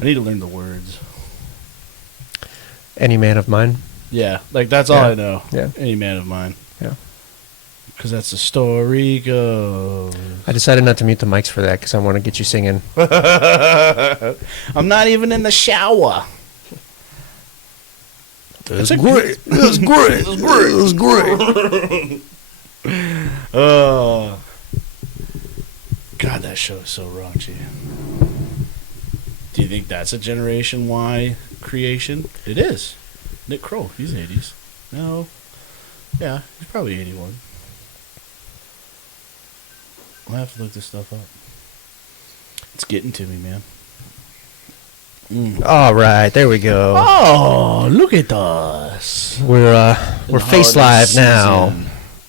I need to learn the words. Any man of mine. Yeah, like that's all I know. Yeah. Any man of mine. Yeah. Because that's the story goes. I decided not to mute the mics for that because I want to get you singing. I'm not even in the shower. That's great. That's great. That's great. That's great. Oh. God, that show is so raunchy. Do you think that's a Generation Y creation? It is. Nick Kroll, he's 80s. No. Yeah, he's probably 81. I'll have to look this stuff up. It's getting to me, man. All right, there we go. Oh, look at us. We're face live now.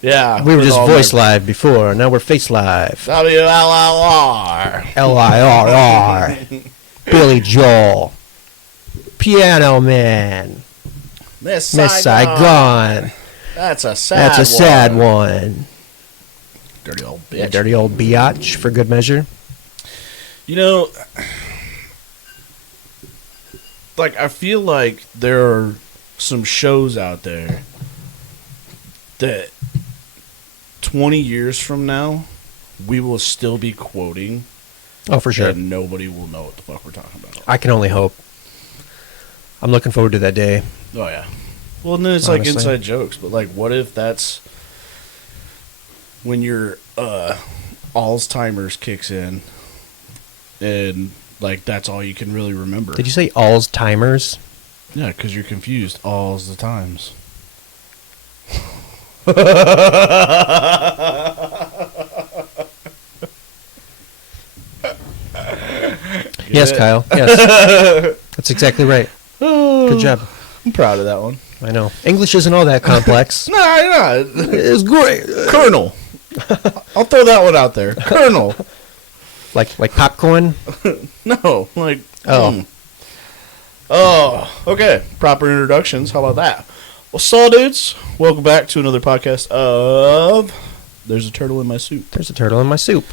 Yeah. We were just voice live before. Now we're face live. WLLR. LIRR. Billy Joel. Piano Man. Miss Saigon. That's a sad one. That's a sad one. Dirty old bitch. Yeah, dirty old biatch for good measure. You know, like, I feel like there are some shows out there that 20 years from now, we will still be quoting. Oh, for sure. And nobody will know what the fuck we're talking about. I can only hope. I'm looking forward to that day. Oh, yeah. Well, and then it's Honestly. like inside jokes, but like, what if that's when your Alzheimer's kicks in and like that's all you can really remember? Did you say all's timers? Yeah, because you're confused all's the times. Yes, Kyle. Yes. That's exactly right. Good job. I'm proud of that one. I know. English isn't all that complex. No. It's great. Colonel. I'll throw that one out there. Colonel. Like popcorn? No, like... Oh. Oh, okay. Proper introductions. How about that? Well, so dudes, welcome back to another podcast of There's a Turtle in My Soup. There's a turtle in my soup.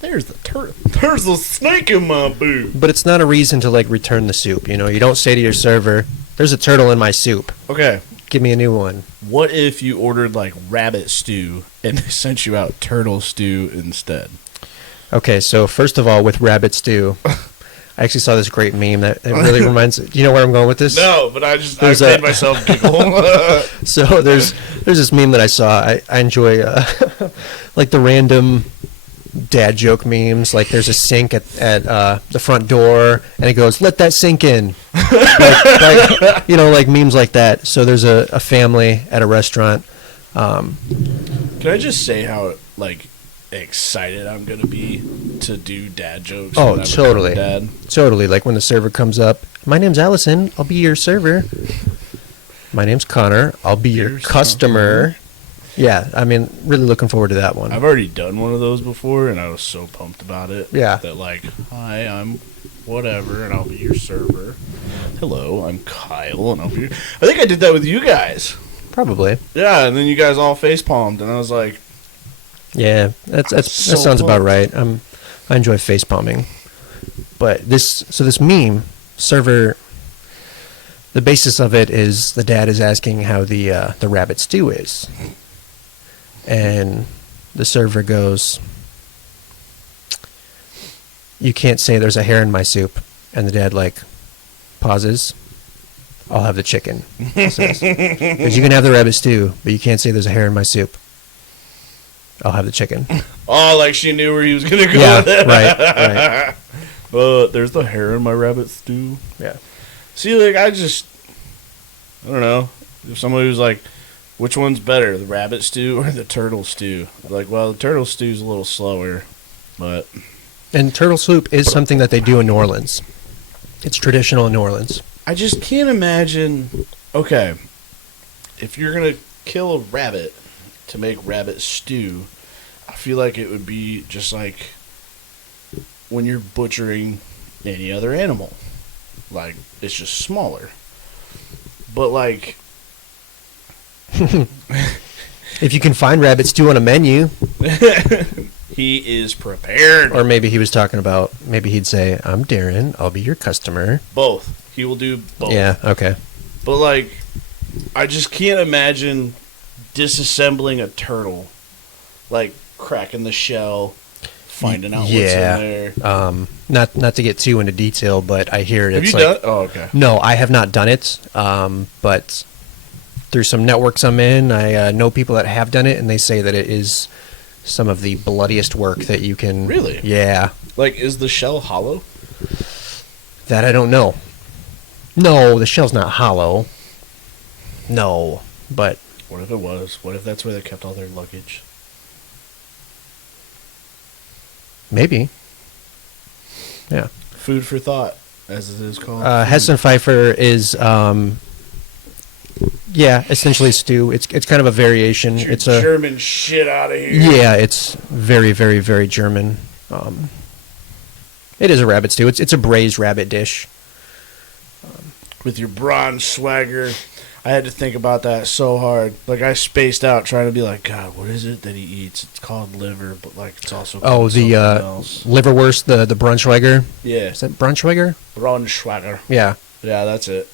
There's the turtle. There's a snake in my boot. But it's not a reason to, like, return the soup. You know, you don't say to your server, there's a turtle in my soup. Okay. Give me a new one. What if you ordered, like, rabbit stew and they sent you out turtle stew instead? Okay, so first of all, with rabbit stew, I actually saw this great meme that really reminds... Do you know where I'm going with this? No, but I made myself giggle. So there's this meme that I saw. I enjoy, like, the random dad joke memes. Like, there's a sink at the front door, and it goes, "Let that sink in." like, you know, like memes like that. So there's a family at a restaurant. Can I just say how, like, excited I'm gonna be to do dad jokes? Oh, when I become totally. Dad. Totally. Like when the server comes up, "My name's Allison. I'll be your server." "My name's Connor. I'll be your customer." Yeah, I mean, really looking forward to that one. I've already done one of those before, and I was so pumped about it. Yeah. That, like, "Hi, I'm whatever, and I'll be your server. Hello, I'm Kyle, and I'll be your..." I think I did that with you guys. Probably. Yeah, and then you guys all face palmed, and I was like, Yeah, that So sounds about pumped. right. I enjoy face palming, but this meme server, the basis of it is the dad is asking how the rabbit stew is, and the server goes, "You can't say there's a hair in my soup," and the dad like pauses. "I'll have the chicken," he says. "'Cause you can have the rabbit stew, but you can't say there's a hair in my soup. I'll have the chicken." oh, like she knew where he was gonna go Yeah, with it. right. There's the hair in my rabbit stew. Yeah. See, like, I don't know. If somebody was like, "Which one's better, the rabbit stew or the turtle stew?" I'd be like, well, the turtle stew's a little slower, but... And turtle soup is something that they do in New Orleans. It's traditional in New Orleans. I just can't imagine... Okay, if you're going to kill a rabbit to make rabbit stew, I feel like it would be just like when you're butchering any other animal. Like, it's just smaller. But, like... If you can find rabbit stew on a menu. He is prepared. Or maybe he was talking about, maybe he'd say, I'm Darren, I'll be your customer. Both. He will do both. Yeah, okay. But, like, I just can't imagine disassembling a turtle. Like, cracking the shell, finding out what's in there. Not to get too into detail, but I hear Have it's you like... done it? Oh, okay. No, I have not done it, but through some networks I'm in, I know people that have done it, and they say that it is some of the bloodiest work that you can... Really? Yeah. Like, is the shell hollow? That I don't know. No, the shell's not hollow. No, but... What if it was? What if that's where they kept all their luggage? Maybe. Yeah. Food for thought, as it is called. Heston Pfeiffer is... yeah, essentially stew. It's kind of a variation. Get your It's a German shit out of here. Yeah, it's very, very, very German. It is a rabbit stew. It's a braised rabbit dish. With your bronze swagger. I had to think about that so hard. Like, I spaced out trying to be like, God, what is it that he eats? It's called liver, but, like, it's also called something else. Liverwurst, the Braunschweiger. Yeah. Is that Braunschweiger? Braunschweiger. Yeah. Yeah, that's it.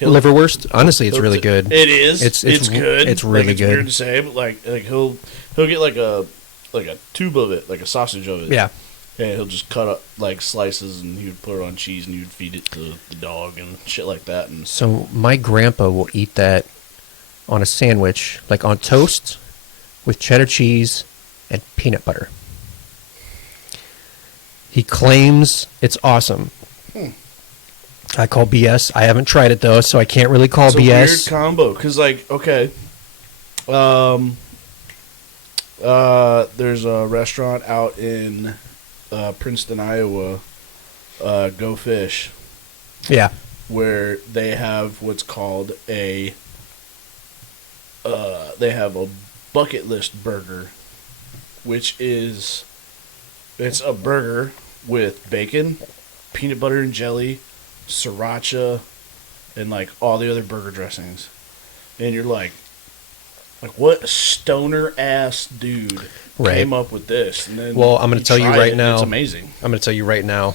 Liverwurst. Honestly, it's really good. It is. It's good. It's really like, it's good. Weird to say, but like he'll get like a tube of it, like a sausage of it. Yeah. Yeah, he'll just cut up like slices, and he would put it on cheese, and he would feed it to the dog and shit like that. And So my grandpa will eat that on a sandwich, like on toast, with cheddar cheese and peanut butter. He claims it's awesome. I call BS. I haven't tried it though, so I can't really call it's BS. It's a weird combo, because like, okay, there's a restaurant out in Princeton, Iowa, Go Fish. Yeah. Where they have what's called they have a bucket list burger, which is, it's a burger with bacon, peanut butter and jelly, sriracha, and like all the other burger dressings. And you're like what stoner ass dude came up with this? And then well, I'm going to tell you right now. It's amazing. I'm going to tell you right now.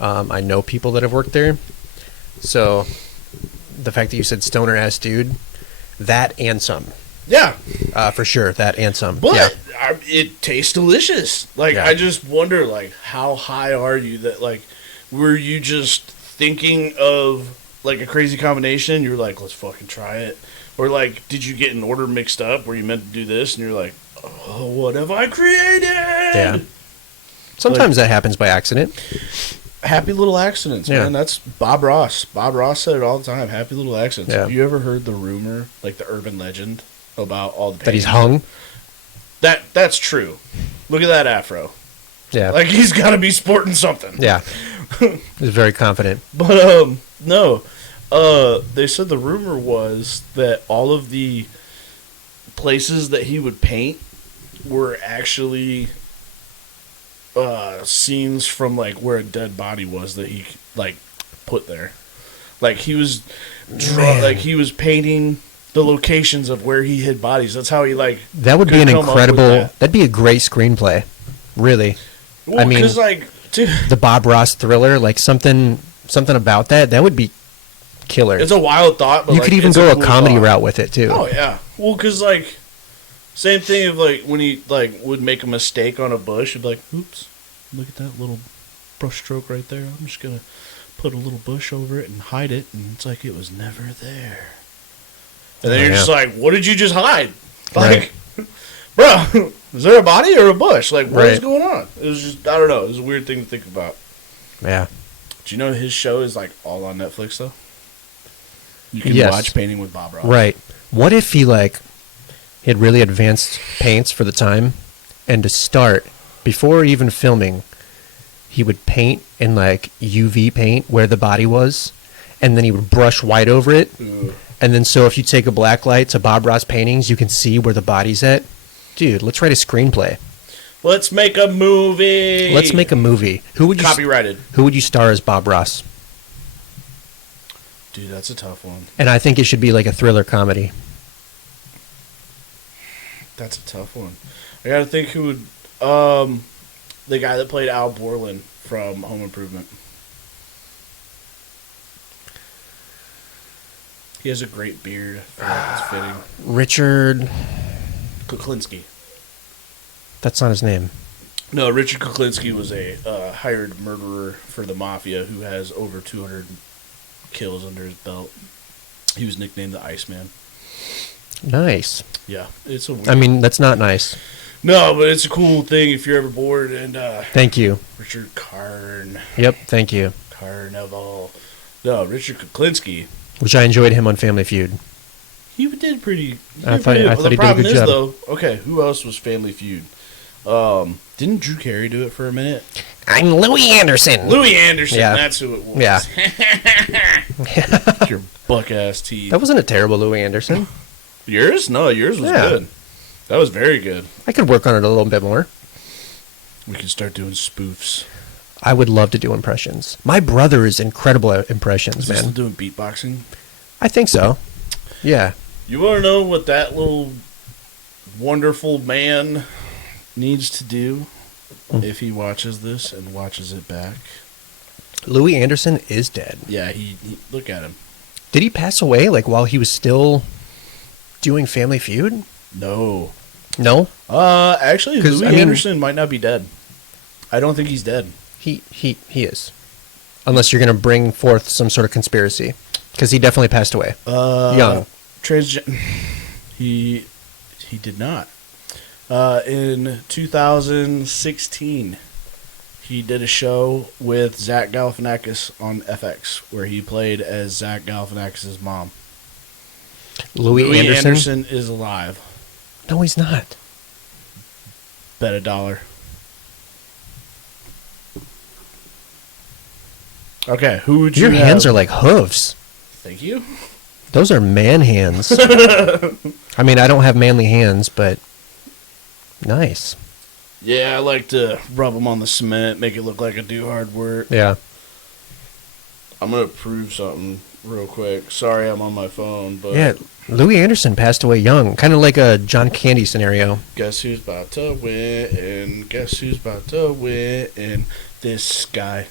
I know people that have worked there. So the fact that you said stoner ass dude, that and some. Yeah. For sure, that and some. But yeah. It tastes delicious. Like, yeah. I just wonder, like, how high are you that, like, were you just thinking of, like, a crazy combination? You're like, let's fucking try it. Or, like, did you get an order mixed up where you meant to do this and you're like, oh, what have I created? Yeah. Sometimes that happens by accident. Happy little accidents, man. That's Bob Ross. Bob Ross said it all the time. Happy little accidents. Yeah. Have you ever heard the rumor, like the urban legend, about all the that he's hung? That's true. Look at that afro. Yeah. Like, he's got to be sporting something. Yeah. He's very confident. But, no. They said the rumor was that all of the places that he would paint were actually scenes from, like, where a dead body was that he, like, put there. Like, he was he was painting the locations of where he hid bodies. That's how he, like, that would be an incredible, that'd be a great screenplay. Really. Well, I mean, 'cause, like, dude, the Bob Ross thriller, like something about that would be killer. It's a wild thought, but you like, could even go a comedy route with it too. Oh yeah. Well, 'cause like, same thing of like when he like would make a mistake on a bush, he'd be like, "Oops, look at that little brush stroke right there. I'm just gonna put a little bush over it and hide it, and it's like it was never there." And then you're just like, "What did you just hide?" Like, bro, is there a body or a bush? Like, what is going on? It was just, I don't know. It was a weird thing to think about. Yeah. Do you know his show is like all on Netflix though? You can watch Painting with Bob Ross. Right. What if he had really advanced paints for the time, and to start, before even filming, he would paint in like UV paint where the body was, and then he would brush white over it. Ooh. And then so if you take a black light to Bob Ross paintings, you can see where the body's at. Dude, let's write a screenplay. Let's make a movie. Let's make a movie. Who would you copyrighted? Who would you star as Bob Ross? Dude, that's a tough one. And I think it should be like a thriller comedy. That's a tough one. I gotta think who would. The guy that played Al Borland from Home Improvement. He has a great beard. I feel like it's fitting. Richard. Kuklinski. That's not his name. No, Richard Kuklinski was a hired murderer for the mafia who has over 200 kills under his belt. He was nicknamed the Iceman. Nice. Yeah, it's a. I mean, that's not nice. No, but it's a cool thing if you're ever bored. And thank you, Richard Karn. Yep, thank you. Carnival. No, Richard Kuklinski. Which I enjoyed him on Family Feud. He did pretty. I thought he did a good problem is, job. though, okay, who else was Family Feud? Didn't Drew Carey do it for a minute? I'm Louis Anderson. Louis Anderson, yeah. That's who it was. Yeah. Your buck ass teeth. That wasn't a terrible Louis Anderson. Yours? No, yours was good. That was very good. I could work on it a little bit more. We can start doing spoofs. I would love to do impressions. My brother is incredible at impressions, man. Still doing beatboxing? I think so. Yeah. You want to know what that little wonderful man needs to do if he watches this and watches it back? Louis Anderson is dead. Yeah, he look at him. Did he pass away like while he was still doing Family Feud? No. No? Actually, Louis Anderson might not be dead. I don't think he's dead. He is. Unless you're going to bring forth some sort of conspiracy. Because he definitely passed away. Young. He did not. In 2016, he did a show with Zach Galifianakis on FX where he played as Zach Galifianakis' mom. Louis Anderson is alive. No, he's not. Bet $1. Okay, who would you Your hands are like hooves. Thank you. Those are man hands. I mean, I don't have manly hands, but nice. Yeah, I like to rub them on the cement, make it look like I do hard work. Yeah. I'm going to prove something real quick. Sorry I'm on my phone, but... Yeah, Louis Anderson passed away young. Kind of like a John Candy scenario. Guess who's about to win? Guess who's about to win? This guy.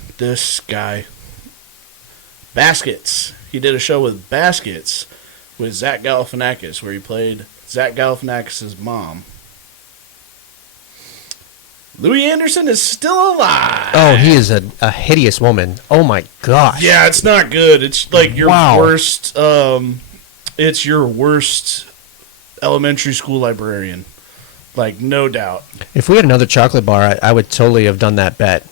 Baskets. He did a show with Baskets with Zach Galifianakis where he played Zach Galifianakis' mom. Louis Anderson is still alive. Oh, he is a hideous woman. Oh my gosh. Yeah, it's not good. It's like your worst. It's your worst elementary school librarian. Like, no doubt. If we had another chocolate bar, I would totally have done that bet.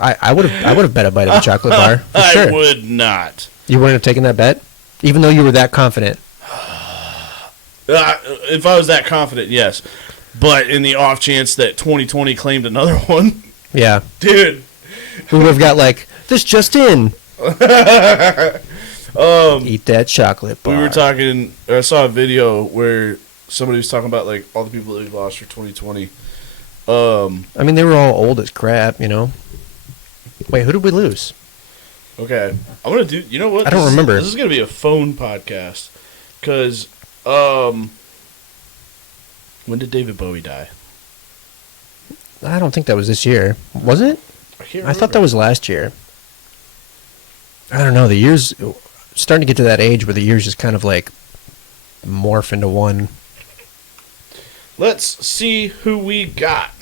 I would have bet a bite of a chocolate bar. For sure. I would not. You wouldn't have taken that bet, even though you were that confident. If I was that confident, yes. But in the off chance that 2020 claimed another one, yeah, dude, we would have got like this just in. Eat that chocolate bar. We were talking. I saw a video where somebody was talking about like all the people that we lost for 2020. I mean, they were all old as crap, you know. Wait, who did we lose? Okay, I'm gonna do. You know what? I don't remember. This is gonna be a phone podcast because when did David Bowie die? I don't think that was this year. Was it? I can't remember. I thought that was last year. I don't know. The years starting to get to that age where the years just kind of like morph into one. Let's see who we got.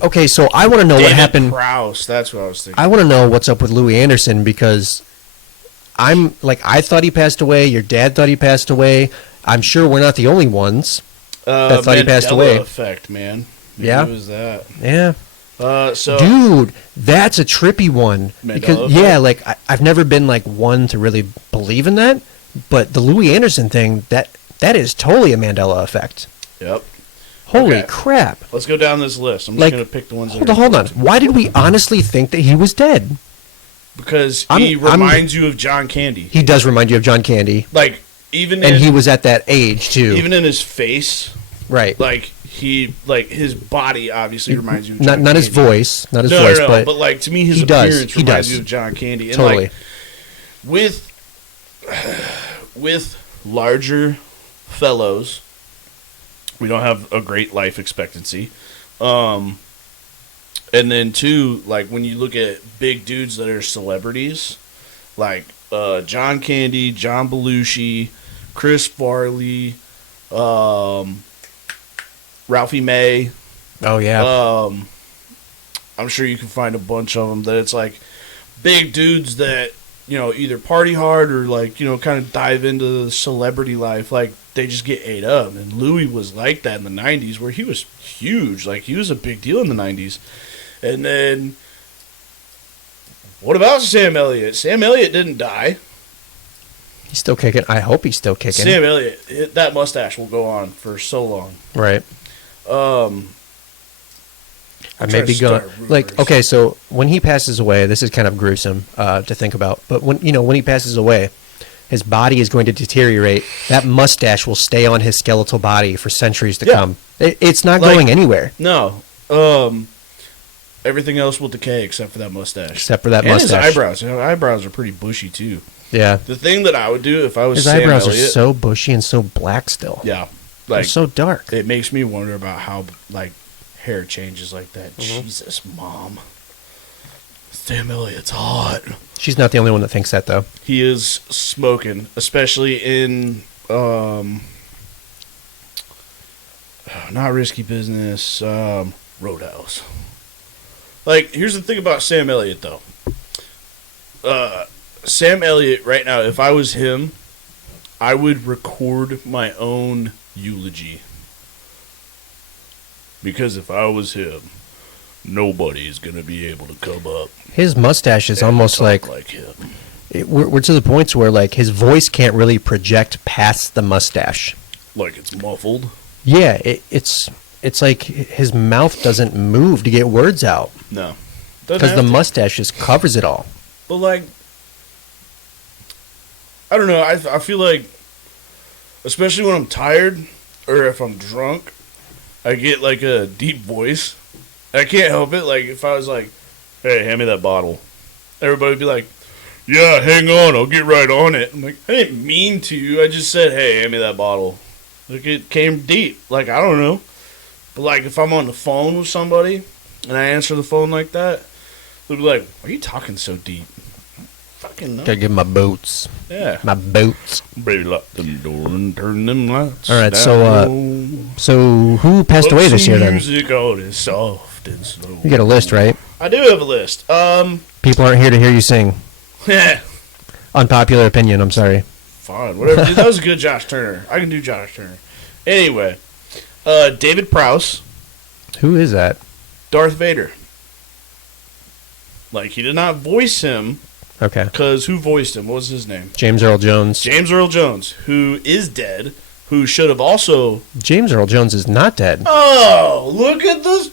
Okay, so I want to know what happened. Prowse, that's what I was thinking. I want to know what's up with Louis Anderson because I thought he passed away. Your dad thought he passed away. I'm sure we're not the only ones that thought he passed away. Mandela effect, man. Yeah. Who was that? Yeah. So dude, that's a trippy one. Mandela because effect? yeah, like I've never been like one to really believe in that, but the Louis Anderson thing, that is totally a Mandela effect. Yep. Holy Okay. crap. Let's go down this list. I'm just Like, going to pick the ones that Hold on. Why did we honestly think that he was dead? Because he reminds you of John Candy. He does remind you of John Candy. Like, even and he was at that age, too. Even in his face. Right. Like, his body obviously reminds you of John Candy. Not his voice. Not his voice, No, but like, to me, his appearance reminds you of John Candy. And totally. Like, with larger fellows We don't have a great life expectancy. And then, two, like, when you look at big dudes that are celebrities, like John Candy, John Belushi, Chris Farley, Ralphie May. Oh, yeah. I'm sure you can find a bunch of them that it's like big dudes that, you know, either party hard or, like, you know, kind of dive into the celebrity life. Like, they just get ate up. And Louis was like that in the 90s, where he was huge. Like, he was a big deal in the 90s. And then, what about Sam Elliott? Sam Elliott didn't die. He's still kicking. I hope he's still kicking. Sam Elliott, that mustache will go on for so long. Right. I may try be to going start like, rumors. okay, so when he passes away, this is kind of gruesome to think about. But when he passes away, his body is going to deteriorate. That mustache will stay on his skeletal body for centuries to come. It's not Like, going anywhere. No. Everything else will decay except for that mustache. Except for that and mustache. his eyebrows. His eyebrows are pretty bushy too. Yeah. The thing that I would do if I was His Sam eyebrows Elliott, are so bushy and so black still. yeah, They're like so dark. it makes me wonder about how like hair changes like that. Mm-hmm. Jesus, Mom, Sam Elliott's hot. She's not the only one that thinks that, though. He is smoking, especially in not Risky Business, Roadhouse. Like, here's the thing about Sam Elliott, though. Sam Elliott, right now, if I was him, I would record my own eulogy. Because if I was him, nobody's going to be able to come up His mustache is and almost talk like him. we're to the point where like his voice can't really project past the mustache. Like it's muffled. Yeah, it's like his mouth doesn't move to get words out No. because the mustache just covers it all. But, like, I don't know. I feel like, especially when I'm tired or if I'm drunk, I get, like, a deep voice. I can't help it. Like, if I was like, hey, hand me that bottle, everybody would be like, yeah, hang on, I'll get right on it. I'm like, I didn't mean to. I just said, hey, hand me that bottle. Like, it came deep. Like, I don't know. But, like, if I'm on the phone with somebody and I answer the phone like that, they'll be like, why are you talking so deep? Fucking no. Gotta give him my boots. Yeah. My boots. Baby, lock the door and turn them lights All right, down. so who passed away this year then? Music on is soft and slow. You got a list, right? I do have a list. People aren't here to hear you sing. Yeah. Unpopular opinion, I'm sorry. Fine, whatever. Dude, that was a good Josh Turner. I can do Josh Turner. Anyway, David Prowse, Who is that? Darth Vader. Like, he did not voice him, Okay. because who voiced him? What was his name? James Earl Jones. James Earl Jones, who is dead, who should have also... James Earl Jones is not dead. Oh, look at this.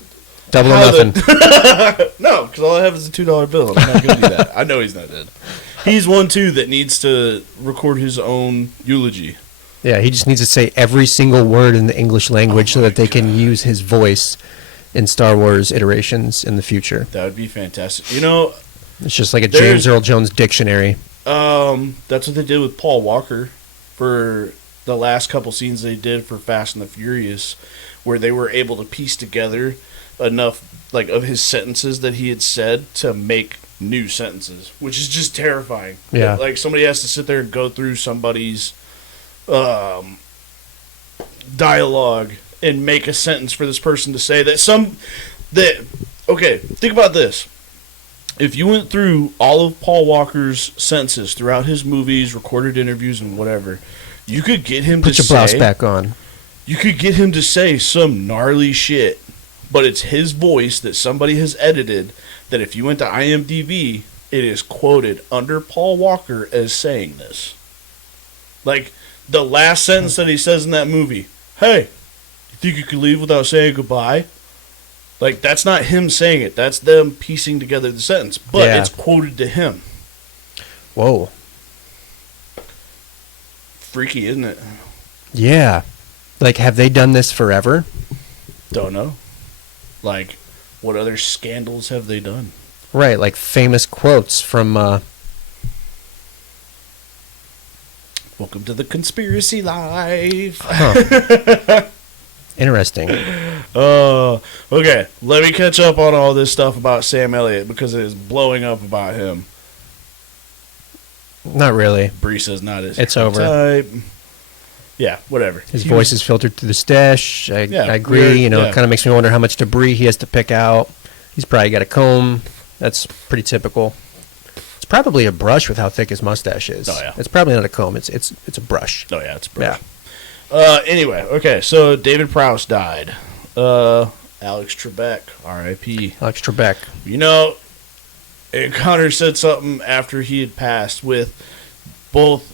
Double or How nothing. No, because all I have is a $2 bill. I'm not going to do that. I know he's not dead. He's one, too, that needs to record his own eulogy. Yeah, he just needs to say every single word in the English language so that they can use his voice in Star Wars iterations in the future. That would be fantastic. You know, It's just like a There's- James Earl Jones dictionary. that's what they did with Paul Walker for the last couple scenes they did for Fast and the Furious, where they were able to piece together enough, like, of his sentences that he had said to make new sentences, which is just terrifying. Yeah. Like, somebody has to sit there and go through somebody's dialogue and make a sentence for this person to say okay, think about this. If you went through all of Paul Walker's sentences throughout his movies, recorded interviews, and whatever, you could get him Put to your blouse say, back on. you could get him to say some gnarly shit, but it's his voice that somebody has edited, that if you went to IMDb, it is quoted under Paul Walker as saying this. Like, the last sentence that he says in that movie, hey, you think you could leave without saying goodbye? Like, that's not him saying it. That's them piecing together the sentence. But Yeah. it's quoted to him. Whoa. Freaky, isn't it? Yeah. Like, have they done this forever? Don't know. Like, what other scandals have they done? Right, like famous quotes from, Welcome to the conspiracy life. huh. Interesting. Okay. Let me catch up on all this stuff about Sam Elliott because it is blowing up about him. Not really. Bree says not his It's over. type. Yeah, whatever. His voice is filtered through the stash. I agree. weird, You know, yeah. it kind of makes me wonder how much debris he has to pick out. He's probably got a comb. That's pretty typical. It's probably a brush with how thick his mustache is. Oh, yeah. It's probably not a comb. It's a brush. Oh, yeah, it's Bree. Yeah. Anyway, okay, so David Prowse died. Alex Trebek, R.I.P. Alex Trebek. You know, and Connor said something after he had passed with both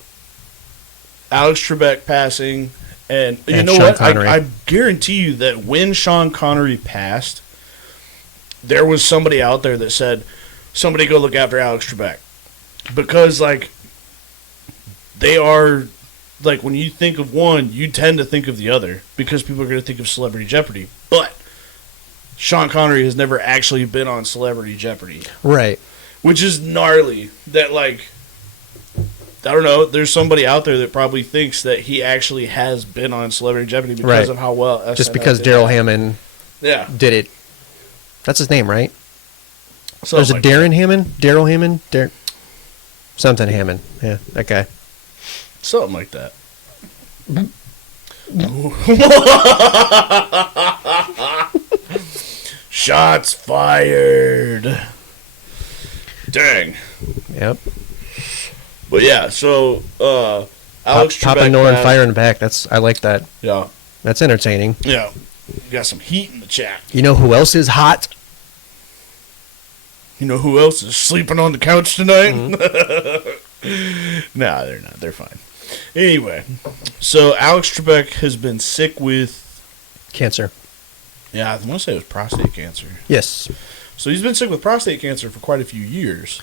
Alex Trebek passing and you know Sean what? Connery. I guarantee you that when Sean Connery passed, there was somebody out there that said, somebody go look after Alex Trebek. Because, like, they are, like, when you think of one, you tend to think of the other because people are going to think of Celebrity Jeopardy. But Sean Connery has never actually been on Celebrity Jeopardy. Right. Which is gnarly that, like, I don't know, there's somebody out there that probably thinks that he actually has been on Celebrity Jeopardy because of how well SNL Just because did Daryl that. Hammond did it. That's his name, right? There's a like Darren Hammond? Daryl Hammond? Something Hammond. Yeah, that guy. something like that. Shots fired. Dang. Yep. But yeah, so Alex Trebek Popping Nor and passed. firing back. I like that. Yeah, That's entertaining. yeah. We got some heat in the chat. You know who else is hot? You know who else is sleeping on the couch tonight? Nah, they're not. They're fine. Anyway, so Alex Trebek has been sick with, Cancer. yeah, I want to say it was prostate cancer. Yes. So he's been sick with prostate cancer for quite a few years.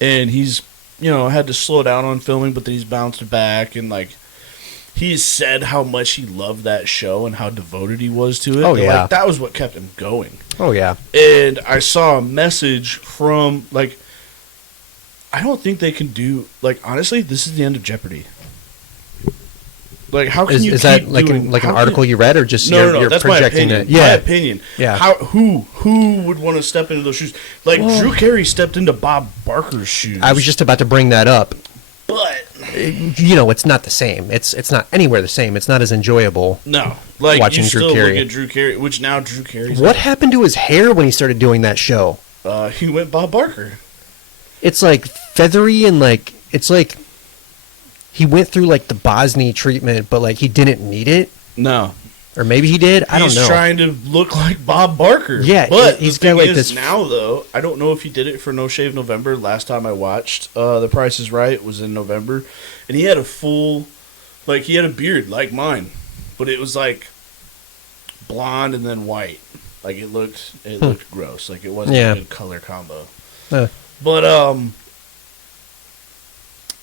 And he's, had to slow down on filming, but then he's bounced back. And, like, he's said how much he loved that show and how devoted he was to it. Oh, And, yeah. like, that was what kept him going. Oh, yeah. And I saw a message from, like, I don't think they can do, like, honestly, this is the end of Jeopardy. Like, how can you Is keep that like doing, an how can- article you read, or just No, you're that's my projecting opinion. it? Yeah. My opinion. Yeah. Who would want to step into those shoes? Like, Drew Carey stepped into Bob Barker's shoes. I was just about to bring that up. But It's not the same. It's not anywhere the same. It's not as enjoyable. no, like Watching you Drew still Carey. look at Drew Carey, which now Drew Carey's What happened to his hair when he started doing that show? he went Bob Barker. It's like feathery and like it's like he went through like the Bosnia treatment, but like he didn't need it, No, or maybe he did. I don't he's know. trying to look like Bob Barker. Yeah, but he's the thing got, like, is, this- now though. I don't know if he did it for No Shave November. Last time I watched The Price Is Right was in November, and he had a full, like he had a beard like mine, but it was like blonde and then white. Like it looked gross. Like it wasn't Yeah. a good color combo. Uh, But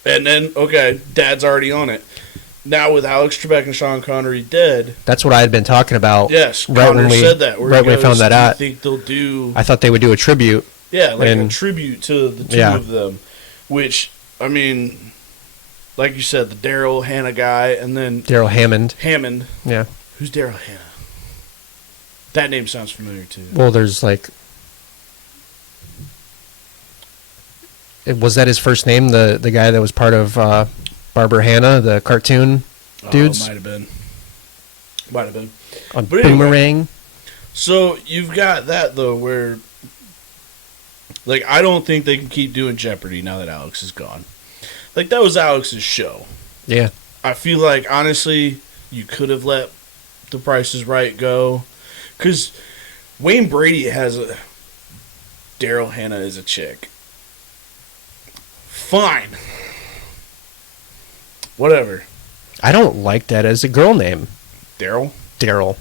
and then okay, Dad's already on it. Now with Alex Trebek and Sean Connery dead, that's what I had been talking about. yes, right Connor when we said that. Where right he when we goes, found that "Do you out. think they'll do? I thought they would do a tribute. Yeah, like a and- tribute to the two Yeah. of them. Which I mean, like you said, the Daryl Hannah guy, and then Daryl Hammond. Hammond. Yeah. Who's Daryl Hannah? That name sounds familiar too. Well, there's like. Was that his first name? The guy that was part of Barbara Hannah, the cartoon dudes Might have been. Might have been. on But anyway. Boomerang. So you've got that though, where like I don't think they can keep doing Jeopardy now that Alex is gone. Like that was Alex's show. Yeah. I feel like honestly, you could have let The Price Is Right go, because Wayne Brady has a Daryl Hannah is a chick. Fine. Whatever. I don't like that as a girl name. Daryl. Daryl.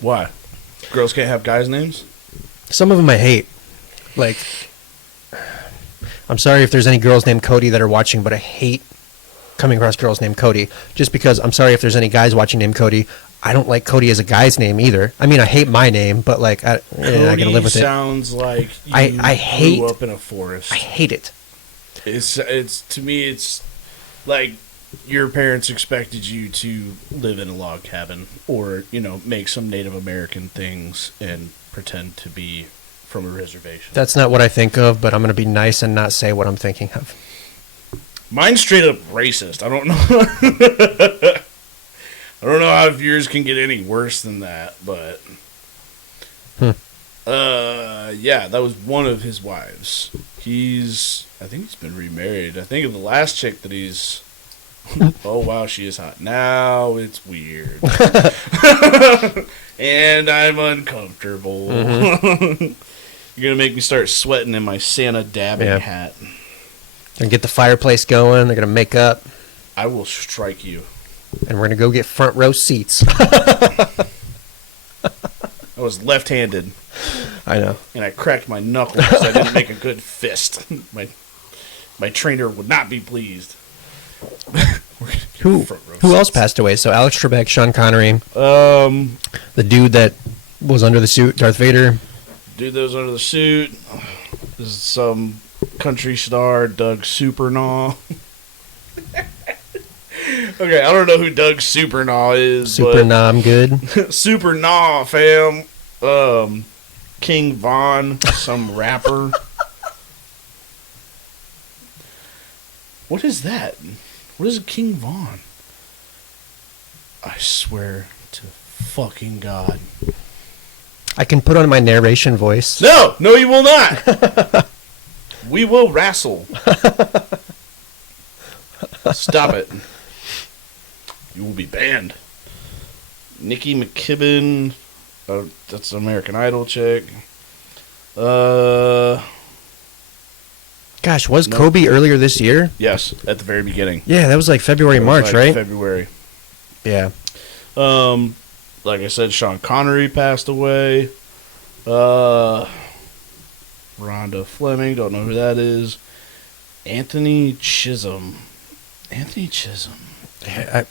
Why? Girls can't have guys' names? Some of them I hate. Like, I'm sorry if there's any girls named Cody that are watching, but I hate coming across girls named Cody. Just because I'm sorry if there's any guys watching named Cody. I don't like Cody as a guy's name either. I mean, I hate my name, but like, I gotta live with it. Sounds like you I hate- grew up in a forest. I hate it. It's to me it's like your parents expected you to live in a log cabin or, make some Native American things and pretend to be from a reservation. That's not what I think of, but I'm going to be nice and not say what I'm thinking of. Mine's straight up racist. I don't know. I don't know how yours can get any worse than that, but yeah, that was one of his wives. I think he's been remarried. I think of the last chick that he's. Oh wow, she is hot. Now it's weird, and I'm uncomfortable. Mm-hmm. You're gonna make me start sweating in my Santa dabbing hat. And get the fireplace going. They're gonna make up. I will strike you. And we're gonna go get front row seats. I was left-handed. I know. And I cracked my knuckles because I didn't make a good fist. My trainer would not be pleased. Who else passed away? So Alex Trebek, Sean Connery. The dude that was under the suit, Darth Vader. Dude that was under the suit. This is some country star, Doug Supernaw. Okay, I don't know who Doug Supernaw is. Supernaw, I'm good. Supernaw, fam. King Von, some rapper. What is that? What is a King Von? I swear to fucking God. I can put on my narration voice. No, you will not. We will wrestle. Stop it. You will be banned. Nikki McKibben. That's an American Idol chick. Gosh, was Kobe earlier this year? Yes, at the very beginning. Yeah, that was like February, March, right? February. Yeah. Like I said, Sean Connery passed away. Rhonda Fleming, don't know who that is. Anthony Chisholm. I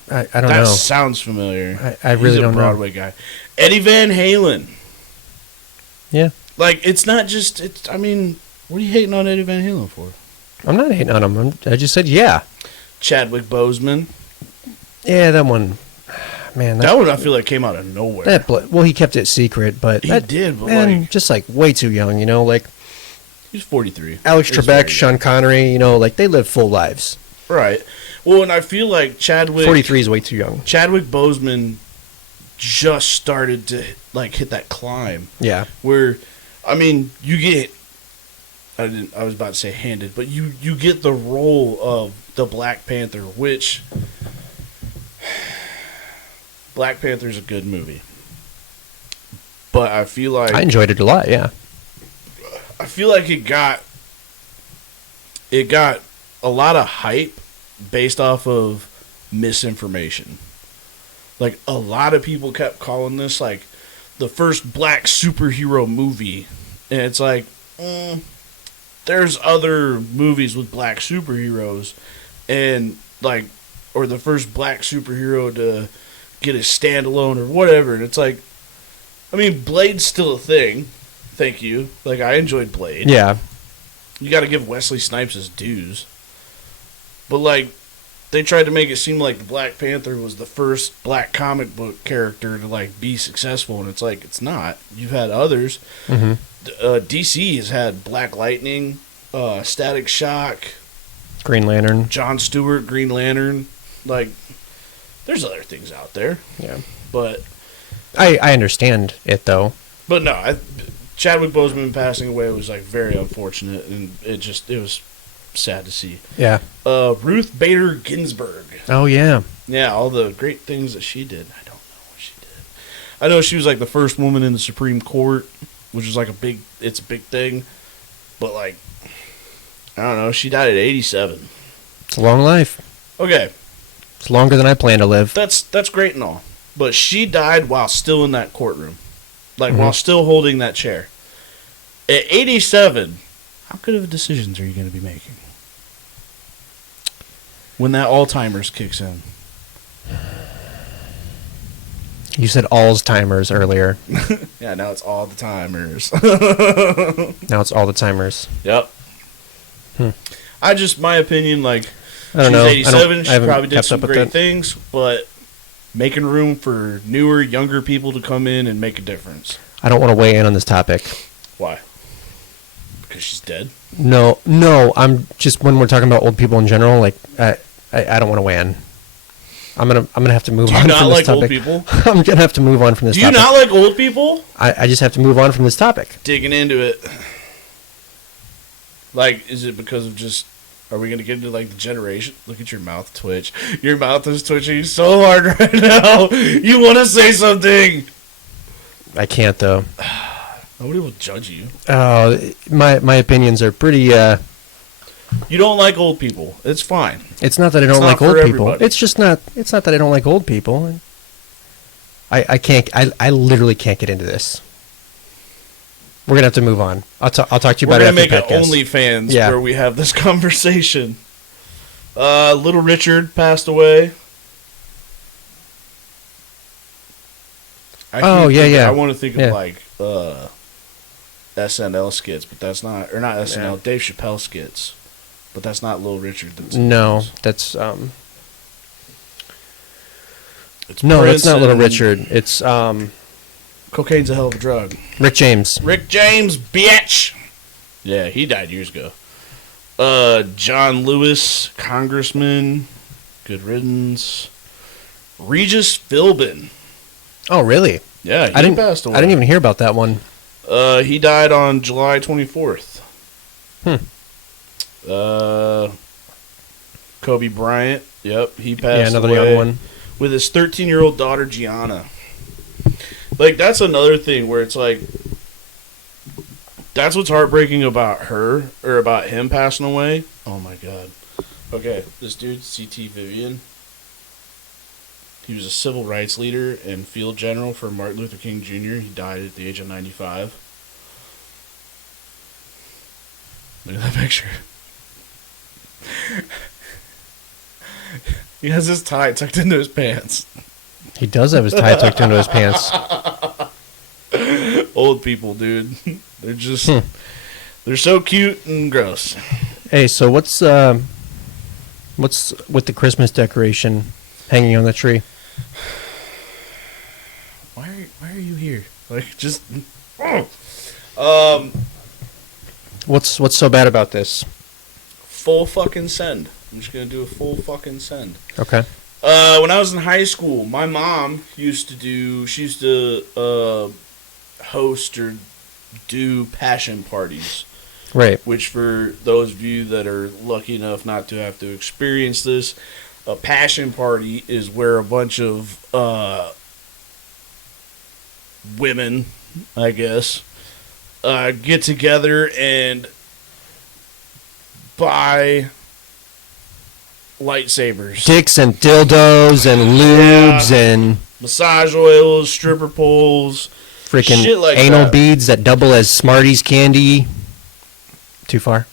don't know. That sounds familiar. I really don't know. He's a Broadway guy. Eddie Van Halen. Yeah. Like, it's not just... I mean, what are you hating on Eddie Van Halen for? I'm not hating on him. I just said yeah. Chadwick Boseman. Yeah, that one... Man, that one I feel like came out of nowhere. Well, he kept it secret, but... He did, but man, just like way too young, like... He's 43. Alex Trebek, Sean Connery, like they live full lives. Right. Well, and I feel like Chadwick... 43 is way too young. Chadwick Boseman just started to, like, hit that climb. Yeah. Where, I mean, you get... I was about to say handed, but you get the role of the Black Panther, which... Black Panther's a good movie. But I feel like... I enjoyed it a lot, yeah. I feel like it got a lot of hype based off of misinformation. Like, a lot of people kept calling this, like, the first black superhero movie. And it's like, there's other movies with black superheroes. And, like, or the first black superhero to get a standalone or whatever. And it's like, I mean, Blade's still a thing. Thank you. Like, I enjoyed Blade. Yeah. You got to give Wesley Snipes his dues. But, like, they tried to make it seem like the Black Panther was the first black comic book character to, like, be successful. And it's like, it's not. You've had others. Mm-hmm. DC has had Black Lightning, Static Shock, Green Lantern, Jon Stewart, Green Lantern. Like, there's other things out there. Yeah. But I understand it, though. But no, Chadwick Boseman passing away was, like, very unfortunate, and it was sad to see. Yeah. Ruth Bader Ginsburg. Oh, yeah. Yeah, all the great things that she did. I don't know what she did. I know she was, like, the first woman in the Supreme Court, which is, like, it's a big thing. But, like, I don't know, she died at 87. It's a long life. Okay. It's longer than I plan to live. That's great and all. But she died while still in that courtroom. Like, while still holding that chair. At 87, how good of decisions are you going to be making? When that Alzheimer's kicks in. You said Alzheimer's earlier. Yeah, now it's all the timers. Now it's all the timers. Yep. My opinion, like, I don't know. She's 87. I She haven't probably did kept some up with great that. things, but making room for newer, younger people to come in and make a difference. I don't want to weigh in on this topic. Why? Because she's dead? No. I'm just when we're talking about old people in general. Like I don't want to weigh in. I'm gonna have to move on Do you from not this like old topic. people? I'm gonna have to move on from this Do you topic. not like old people? I just have to move on from this topic. Digging into it. Like, is it because of just... Are we going to get into, like, the generation? Look at your mouth twitch. Your mouth is twitching so hard right now. You want to say something. I can't though. Nobody will judge you. My opinions are pretty. You don't like old people. It's fine. It's not that I don't It's like not old for people. everybody. It's just not. It's not that I don't like old people. I can't. I literally can't get into this. We're gonna have to move on. I'll talk to you We're about it going to after make the an podcast. OnlyFans Yeah. where we have this conversation. Little Richard passed away. I want to think of, like, SNL skits, but that's not... Or not SNL, Yeah. Dave Chappelle skits. But that's not Little Richard. No, that's It's no, Prince that's not Little and Richard. It's Cocaine's a hell of a drug. Rick James. Rick James, bitch! Yeah, he died years ago. John Lewis, Congressman. Good riddance. Regis Philbin. Oh, really? Yeah, I didn't. passed away. I didn't even hear about that one. He died on July 24th. Kobe Bryant. Yep, he passed Yeah, another away young one. with his 13-year-old daughter, Gianna. Like, that's another thing where it's like, that's what's heartbreaking about her, or about him passing away. Oh, my God. Okay, this dude, C.T. Vivian, he was a civil rights leader and field general for Martin Luther King Jr. He died at the age of 95. Look at that picture. He has his tie tucked into his pants. He does have his tie tucked into his pants. Old people, dude. They're just... They're so cute and gross. Hey, so what's with the Christmas decoration hanging on the tree? Why are you here? Like, just... What's so bad about this? Full fucking send. I'm just gonna do a full fucking send. Okay. When I was in high school, my mom used to host or do passion parties. Right. Which, for those of you that are lucky enough not to have to experience this, a passion party is where a bunch of women, I guess, get together and buy lightsabers, Dicks and dildos and lubes and massage oils, stripper poles, freaking shit like anal that. beads that double as Smarties candy. Too far?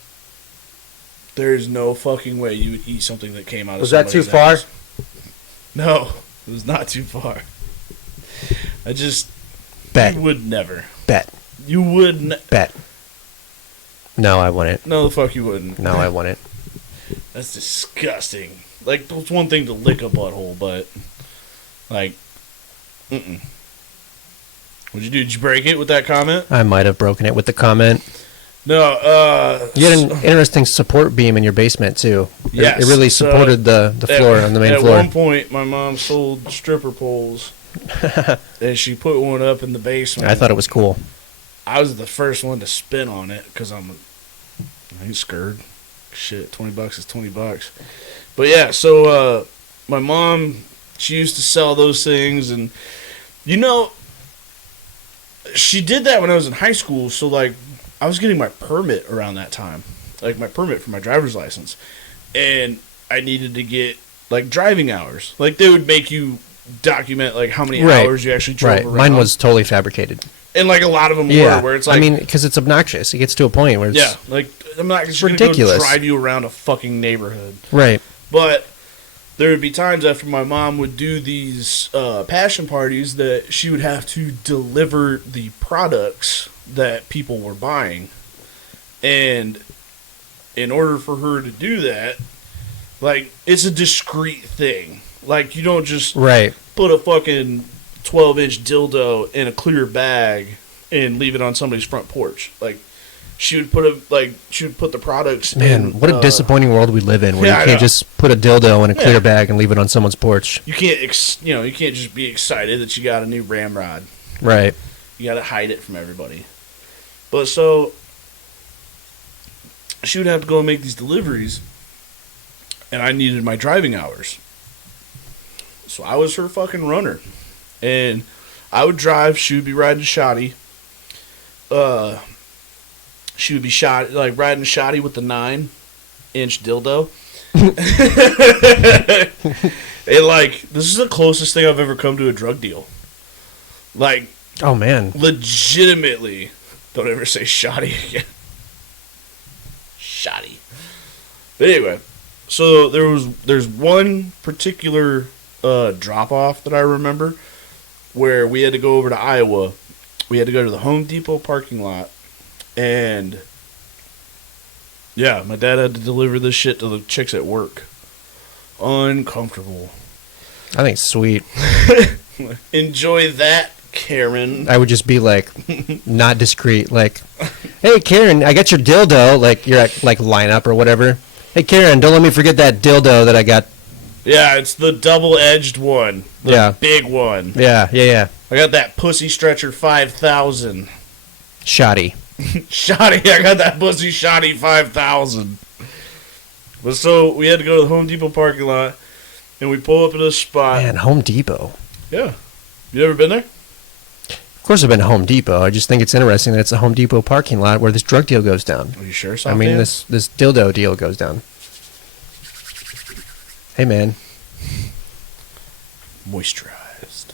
There's no fucking way you would eat something that came out of Was that too somebody's far? ass. No, it was not too far. I just... Bet. You would never. Bet. You would Bet. No, I wouldn't. No, the fuck you wouldn't. No, I wouldn't. That's disgusting. Like, it's one thing to lick a butthole, but... Like... Mm-mm. What'd you do? Did you break it with that comment? I might have broken it with the comment. No, You had an interesting support beam in your basement, too. Yes, It really supported the floor on the main floor. At one point, my mom sold stripper poles, and she put one up in the basement. I thought it was cool. I was the first one to spin on it, because I ain't scared. Shit, $20 is $20. But yeah, so my mom, she used to sell those things, and she did that when I was in high school, so like I was getting my permit around that time, like my permit for my driver's license, and I needed to get like driving hours. Like they would make you document like how many hours you actually drove around. Mine was totally fabricated. And like a lot of them were, where it's like, I mean, because it's obnoxious. It gets to a point where it's like I'm not just ridiculous. Gonna drive you around a fucking neighborhood, right. But there would be times after my mom would do these passion parties that she would have to deliver the products that people were buying. And in order for her to do that, Like, it's a discreet thing. Like, you don't just Right. put a fucking 12-inch dildo in a clear bag and leave it on somebody's front porch. Like, she would put the products Man, in... what a disappointing world we live in, where Yeah, you I can't know. just put a dildo in a clear Yeah. bag and leave it on someone's porch. You can't, you can't just be excited that you got a new ramrod. Right. You got to hide it from everybody. But so, she would have to go and make these deliveries, and I needed my driving hours. So I was her fucking runner. And I would drive, she would be riding shoddy. She would be riding shoddy with the 9-inch dildo. And like, this is the closest thing I've ever come to a drug deal. Like, Oh, man. legitimately, don't ever say shoddy again. Shoddy. But anyway, so there's one particular drop off that I remember where we had to go over to Iowa. We had to go to the Home Depot parking lot, and yeah, my dad had to deliver this shit to the chicks at work. Uncomfortable. I think it's sweet. Enjoy that, Karen. I would just be like, not discreet. Like, hey, Karen, I got your dildo. Like, you're at like lineup or whatever. Hey, Karen, don't let me forget that dildo that I got. Yeah, it's the double-edged one. The Yeah. big one. Yeah. I got that Pussy Stretcher 5000. Shoddy. Shoddy, I got that Pussy Shoddy 5000. But so, we had to go to the Home Depot parking lot, and we pull up at a spot. Man, Home Depot. Yeah. You ever been there? Of course I've been to Home Depot. I just think it's interesting that it's a Home Depot parking lot where this drug deal goes down. Are you sure, I mean, Southampton? this dildo deal goes down. Hey, man. Moisturized.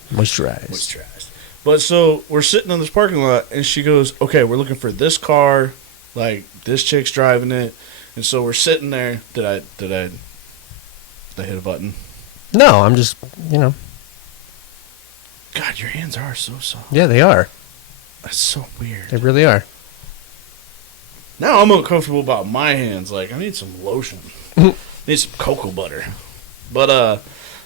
But so, we're sitting in this parking lot, and she goes, okay, we're looking for this car. Like, this chick's driving it. And so, we're sitting there. Did I hit a button? No, I'm just, God, your hands are so soft. yeah, they are. That's so weird. They really are. Now I'm uncomfortable about my hands. Like, I need some lotion. Need some cocoa butter. But,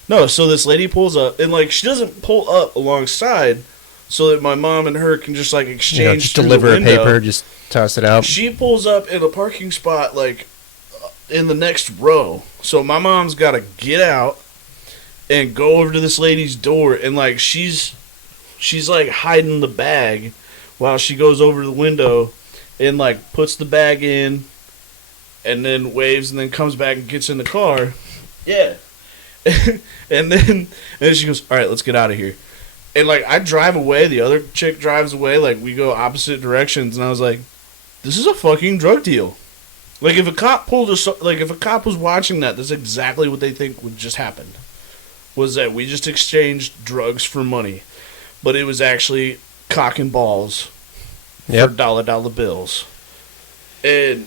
no, so this lady pulls up, and, like, she doesn't pull up alongside so that my mom and her can just, like, exchange Just through the deliver a window. paper, just toss it out. She pulls up in a parking spot, like, in the next row. So my mom's got to get out and go over to this lady's door, and, like, she's like, hiding the bag while she goes over to the window and, like, puts the bag in and then waves and then comes back and gets in the car. Yeah. and then she goes, all right, let's get out of here. And, like, I drive away. The other chick drives away. Like, we go opposite directions. And I was like, this is a fucking drug deal. Like, if a cop if a cop was watching that, that's exactly what they think would just happen. Was that we just exchanged drugs for money. But it was actually cock and balls for dollar bills. And,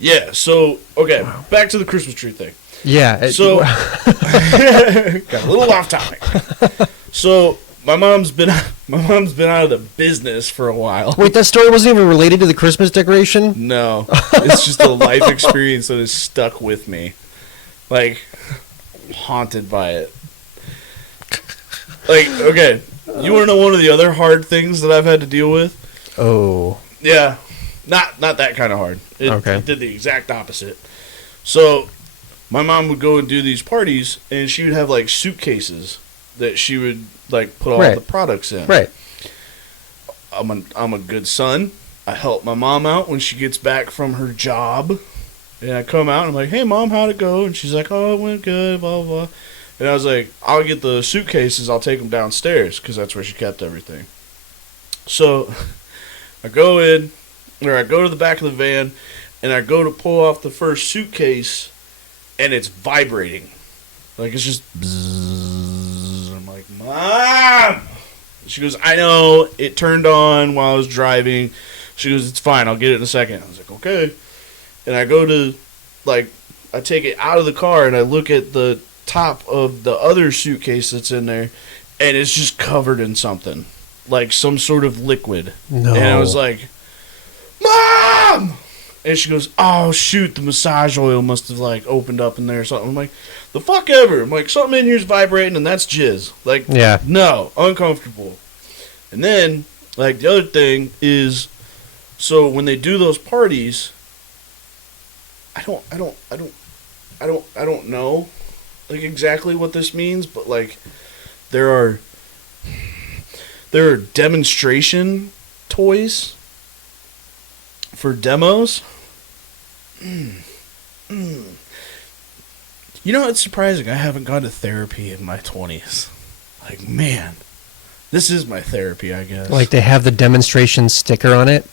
yeah, so, okay, back to the Christmas tree thing. Yeah. So, got a little off topic. So, my mom's been out of the business for a while. Wait, that story wasn't even related to the Christmas decoration? No, it's just a life experience that has stuck with me. Like, haunted by it. Like, okay, you want to know one of the other hard things that I've had to deal with? Oh. Yeah, not that kind of hard. Okay. It did the exact opposite. So, my mom would go and do these parties, and she would have, like, suitcases that she would, like, put all Right. the products in. Right. I'm a good son. I help my mom out when she gets back from her job. And I come out and I'm like, hey, Mom, how'd it go? And she's like, oh, it went good, blah, blah, blah. And I was like, I'll get the suitcases. I'll take them downstairs because that's where she kept everything. So I go to the back of the van, and I go to pull off the first suitcase, and it's vibrating. Like, it's just bzzz. I'm like, Mom! She goes, I know, it turned on while I was driving. She goes, it's fine, I'll get it in a second. I was like, okay. And I go to, like, I take it out of the car, and I look at the top of the other suitcase that's in there, and it's just covered in something. Like, some sort of liquid. No. And I was like, Mom! And she goes, oh, shoot, the massage oil must have, like, opened up in there or something. I'm like, the fuck ever. I'm like, something in here's vibrating, and that's jizz. Like, Yeah. no, uncomfortable. And then, like, the other thing is, so when they do those parties, I don't know, like, exactly what this means, but, like, there are demonstration toys for demos. You know, it's surprising I haven't gone to therapy in my 20s. Like, man, this is my therapy, I guess. Like they have the demonstration sticker on it,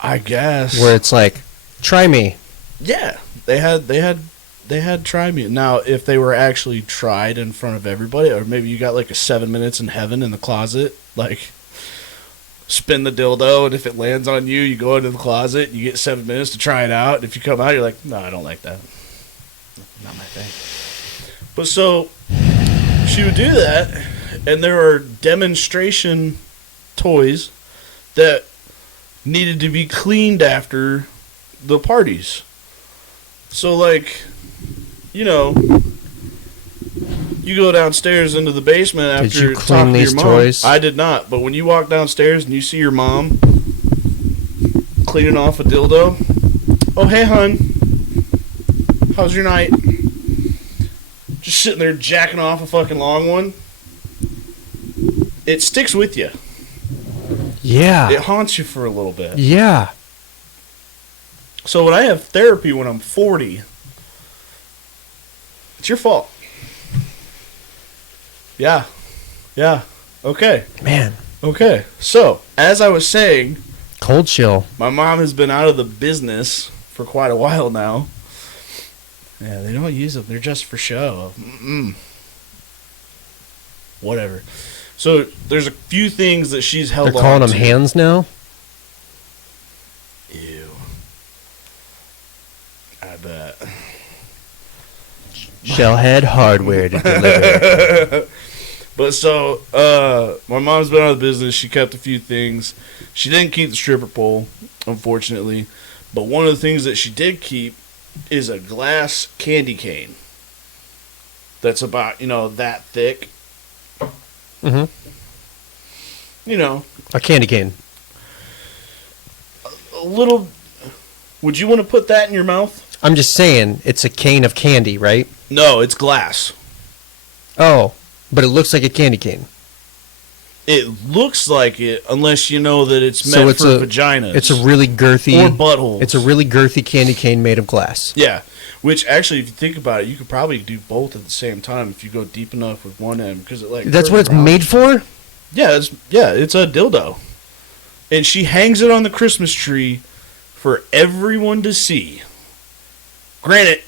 I guess. where it's like, try me. Yeah, they had try me. Now, if they were actually tried in front of everybody, or maybe you got like a 7 minutes in heaven in the closet, like spin the dildo, and if it lands on you, you go into the closet, you get 7 minutes to try it out, and if you come out, you're like, no, I don't like that. Not my thing. But so, she would do that, and there are demonstration toys that needed to be cleaned after the parties. So, like, you know, you go downstairs into the basement after Did you talking clean to these your mom. toys? I did not, but when you walk downstairs and you see your mom cleaning off a dildo, oh, hey, hon, how's your night? Just sitting there jacking off a fucking long one. It sticks with you. Yeah. It haunts you for a little bit. Yeah. So when I have therapy when I'm 40, it's your fault. Yeah. Yeah. Okay. Man. Okay. So, as I was saying, Cold chill. my mom has been out of the business for quite a while now. Yeah, they don't use them. They're just for show. Whatever. So, there's a few things that she's held They're on calling to. them hands now? Ew. I bet. Shellhead hardware to deliver. But so, my mom's been out of the business. She kept a few things. She didn't keep the stripper pole, unfortunately. But one of the things that she did keep is a glass candy cane. That's about, that thick. Mm-hmm. You know, A candy cane. a little. Would you want to put that in your mouth? I'm just saying, it's a cane of candy, right? No, it's glass. Oh, but it looks like a candy cane. It looks like it, unless you know that it's So meant it's for a- vaginas. It's a really girthy... or buttholes. It's a really girthy candy cane made of glass. Yeah, which actually, if you think about it, you could probably do both at the same time if you go deep enough with one end, because it like. That's curves what it's around. made for? Yeah, it's a dildo, and she hangs it on the Christmas tree for everyone to see. Granted,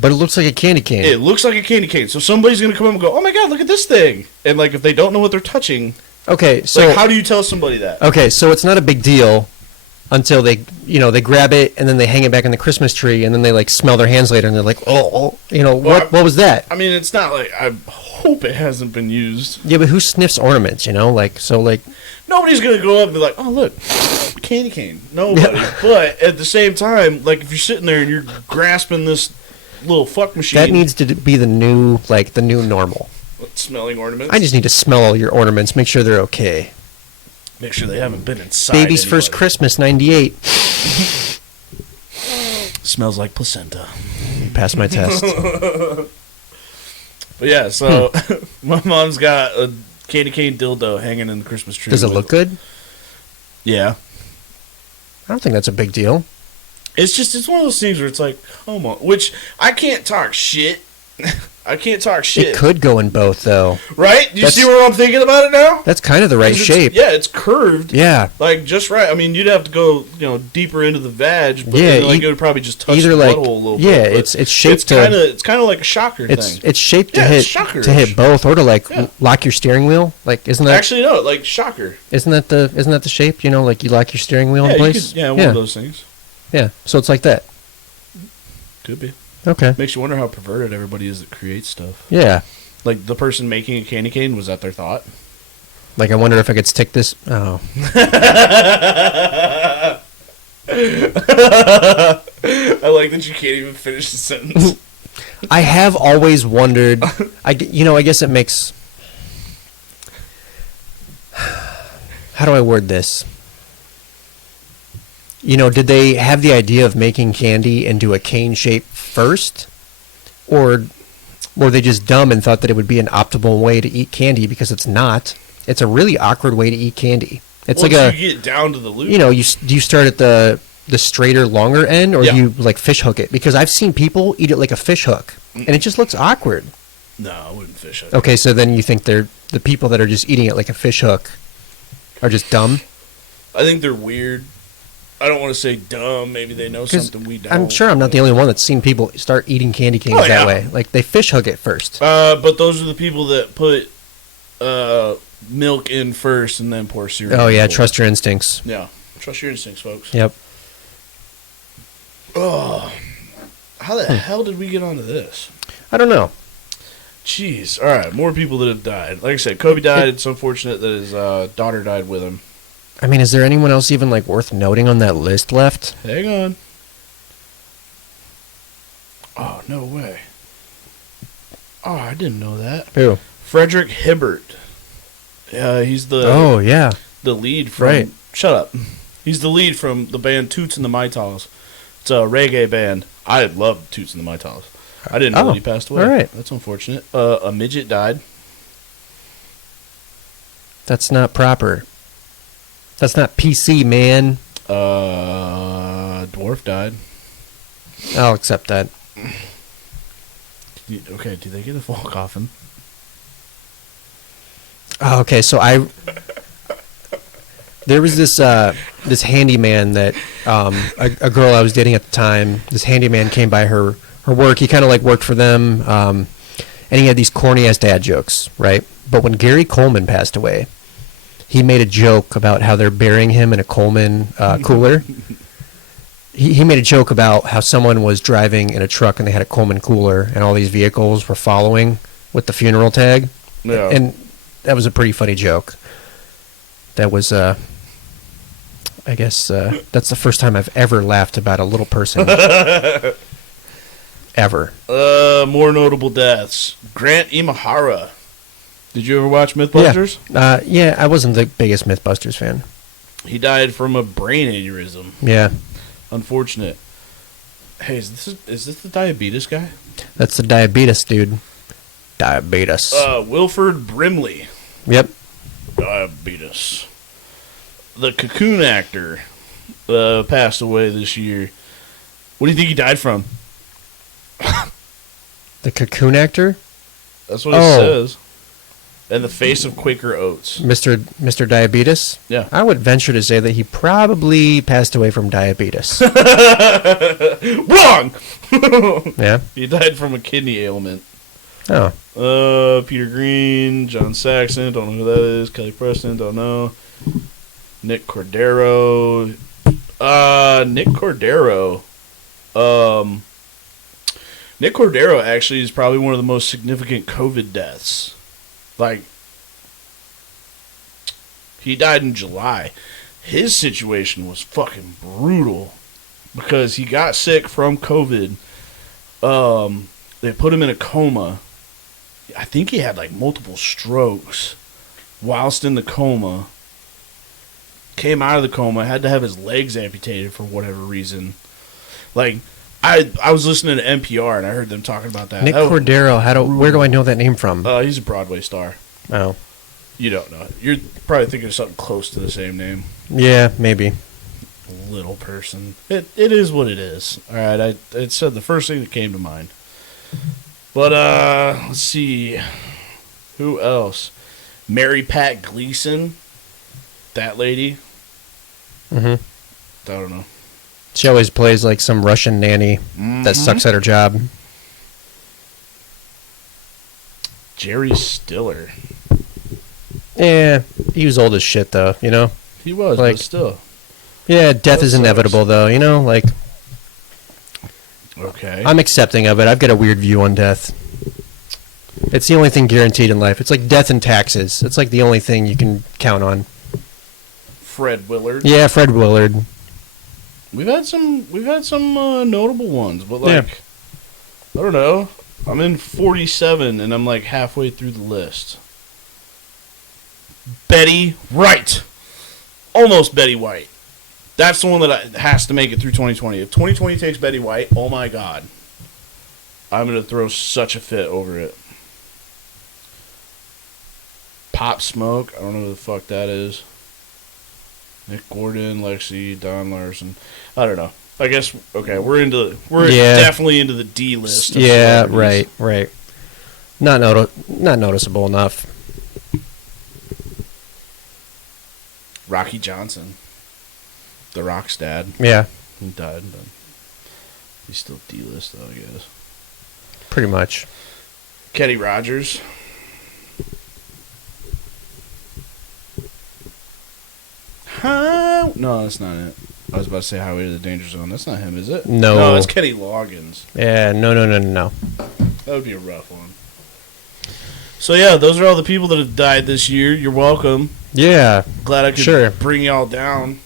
But it looks like a candy cane. it looks like a candy cane, so somebody's gonna come up and go, "Oh my god, look at this thing!" And like, if they don't know what they're touching, Okay, so... like, how do you tell somebody that? Okay, so it's not a big deal until they grab it and then they hang it back in the Christmas tree and then they like smell their hands later and they're like, oh, what was that? I mean, it's not like I hope it hasn't been used. Yeah, but who sniffs ornaments? Nobody's gonna go up and be like, "Oh, look, candy cane." Nobody. But at the same time, like, if you're sitting there and you're grasping this little fuck machine, that needs to be the new normal. smelling ornaments. I just need to smell all your ornaments, make sure they're okay. make sure they haven't been inside. Baby's first anybody. Christmas, 98. Smells like placenta. Passed my test. But yeah, so my mom's got a candy cane dildo hanging in the Christmas tree. Does it look good? Yeah. I don't think that's a big deal. It's one of those things where it's like, come on. Which, I can't talk shit. I can't talk shit. It could go in both, though. Right? Do you That's- see where I'm thinking about it now? That's kind of the right 'Cause it's- shape. Yeah, it's curved. Yeah. Like, just right. I mean, you'd have to go, deeper into the vag, but Yeah, it would probably just touch either the like butthole a little yeah, bit. but it's shaped it's to kind of like a shocker it's thing. shaped to Yeah, it's hit shocker-ish. both or to Yeah. lock your steering wheel. Like isn't that Actually, no, like shocker. isn't that the shape? Like you lock your steering wheel Yeah, in you place. could, one of those things. Yeah, so it's like that. Could be. Okay. Makes you wonder how perverted everybody is that creates stuff. Yeah. Like, the person making a candy cane, was that their thought? Like I wonder if I could stick this. Oh. I like that you can't even finish the sentence. I have always wondered. I guess it makes. How do I word this? Did they have the idea of making candy into a cane shape first? Or were they just dumb and thought that it would be an optimal way to eat candy because it's not? It's a really awkward way to eat candy. It's Once like you get down to the loop. Do you start at the straighter, longer end, or Yeah. you like fish hook it? Because I've seen people eat it like a fish hook, and it just looks awkward. No, I wouldn't fish hook. Okay, so then you think the people that are just eating it like a fish hook are just dumb? I think they're weird. I don't want to say dumb. Maybe they know 'Cause something we don't. I'm sure I'm not the only one that's seen people start eating candy canes Oh, yeah. that way. Like they fish hook it first. But those are the people that put milk in first and then pour cereal. Oh yeah, before. trust your instincts. Yeah, trust your instincts, folks. Yep. Oh, how the hell did we get onto this? I don't know. Jeez. All right, more people that have died. Like I said, Kobe died. It's unfortunate that his daughter died with him. I mean, is there anyone else even like worth noting on that list left? Hang on. Oh, no way. Oh, I didn't know that. Who? Frederick Hibbert. He's the Yeah. the lead from. Right. Shut up. He's the lead from the band Toots and the Maytals. It's a reggae band. I love Toots and the Maytals. I didn't know that he passed away. All right. That's unfortunate. A midget died. That's not proper. That's not PC, man. Dwarf died. I'll accept that. Okay, do they get a full coffin? Oh, okay, so there was this this handyman that a girl I was dating at the time. This handyman came by her work. He kind of like worked for them, and he had these corny ass dad jokes, right? But when Gary Coleman passed away, he made a joke about how they're burying him in a Coleman cooler. He made a joke about how someone was driving in a truck and they had a Coleman cooler and all these vehicles were following with the funeral tag. Yeah. And that was a pretty funny joke. That was, I guess, that's the first time I've ever laughed about a little person. Ever. More notable deaths. Grant Imahara. Did you ever watch Mythbusters? Yeah, I wasn't the biggest Mythbusters fan. He died from a brain aneurysm. Yeah. Unfortunate. Hey, is this the diabetes guy? That's the diabetes, dude. Diabetes. Wilford Brimley. Yep. Diabetes. The Cocoon actor passed away this year. What do you think he died from? The Cocoon actor? That's what it says. And the face of Quaker Oats. Mr. Diabetes? Yeah. I would venture to say that he probably passed away from diabetes. Wrong! Yeah? He died from a kidney ailment. Oh. Peter Green, John Saxon, don't know who that is. Kelly Preston, don't know. Nick Cordero. Nick Cordero actually is probably one of the most significant COVID deaths. Like, he died in July. His situation was fucking brutal because he got sick from COVID. They put him in a coma. I think he had like multiple strokes whilst in the coma. Came out of the coma, had to have his legs amputated for whatever reason. Like, I was listening to NPR and I heard them talking about that. Nick Cordero, where do I know that name from? He's a Broadway star. Oh. You don't know. You're probably thinking of something close to the same name. Yeah, maybe. Little person. It is what it is. All right, it said the first thing that came to mind. But let's see, who else? Mary Pat Gleason, that lady. Mm-hmm. I don't know. She always plays like some Russian nanny that sucks at her job. Jerry Stiller. Yeah, he was old as shit though, you know? He was, like, but still. Yeah, death That is sucks. inevitable though, you know? Like, Okay. I'm accepting of it. I've got a weird view on death. It's the only thing guaranteed in life. It's like death and taxes. It's like the only thing you can count on. Fred Willard. Yeah, Fred Willard. We've had some notable ones, but like, I don't know. I'm in 47 and I'm like halfway through the list. Betty Wright. Almost Betty White. That's the one that has to make it through 2020. If 2020 takes Betty White, oh my God. I'm going to throw such a fit over it. Pop Smoke. I don't know who the fuck that is. Nick Gordon, Lexi, Don Larson. I don't know. I guess, okay, we're definitely into the D list. Yeah, right. Not noticeable enough. Rocky Johnson. The Rock's dad. Yeah. He died, but he's still D list though, I guess. Pretty much. Kenny Rogers. No, that's not it. I was about to say Highway to the Danger Zone. That's not him, is it? No, that's Kenny Loggins. Yeah, no. That would be a rough one. So yeah, those are all the people that have died this year. You're welcome. Yeah. Glad I could bring y'all down.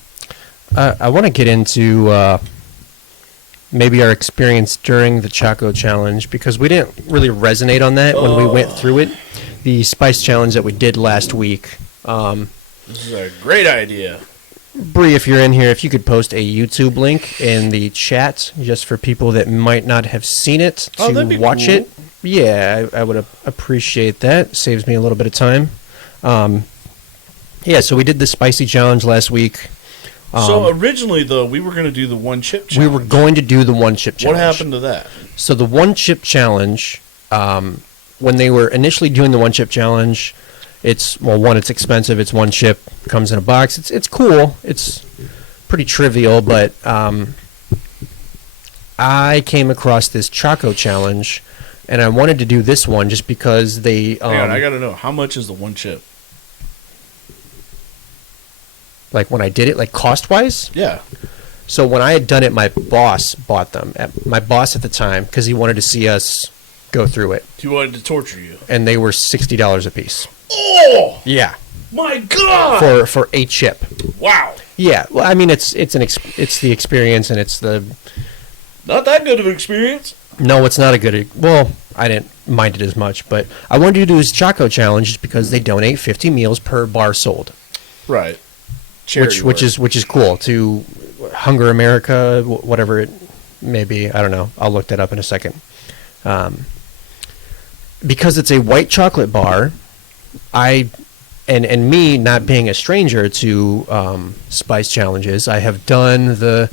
I want to get into maybe our experience during the Choco Challenge, because we didn't really resonate on that when we went through it. The Spice Challenge that we did last week. This is a great idea. Bree, if you're in here, if you could post a YouTube link in the chat just for people that might not have seen it to watch cool. it. Yeah, I would appreciate that. Saves me a little bit of time. Yeah, so we did the Spicy Challenge last week. So originally, though, we were going to do the one chip challenge. We were going to do the one chip challenge. What happened to that? So the one chip challenge, when they were initially doing the one chip challenge, it's expensive. It's one chip, comes in a box. It's cool. It's pretty trivial, but I came across this Choco Challenge, and I wanted to do this one just because they... Hang on, I got to know, how much is the one chip? Like when I did it, like cost-wise? Yeah. So when I had done it, my boss bought them. My boss at the time, because he wanted to see us go through it. He wanted to torture you. And they were $60 a piece. Oh! Yeah. My God! For a chip. Wow. Yeah. Well, I mean, it's the experience, and it's the... Not that good of an experience. No, it's not a good... Well, I didn't mind it as much, but I wanted to do this Choco Challenge just because they donate 50 meals per bar sold. Right. Which is cool to Hunger America, whatever it may be. I don't know. I'll look that up in a second. Because it's a white chocolate bar, and me not being a stranger to spice challenges, I have done the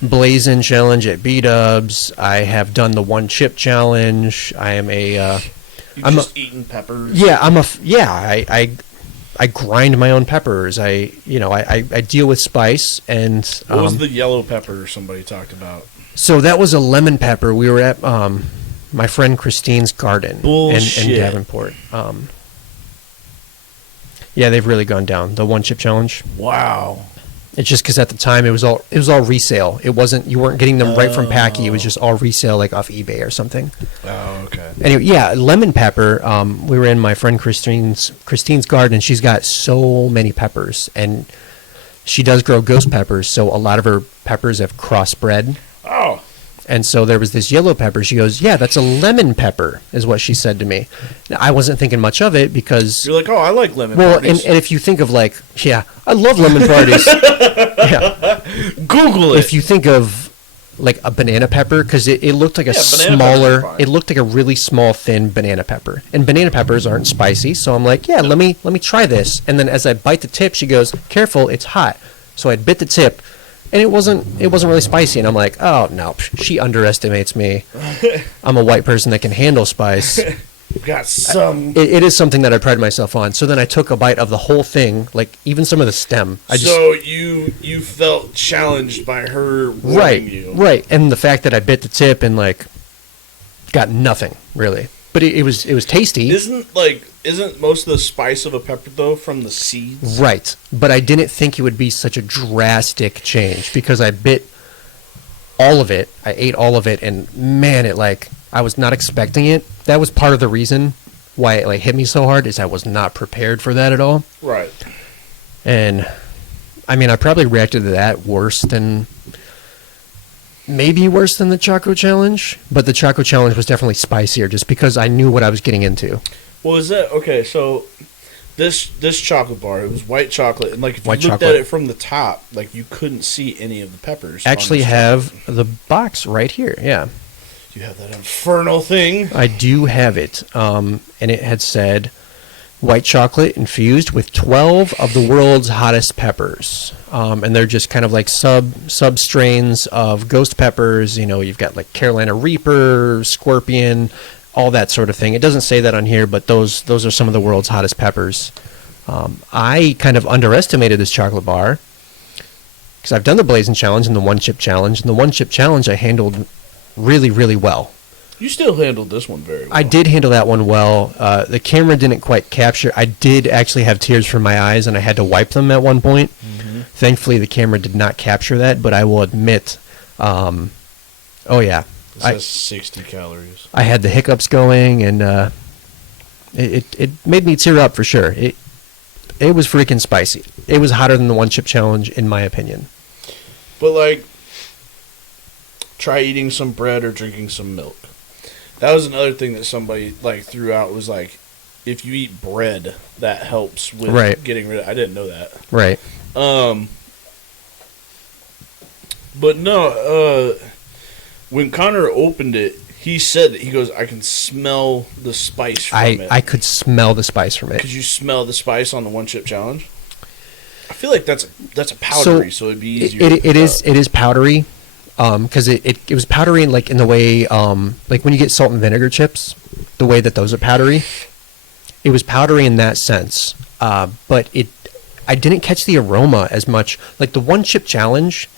Blazin' Challenge at B-Dubs. I have done the one chip challenge. I am a. I'm eating peppers. Yeah, I grind my own peppers. I deal with spice. And what was the yellow pepper somebody talked about? So that was a lemon pepper. We were at my friend Christine's garden in Davenport. Yeah, they've really gone down. The one chip challenge. Wow. It's just because at the time it was all resale. You weren't getting them right from Packy. It was just all resale, like off eBay or something. Oh, okay. Anyway, yeah, lemon pepper. We were in my friend Christine's garden. She's got so many peppers, and she does grow ghost peppers. So a lot of her peppers have crossbred. Oh. And so there was this yellow pepper. She goes, "Yeah, that's a lemon pepper," is what she said to me. Now, I wasn't thinking much of it because you're like, "Oh, I like lemon parties." And if you think of I love lemon parties. Yeah. Google it. If you think of like a banana pepper, because it looked like it looked like a really small, thin banana pepper. And banana peppers aren't spicy, so I'm like, "Yeah, let me try this." And then as I bite the tip, she goes, "Careful, it's hot." So I bit the tip. And it wasn't really spicy, and I'm like, oh no, she underestimates me. I'm a white person that can handle spice. Got some. It is something that I pride myself on. So then I took a bite of the whole thing, like even some of the stem. So you felt challenged by her warning you, right? And the fact that I bit the tip and got nothing really, but it was tasty. Isn't most of the spice of a pepper, though, from the seeds? Right. But I didn't think it would be such a drastic change because I bit all of it. I ate all of it, and man, I was not expecting it. That was part of the reason why it hit me so hard is I was not prepared for that at all. Right. And, I mean, I probably reacted to that worse than maybe worse than the Choco Challenge, but the Choco Challenge was definitely spicier just because I knew what I was getting into. Well, is that okay? So this chocolate bar, it was white chocolate, and like if you White looked chocolate. at it from the top, like you couldn't see any of the peppers. Actually, on this have chocolate. the box right here. Yeah, You have that infernal thing. I do have it, and it had said white chocolate infused with 12 of the world's hottest peppers, and they're just kind of like sub strains of ghost peppers. You know, you've got like Carolina Reaper, Scorpion, all that sort of thing. It doesn't say that on here, but those are some of the world's hottest peppers. I kind of underestimated this chocolate bar because I've done the Blazing Challenge and the One Chip Challenge, and the One Chip Challenge I handled really, really well. You still handled this one very well. I did handle that one well. The camera didn't quite capture. I did actually have tears from my eyes, and I had to wipe them at one point. Mm-hmm. Thankfully, the camera did not capture that, but I will admit, oh yeah, It says 60 calories. I had the hiccups going, and it made me tear up for sure. It was freaking spicy. It was hotter than the One Chip Challenge, in my opinion. But like, try eating some bread or drinking some milk. That was another thing that somebody like threw out was like, if you eat bread, that helps with Right. getting rid of. I didn't know that. Right. But no, when Connor opened it, he said that he goes, I can smell the spice from it. I could smell the spice from it. Could you smell the spice on the One Chip Challenge? I feel like that's a powdery, so it'd be easier. It is powdery, because it was powdery in like in the way like when you get salt and vinegar chips, the way that those are powdery. It was powdery in that sense, but I didn't catch the aroma as much. Like the One Chip Challenge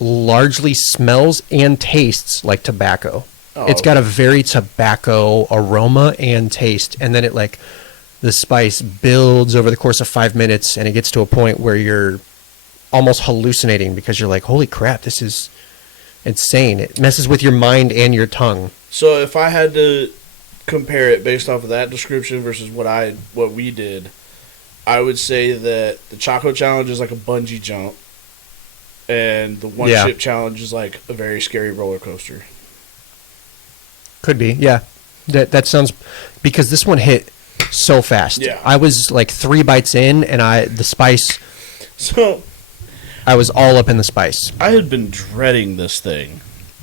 largely smells and tastes like tobacco. Oh, It's got a very tobacco aroma and taste, and then it like the spice builds over the course of 5 minutes, and it gets to a point where you're almost hallucinating because you're like, holy crap, this is insane. It messes with your mind and your tongue. So if I had to compare it based off of that description versus what we did, I would say that the Choco Challenge is like a bungee jump, and the One Chip Challenge is like a very scary roller coaster. Could be, yeah. That sounds, because this one hit so fast. Yeah. I was like 3 bites in, and the spice, So I was all up in the spice. I had been dreading this thing,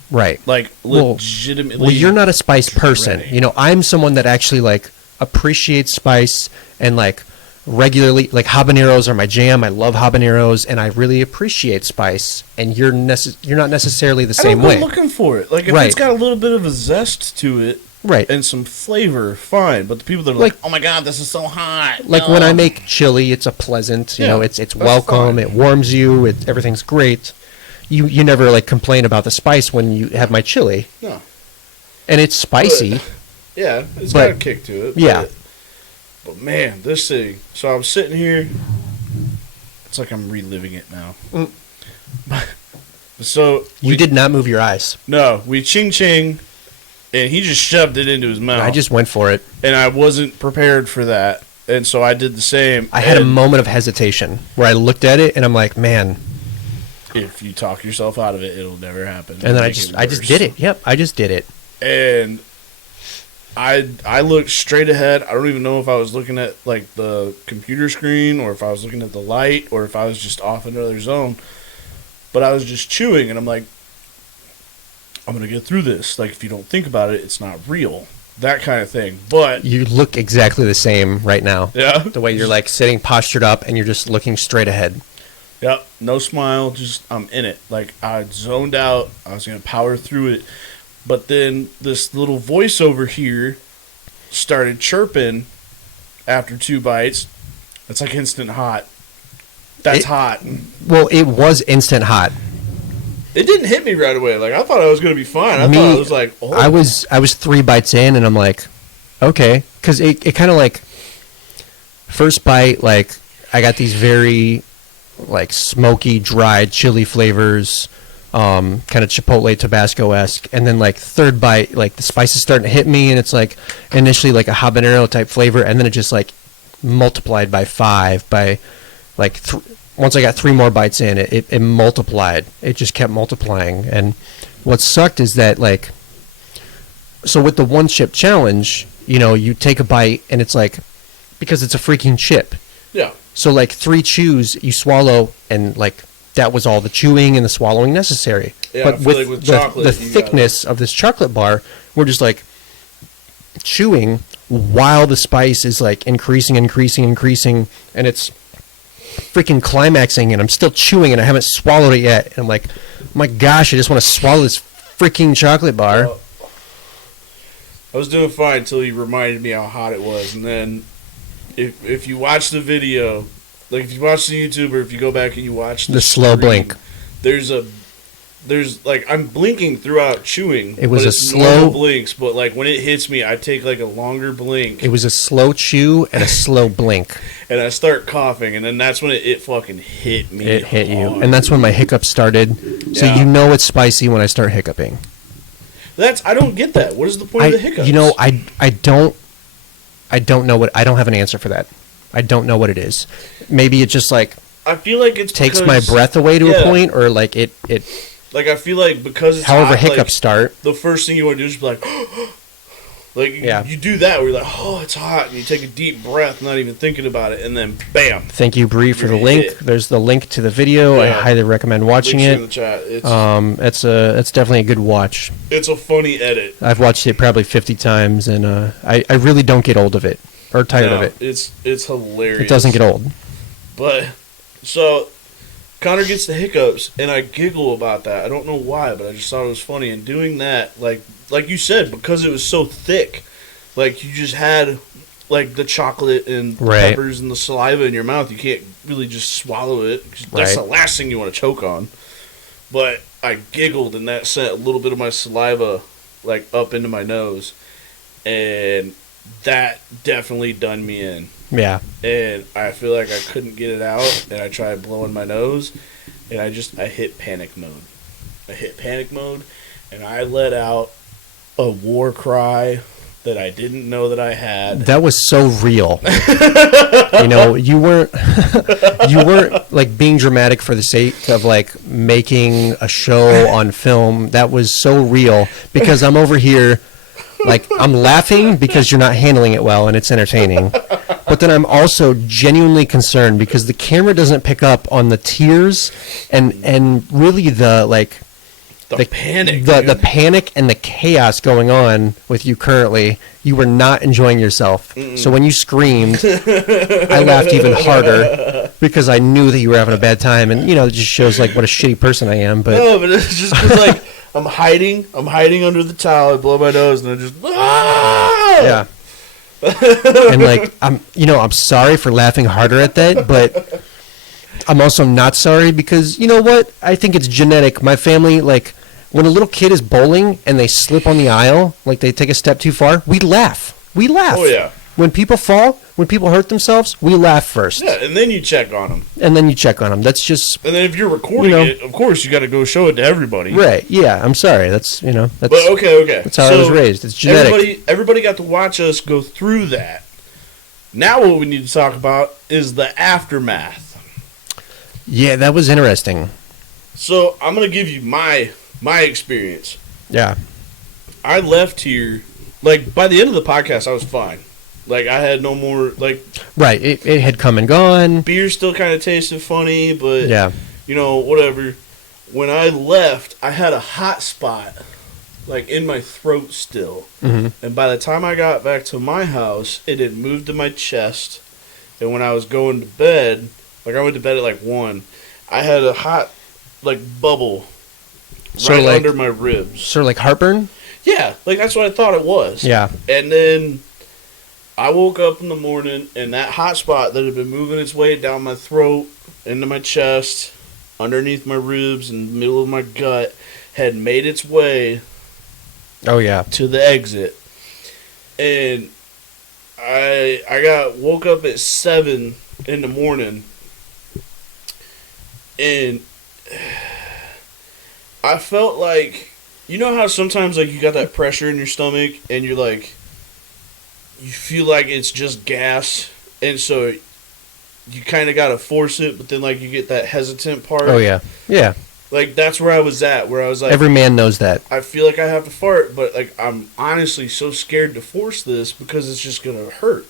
Right. like Well- legitimately. Well, you're not a spice person. dreading. You know, I'm someone that actually like appreciates spice and like regularly, like habaneros are my jam. I love habaneros and I really appreciate spice. And you're not necessarily the I same don't way. go looking for it. Like if Right. it's got a little bit of a zest to it Right. and some flavor, fine. But the people that are like, Like- "Oh my god, this is so hot!" Like no." when I make chili, it's a pleasant, you Yeah, know, it's that's welcome, fine. it warms you, everything's great. You never like complain about the spice when you have my chili. No. And it's spicy. Yeah, it's But- got a kick to it. Yeah. But man, this thing. So I was sitting here. It's like I'm reliving it now. Mm. So You did not move your eyes. no, we ching ching, and he just shoved it into his mouth. I just went for it. and I wasn't prepared for that, and so I did the same. I had a and moment of hesitation where I looked at it and I'm like, man. If you talk yourself out of it, it'll never happen. And then It'll I make just it I just worse. did it. Yep, I just did it. And I looked straight ahead. I don't even know if I was looking at like the computer screen or if I was looking at the light or if I was just off in another zone. But I was just chewing, and I'm like, I'm gonna get through this. Like if you don't think about it, it's not real. That kind of thing. But You look exactly the same right now. yeah, The way you're like sitting postured up and you're just looking straight ahead. Yep, no smile, just I'm in it. Like I zoned out, I was gonna power through it, but then this little voice over here started chirping after 2 bites. It's like instant hot. That's It- hot. Well, it was instant hot. It didn't hit me right away. Like I thought I was gonna be fine. I Me- thought I was like, oh, I was 3 bites in and I'm like, okay, because it kind of like first bite, like I got these very like smoky, dried chili flavors, kind of Chipotle Tabasco-esque, and then like third bite, like the spice is starting to hit me, and it's like initially like a habanero type flavor, and then it just like multiplied by 5 by like once I got 3 more bites in, it multiplied. It just kept multiplying. And what sucked is that, like, so with the 1 chip challenge, you know, you take a bite and it's like, because it's a freaking chip. Yeah. So like 3 chews you swallow, and like that was all the chewing and the swallowing necessary. Yeah, but I feel with, like with chocolate, the thickness of this chocolate bar, we're just like chewing while the spice is like increasing, and it's freaking climaxing, and I'm still chewing and I haven't swallowed it yet. And I'm like, oh my gosh, I just want to swallow this freaking chocolate bar. I was doing fine until you reminded me how hot it was, and then if you watch the video, like if you watch the YouTube, or if you go back and you watch the slow blink, there's like, I'm blinking throughout chewing. It was but a it's slow normal blinks, but like when it hits me, I take like a longer blink. It was a slow chew and a slow blink, and I start coughing, and then that's when it fucking hit me. It hit you, hard. and that's when my hiccups started. So Yeah. you know it's spicy when I start hiccuping. I don't get that. What is the point of the hiccups? You know, I don't know what. I don't have an answer for that. I don't know what it is. Maybe it just like I feel like it takes my breath away to a point, or like it. Like, I feel like because it's however hot, hiccups like, start, the first thing you want to do is be like, like you do that where you're like, oh, it's hot, and you take a deep breath, not even thinking about it, and then bam. Thank you, Bree, for the You're link. hit. There's the link to the video. I Yeah. highly recommend watching Links it. in the chat. It's definitely a good watch. It's a funny edit. I've watched it probably 50 times, and I really don't get old of it or tired of it. It's hilarious. It doesn't get old. But so Connor gets the hiccups, and I giggle about that. I don't know why, but I just thought it was funny. And doing that, like you said, because it was so thick, like you just had like the chocolate and the Right. peppers and the saliva in your mouth. You can't really just swallow it, 'cause that's Right. the last thing you want to choke on. But I giggled, and that sent a little bit of my saliva like up into my nose, and that definitely done me in. Yeah. And I feel like I couldn't get it out, and I tried blowing my nose, and I hit panic mode. And I let out a war cry that I didn't know that I had. That was so real. You know, you weren't like being dramatic for the sake of like making a show on film. That was so real, because I'm over here like I'm laughing because you're not handling it well and it's entertaining. But then I'm also genuinely concerned because the camera doesn't pick up on the tears and really the like the panic. The panic and the chaos going on with you currently. You were not enjoying yourself. So when you screamed, I laughed even harder because I knew that you were having a bad time. And, you know, it just shows like what a shitty person I am. But no, but it's just 'cause, like I'm hiding under the towel. I blow my nose, and I just yeah. And like I'm sorry for laughing harder at that, but I'm also not sorry because you know what? I think it's genetic. My family, like when a little kid is bowling and they slip on the aisle, like they take a step too far, we laugh. We laugh. Oh yeah. When people fall, when people hurt themselves, we laugh first. Yeah, and then you check on them. And then you check on them. That's just. And then if you're recording it, of course you got to go show it to everybody. Right. Yeah. I'm sorry. That's That's. But okay. That's how I was raised. It's genetic. Everybody got to watch us go through that. Now what we need to talk about is the aftermath. Yeah, that was interesting. So I'm gonna give you my experience. Yeah. I left here, like by the end of the podcast, I was fine. Like I had no more like. Right. It had come and gone. Beer still kind of tasted funny, but yeah. You know, whatever. When I left, I had a hot spot, like in my throat still. Mm-hmm. And by the time I got back to my house, it had moved to my chest. And when I was going to bed, like I went to bed at like 1, I had a hot, like bubble, right under my ribs. Sort of like heartburn. Yeah, like that's what I thought it was. Yeah. And then I woke up in the morning, and that hot spot that had been moving its way down my throat, into my chest, underneath my ribs, in the middle of my gut, had made its way. Oh yeah. To the exit, and I woke up at 7 in the morning, and I felt like, you know how sometimes like you got that pressure in your stomach, and you're like, you feel like it's just gas, and so you kind of got to force it, but then, like, you get that hesitant part. Oh, yeah. Yeah. Like, that's where I was at, where I was like... Every man knows that. I feel like I have to fart, but, like, I'm honestly so scared to force this because it's just going to hurt.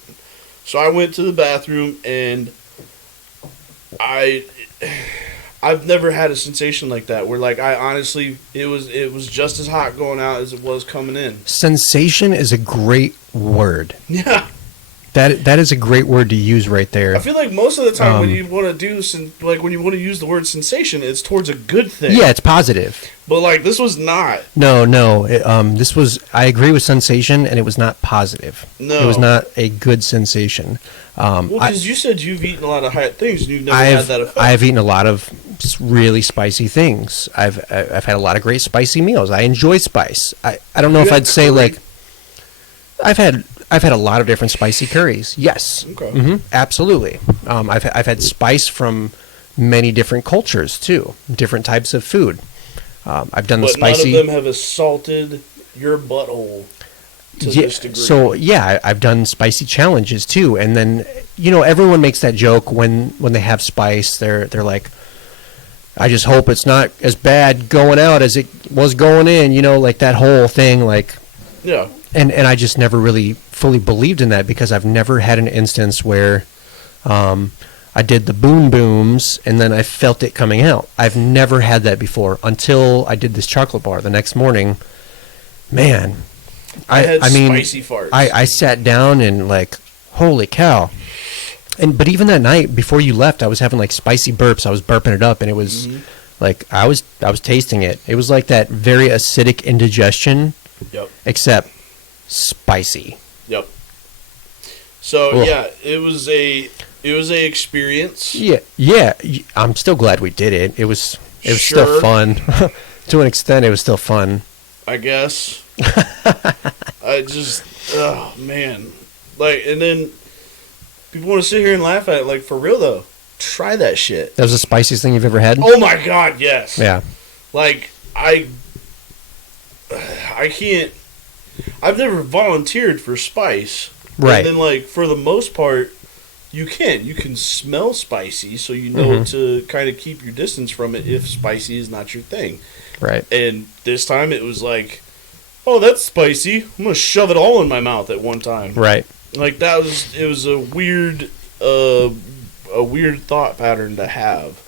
So I went to the bathroom, and I've never had a sensation like that, where, like, I honestly... It was just as hot going out as it was coming in. Sensation is a great word. Yeah. That is a great word to use right there. I feel like most of the time when you want to when you want to use the word sensation, it's towards a good thing. Yeah, it's positive. But like this was not. No. This was. I agree with sensation, and it was not positive. No, it was not a good sensation. Well, because you said you've eaten a lot of hot things, and you've never had that effect. I've eaten a lot of really spicy things. I've had a lot of great spicy meals. I enjoy spice. I don't know if I'd say like. I've had a lot of different spicy curries. Yes. Okay. Mm-hmm. Absolutely. I've had spice from many different cultures too, different types of food. I've done the spicy. None of them have assaulted your butthole to this degree. So yeah, I've done spicy challenges too, and then everyone makes that joke when they have spice. They're like, I just hope it's not as bad going out as it was going in. Like that whole thing, like. Yeah. And I just never really fully believed in that because I've never had an instance where I did the boom booms and then I felt it coming out. I've never had that before until I did this chocolate bar the next morning. Man, I mean, spicy farts. I sat down and like, holy cow. But even that night before you left, I was having like spicy burps. I was burping it up and it was like I was tasting it. It was like that very acidic indigestion. Yep. Except spicy. Yep. So Ugh. yeah, it was a experience. Yeah. I'm still glad we did it. It was Sure. still fun. To an extent, it was still fun. I guess. Oh man, like, and then people want to sit here and laugh at it. Like, for real though, try that shit. That was the spiciest thing you've ever had? Oh my god, yes. Yeah. Like I can't. I've never volunteered for spice. Right. And then, like, for the most part, you can smell spicy, so you know to kind of keep your distance from it if spicy is not your thing. Right. And this time it was like, oh, that's spicy. I'm gonna shove it all in my mouth at one time. Right. Like it was a weird thought pattern to have,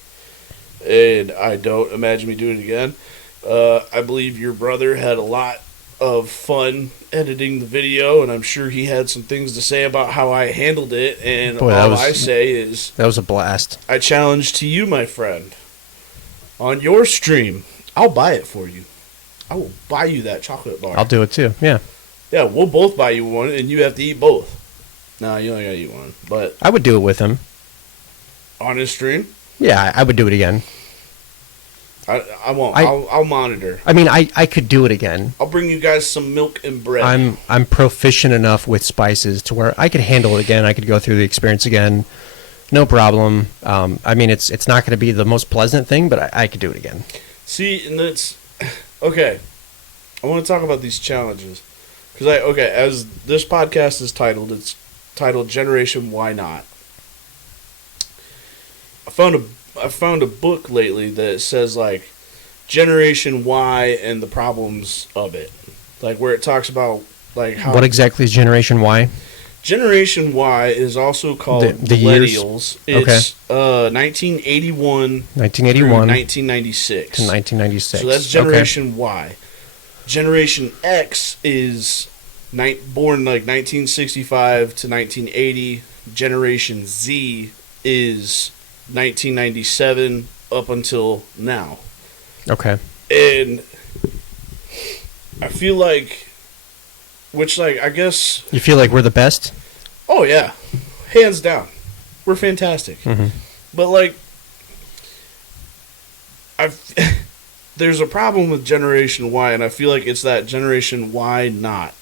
and I don't imagine me doing it again. I believe your brother had a lot of fun editing the video, and I'm sure he had some things to say about how I handled it, and Boy, I say is... That was a blast. I challenge to you, my friend, on your stream, I'll buy it for you. I will buy you that chocolate bar. I'll do it too, yeah. Yeah, we'll both buy you one, and you have to eat both. No, you only gotta eat one, but... I would do it with him. On his stream? Yeah, I would do it again. I won't. I'll monitor. I mean, I could do it again. I'll bring you guys some milk and bread. I'm proficient enough with spices to where I could handle it again. I could go through the experience again, no problem. I mean, it's not going to be the most pleasant thing, but I could do it again. See, and that's okay. I want to talk about these challenges because as this podcast is titled, it's titled Generation Why Not. I found a book lately that says like Generation Y and the problems of it, like where it talks about like how. What exactly is Generation Y? Generation Y is also called the millennials. Years? It's 1981 through 1996 to 1996. So that's Generation Y. Generation X is born like 1965 to 1980. Generation Z is 1997 up until now. Okay. And I feel like, I guess... You feel like we're the best? Oh, yeah. Hands down. We're fantastic. Mm-hmm. But, like, there's a problem with Generation Y, and I feel like it's that Generation Y not.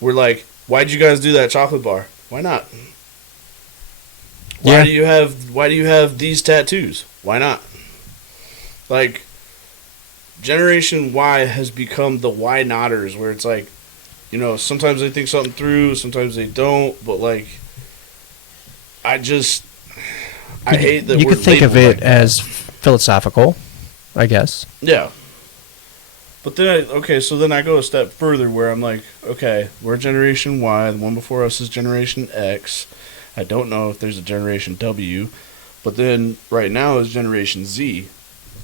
We're like, why'd you guys do that chocolate bar? Why not? Why do you have these tattoos? Why not? Like, Generation Y has become the why notters, where it's like, sometimes they think something through, sometimes they don't, but like, I I hate that you we're could think of labeled it like that. as philosophical, I guess. Yeah. But then, so then I go a step further where I'm like, okay, we're Generation Y. The one before us is Generation X. I don't know if there's a Generation W. But then right now is Generation Z,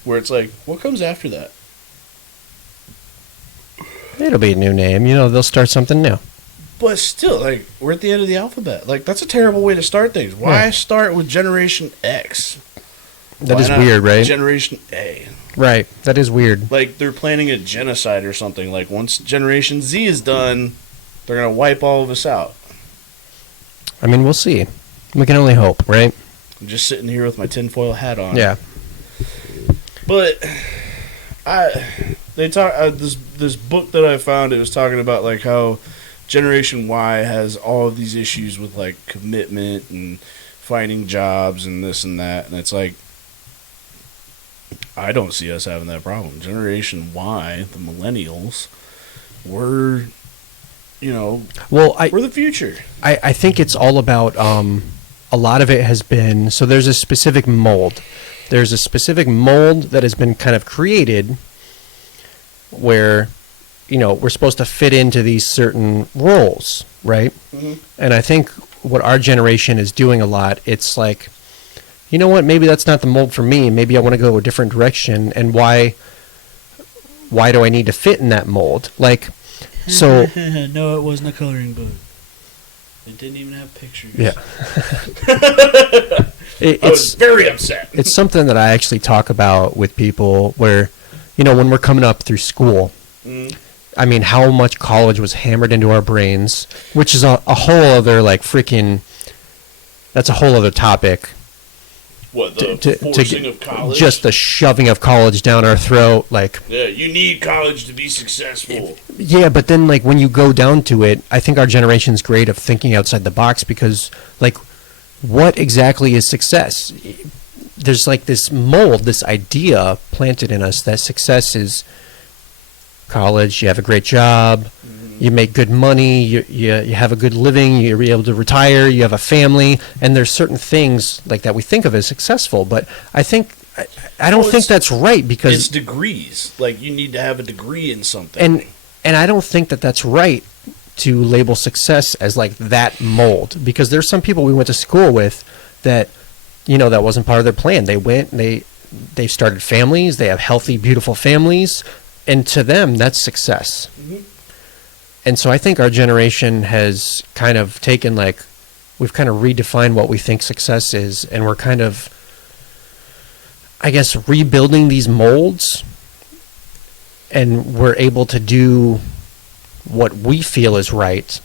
where it's like, what comes after that? It'll be a new name. They'll start something new. But still, like, we're at the end of the alphabet. Like, that's a terrible way to start things. Why start with Generation X? That Why is not weird, right? Generation A. Right. That is weird. Like, they're planning a genocide or something. Like, once Generation Z is done, they're going to wipe all of us out. I mean, we'll see. We can only hope, right? I'm just sitting here with my tinfoil hat on. Yeah. But they talk this book that I found. It was talking about like how Generation Y has all of these issues with like commitment and finding jobs and this and that, and it's like I don't see us having that problem. Generation Y, the millennials, we're we're the future. I think it's all about a lot of it has been, so there's a specific mold. There's a specific mold that has been kind of created where, we're supposed to fit into these certain roles, right? Mm-hmm. And I think what our generation is doing a lot, it's like, you know what, maybe that's not the mold for me. Maybe I want to go a different direction. And why do I need to fit in that mold? Like, so... No, it wasn't a coloring book. It didn't even have pictures. Yeah. I was very upset. It's something that I actually talk about with people where, when we're coming up through school, I mean, how much college was hammered into our brains, which is a whole other, like, freaking, that's a whole other topic. What, the forcing of college? Just the shoving of college down our throat, like... Yeah, you need college to be successful. Yeah, but then, like, when you go down to it, I think our generation's great of thinking outside the box because, like, what exactly is success? There's, like, this mold, this idea planted in us that success is college, you have a great job, you make good money, you have a good living, you're able to retire, you have a family, and there's certain things like that we think of as successful. But I think I don't think that's right because it's degrees. Like you need to have a degree in something, and I don't think that that's right to label success as like that mold because there's some people we went to school with that that wasn't part of their plan. They went and they started families, they have healthy, beautiful families, and to them that's success. Mm-hmm. And so I think our generation has kind of taken we've kind of redefined what we think success is, and we're kind of, I guess, rebuilding these molds, and we're able to do what we feel is right,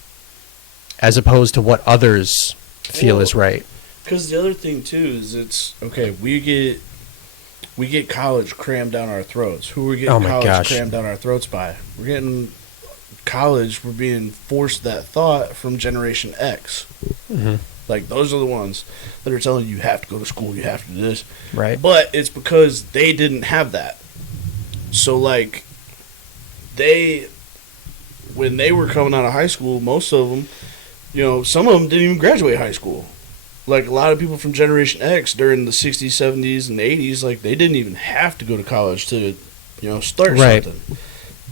as opposed to what others feel is right. Because the other thing too is it's okay. We get college crammed down our throats. Who are we getting college crammed down our throats by? We're getting college. We're being forced that thought from Generation X. Mm-hmm. Like those are the ones that are telling you have to go to school, you have to do this. Right. But it's because they didn't have that. So like when they were coming out of high school, most of them, some of them didn't even graduate high school. Like a lot of people from Generation X during the 60s, 70s, and 80s, like they didn't even have to go to college to, start something.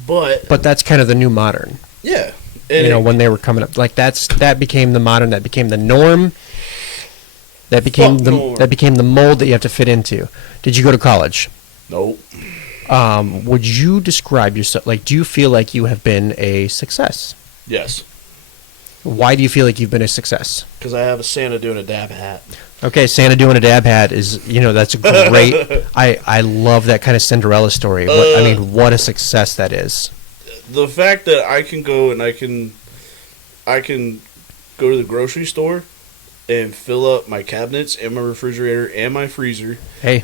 But that's kind of the new modern. Yeah. And when they were coming up, like that became the modern, that became the norm. That became the mold that you have to fit into. Did you go to college? Nope. Would you describe yourself, like, do you feel like you have been a success? Yes. Why do you feel like you've been a success? Because I have a Santa doing a dab hat. Okay, Santa doing a dab hat is, that's a great, I love that kind of Cinderella story. What a success that is. The fact that I can go and I can go to the grocery store and fill up my cabinets and my refrigerator and my freezer. Hey.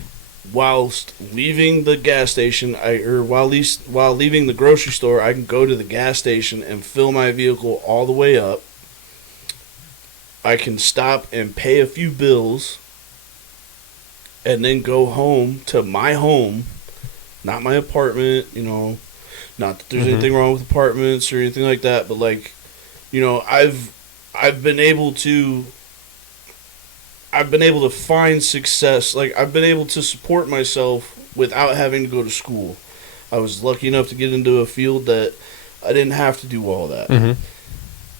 Whilst leaving the gas station, while leaving the grocery store, I can go to the gas station and fill my vehicle all the way up. I can stop and pay a few bills and then go home to my home, not my apartment, not that there's anything wrong with apartments or anything like that, but I've been able to I've been able to find success. Like, I've been able to support myself without having to go to school. I was lucky enough to get into a field that I didn't have to do all that. Mm-hmm.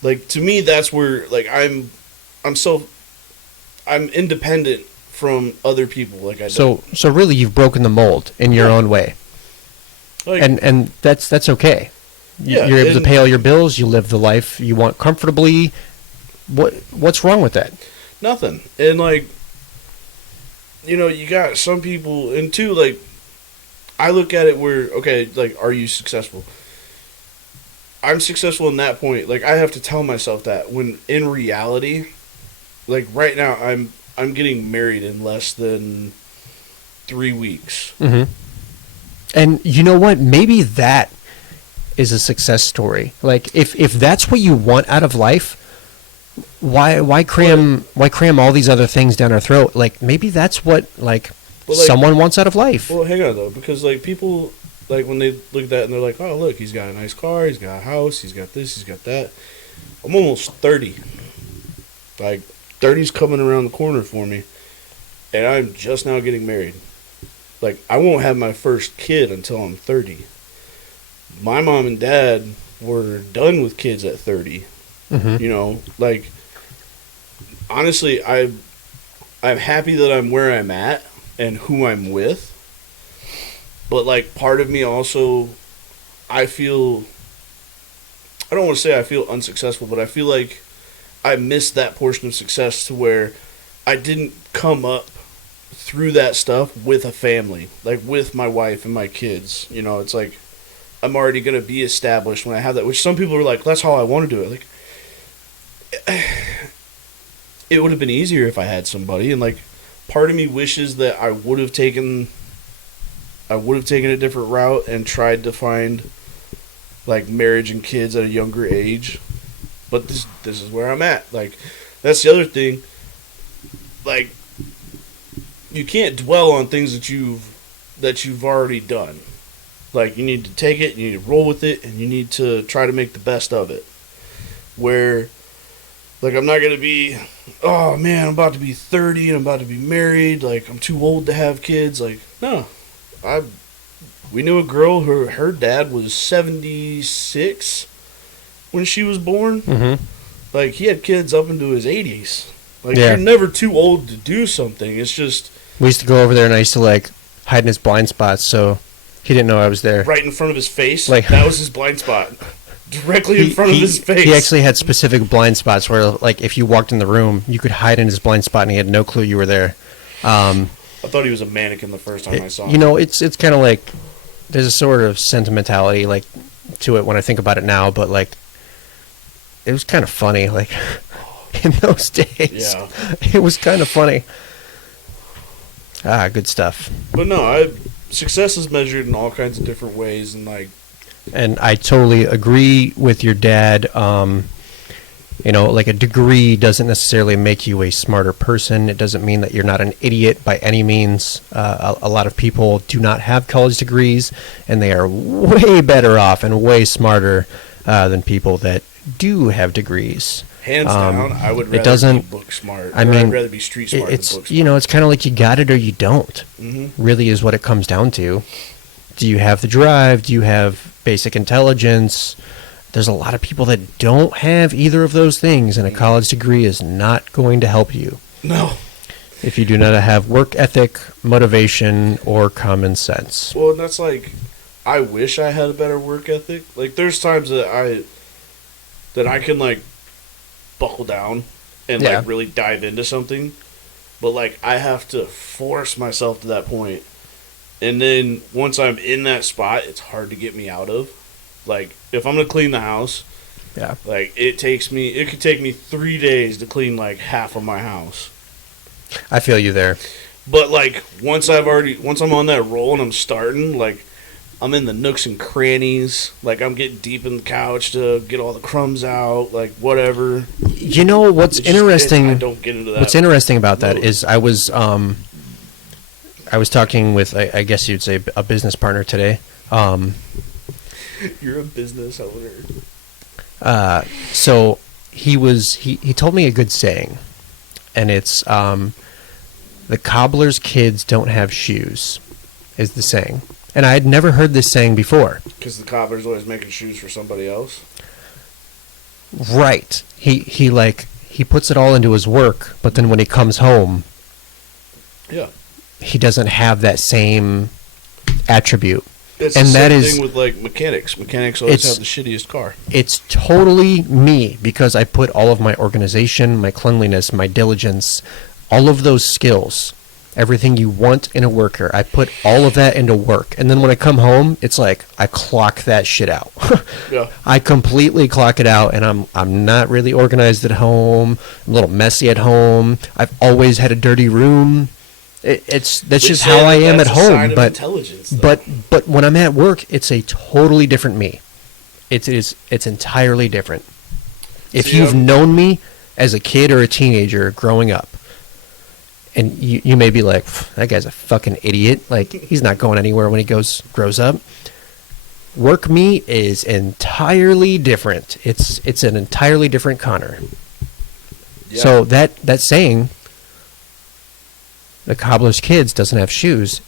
Like, to me, that's where, like, I'm independent from other people. Like, So really, you've broken the mold in your own way, like, and that's okay. Yeah, You're able to pay all your bills. You live the life you want comfortably. What's wrong with that? nothing. And, like, you know, you got some people, and two, like, I look at it where, okay, like, are you successful? I'm successful in that point. Like, I have to tell myself that, when in reality, like, right now, I'm getting married in less than 3 weeks. Mm-hmm. And you know what? Maybe that is a success story. Like, if that's what you want out of life, why cram all these other things down our throat? Like, maybe that's what someone wants out of life. Well, hang on though, because like people, like when they look at that and they're like, oh look, he's got a nice car, he's got a house, he's got this, he's got that. I'm almost 30. Like 30's coming around the corner for me, and I'm just now getting married. Like, I won't have my first kid until I'm 30. My mom and dad were done with kids at 30. Mm-hmm. You know, like, honestly, I'm happy that I'm where I'm at and who I'm with. But, like, part of me also, I don't want to say I feel unsuccessful, but I feel like I missed that portion of success to where I didn't come up through that stuff with a family, like with my wife and my kids. You know, it's like I'm already going to be established when I have that, which some people are like, that's how I want to do it. Like, it would have been easier if I had somebody, and like part of me wishes that I would have taken a different route and tried to find like marriage and kids at a younger age. But this is where I'm at. Like, that's the other thing. Like, you can't dwell on things that you've already done. Like, you need to take it, you need to roll with it, and you need to try to make the best of it. Where, like, I'm not going to be, oh man, I'm about to be 30 and I'm about to be married, like, I'm too old to have kids. Like, no. We knew a girl, her dad was 76 when she was born. Mm-hmm. Like, he had kids up into his 80s. Like, Yeah. you're never too old to do something. It's just... We used to go over there, and I used to, like, hide in his blind spots, so he didn't know I was there. Right in front of his face. Like, that was his blind spot. Directly in front of his face. He actually had specific blind spots where, like, if you walked in the room, you could hide in his blind spot, and he had no clue you were there. I thought he was a mannequin the first time I saw him. You know, it's kind of like, there's a sort of sentimentality, like, to it when I think about it now, but, like, it was kind of funny, like, in those days. Yeah. It was kind of funny. Good stuff. But no, success is measured in all kinds of different ways, and like... And I totally agree with your dad. You know, like, a degree doesn't necessarily make you a smarter person. It doesn't mean that you're not an idiot by any means. A lot of people do not have college degrees, and they are way better off and way smarter than people that do have degrees. Hands down, I would rather be book smart. I'd rather be street smart than book smart. You know, it's kind of like you got it or you don't. Mm-hmm. Really is what it comes down to. Do you have the drive? Do you have basic intelligence? There's a lot of people that don't have either of those things, and a college degree is not going to help you. No. If you do not have work ethic, motivation, or common sense. Well, and that's like, I wish I had a better work ethic. Like, there's times that I can, like, buckle down and, like, really dive into something. But, like, I have to force myself to that point. And then, once I'm in that spot, it's hard to get me out of. Like, if I'm going to clean the house, like, it could take me 3 days to clean, like, half of my house. I feel you there. But, like, once I'm on that roll and I'm starting, like, I'm in the nooks and crannies. Like, I'm getting deep in the couch to get all the crumbs out, like, whatever. You know, what's interesting... I don't get into that. What's interesting about that is I was talking with, I guess you'd say, a business partner today. You're a business owner. So he told me a good saying. and it's the cobbler's kids don't have shoes, is the saying. And I had never heard this saying before. Because the cobbler's always making shoes for somebody else? Right. He puts it all into his work, but then when he comes home, yeah, he doesn't have that same attribute. It's and the that same is thing with like mechanics. Mechanics always have the shittiest car. It's totally me because I put all of my organization, my cleanliness, my diligence, all of those skills, everything you want in a worker, I put all of that into work. And then when I come home, it's like I clock that shit out. Yeah. I completely clock it out, and I'm not really organized at home. I'm a little messy at home. I've always had a dirty room. That's just how I am at home. But when I'm at work, it's a totally different me. It's entirely different. If you've known me as a kid or a teenager growing up, and you may be like, that guy's a fucking idiot. Like, he's not going anywhere when he grows up. Work me is entirely different. It's an entirely different Connor. Yeah. So that saying, the cobbler's kids doesn't have shoes,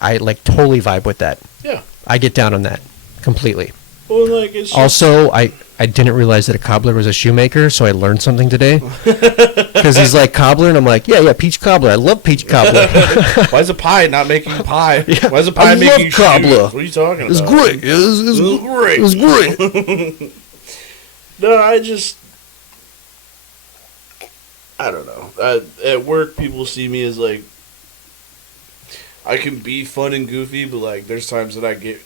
I like totally vibe with that. Yeah. I get down on that completely. Well, like, it's also, I didn't realize that a cobbler was a shoemaker, so I learned something today. Because he's like, cobbler, and I'm like, yeah, peach cobbler. I love peach cobbler. Why is a pie not making pie? Yeah, why is a pie making cobbler. Shoes? What are you talking about? It's great. It's great. No, I don't know. At work, people see me as like, I can be fun and goofy, but like, there's times that I get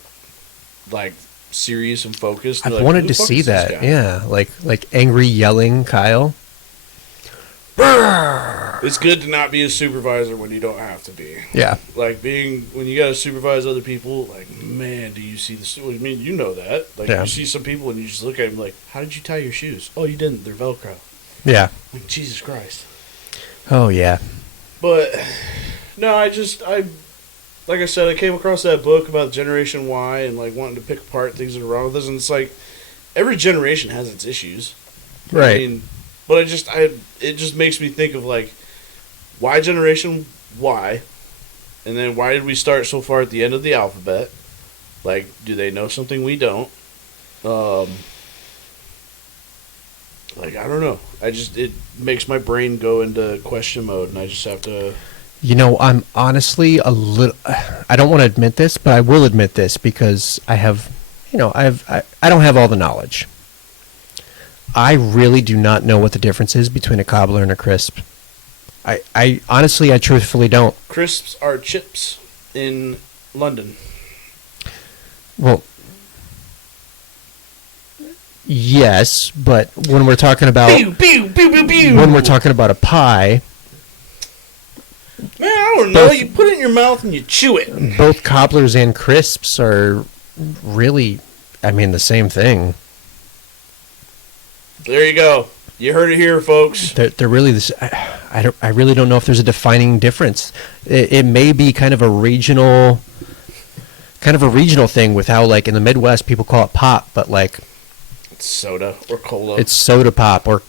like serious and focused. I've wanted to see that. Yeah, like angry yelling Kyle. It's good to not be a supervisor when you don't have to be. Yeah. Like when you got to supervise other people, like, man, do you see the... I mean, you know that. Like, you see some people and you just look at them like, how did you tie your shoes? Oh, you didn't. They're Velcro. Yeah. Like, Jesus Christ. Oh, yeah. But, no, like I said, I came across that book about Generation Y and, like, wanting to pick apart things that are wrong with us. And it's like, every generation has its issues. Right. I mean, but it just makes me think of, like, why Generation Y? And then why did we start so far at the end of the alphabet? Like, do they know something we don't? Like, I don't know. It makes my brain go into question mode, and I just have to... You know, I'm honestly a little... I don't want to admit this, but I will admit this because I have... You know, I don't have all the knowledge. I really do not know what the difference is between a cobbler and a crisp. I honestly, I truthfully don't. Crisps are chips in London. Well, yes, but when we're talking about... When we're talking about a pie... Man, I don't know. You put it in your mouth and you chew it. Both cobblers and crisps are really, I mean, the same thing. There you go. You heard it here, folks. They're really this. I really don't know if there's a defining difference. It may be kind of a regional thing with how, like, in the Midwest people call it pop, but like it's soda or cola. It's soda pop or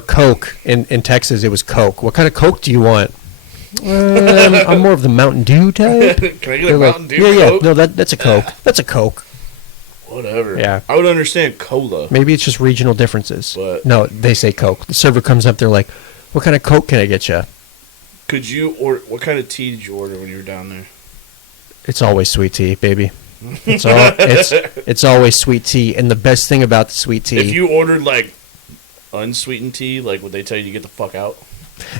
Coke. In Texas it was Coke. What kind of Coke do you want? I'm more of the Mountain Dew type. Can I get a Mountain Dew? Yeah. No, that's a Coke. That's a Coke. Whatever. Yeah. I would understand cola. Maybe it's just regional differences. But no, they say Coke. The server comes up, they're like, what kind of Coke can I get you? Could you order... What kind of tea did you order when you were down there? It's always sweet tea, baby. It's always sweet tea. And the best thing about the sweet tea... If you ordered, like, unsweetened tea, like, would they tell you to get the fuck out?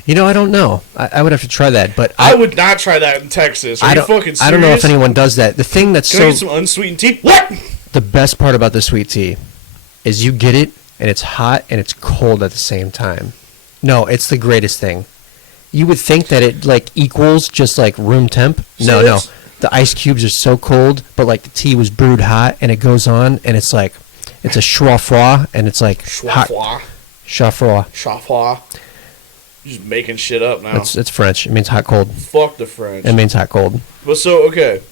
You know, I don't know. I would have to try that, but I would not try that in Texas. Are you fucking serious? I don't know if anyone does that. The thing that's Can I get some unsweetened tea? What? The best part about the sweet tea is you get it, and it's hot, and it's cold at the same time. No, it's the greatest thing. You would think that it, like, equals just, like, room temp. No. The ice cubes are so cold, but, like, the tea was brewed hot, and it goes on, and it's, like, it's a schwa, and it's, like, hot. Schwa. You're just making shit up now. It's French. It means hot, cold. Fuck the French. It means hot, cold. But so, okay.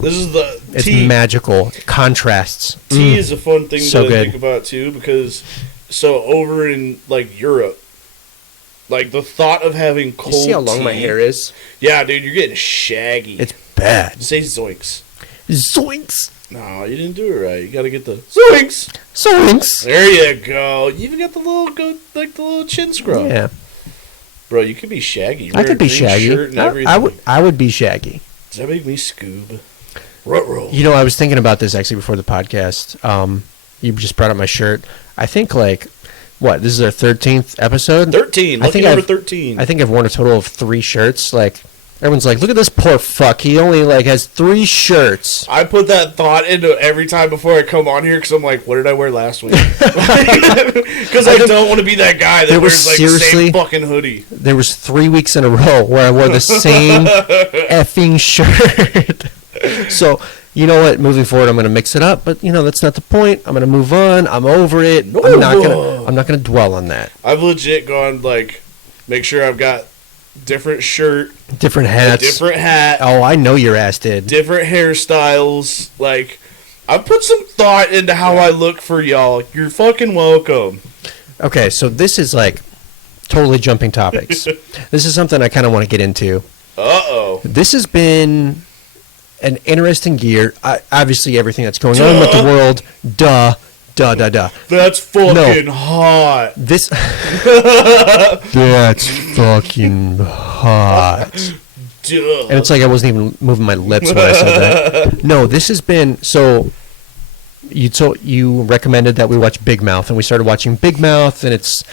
This is the It's tea. magical. Contrasts. Tea is a fun thing so to good. think about, too, because, so over in, like, Europe, Like, the thought of having cold You see how long tea. my hair is? Yeah, dude, you're getting shaggy. It's bad. Say zoinks. Zoinks. No, you didn't do it right. You gotta get the zoinks. Zoinks. There you go. You even got the little chin scrub. Yeah. Bro, you could be Shaggy. I could be Shaggy. Shirt and everything. I would be Shaggy. Does that make me Scoob? Ruh-roh. You know, I was thinking about this actually before the podcast. You just brought up my shirt. I think, like, what, this is our 13th episode? 13. Lucky number 13. I think I've worn a total of 3 shirts. Like, everyone's like, look at this poor fuck. He only, like, has 3 shirts. I put that thought into every time before I come on here because I'm like, what did I wear last week? Because I don't want to be that guy that wears, like, the same fucking hoodie. There was 3 weeks in a row where I wore the same effing shirt. So, you know what? Moving forward, I'm going to mix it up. But, you know, that's not the point. I'm going to move on. I'm over it. I'm not going to dwell on that. I've legit gone, like, make sure I've got different shirt. Different hats. Different hat. Oh, I know your ass did. Different hairstyles. Like, I put some thought into how I look for y'all. You're fucking welcome. Okay, so this is, like, totally jumping topics. This is something I kind of want to get into. Uh-oh. This has been an interesting year. Obviously, everything that's going on with the world. Duh. That's fucking hot. That's fucking hot. Duh. And it's like I wasn't even moving my lips when I said that. No, this has been so. You recommended that we watch Big Mouth, and we started watching Big Mouth, and it's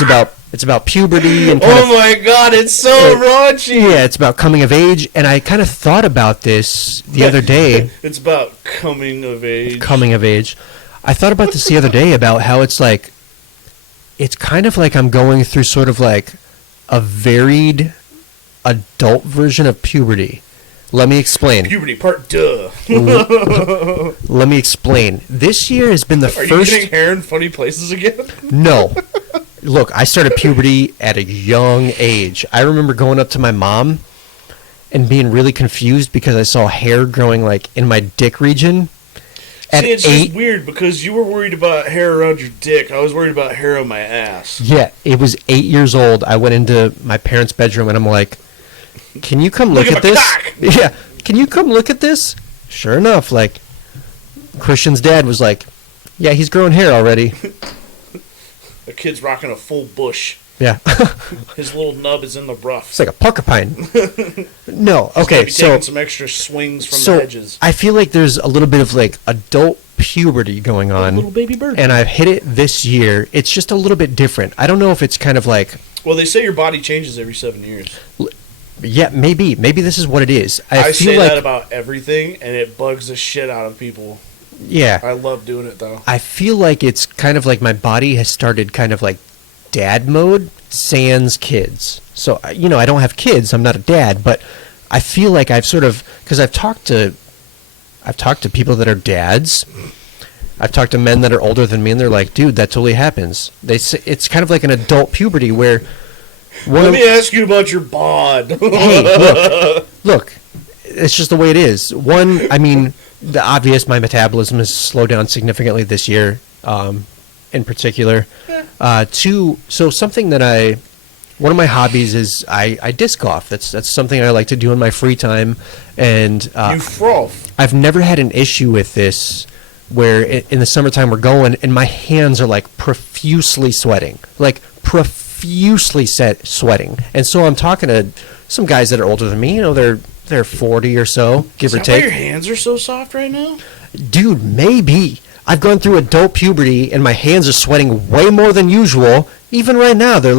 about puberty and my god, it's so raunchy. Yeah, it's about coming of age, and I kind of thought about this the other day. It's about coming of age. Coming of age. I thought about this the other day about how it's like, it's kind of like I'm going through sort of like a varied adult version of puberty. Let me explain. Puberty part duh. Let me explain. This year has been the first... Are you getting hair in funny places again? No. Look, I started puberty at a young age. I remember going up to my mom and being really confused because I saw hair growing like in my dick region. See, it's just weird because you were worried about hair around your dick. I was worried about hair on my ass. Yeah, it was 8 years old. I went into my parents' bedroom and I'm like, can you come look at this? Cock. Yeah, can you come look at this? Sure enough, like, Christian's dad was like, yeah, he's growing hair already. The kid's rocking a full bush. Yeah. His little nub is in the rough. It's like a porcupine. No, okay, so taking some extra swings from the edges. I feel like there's a little bit of like adult puberty going on. A little baby bird. And I've hit it this year. It's just a little bit different. I don't know if it's kind of like... Well, they say your body changes every 7 years. Yeah, maybe. Maybe this is what it is. I feel say like, that about everything, and it bugs the shit out of people. Yeah. I love doing it, though. I feel like it's kind of like my body has started kind of like dad mode sans kids. So, you know, I don't have kids. I'm not a dad, but I feel like I've sort of... Because I've talked to people that are dads. I've talked to men that are older than me, and they're like, dude, that totally happens. They say it's kind of like an adult puberty where... Let me ask you about your bod. Hey, look, it's just the way it is. One, I mean, the obvious, my metabolism has slowed down significantly this year, in particular. Two, so something that one of my hobbies is I disc golf. That's something I like to do in my free time. And you froth. I've never had an issue with this where in the summertime we're going and my hands are like profusely sweating. Like profusely sweating. And so I'm talking to some guys that are older than me. You know, they're 40 or so, give or take. Why your hands are so soft right now? Dude, maybe. I've gone through adult puberty and my hands are sweating way more than usual. Even right now, they're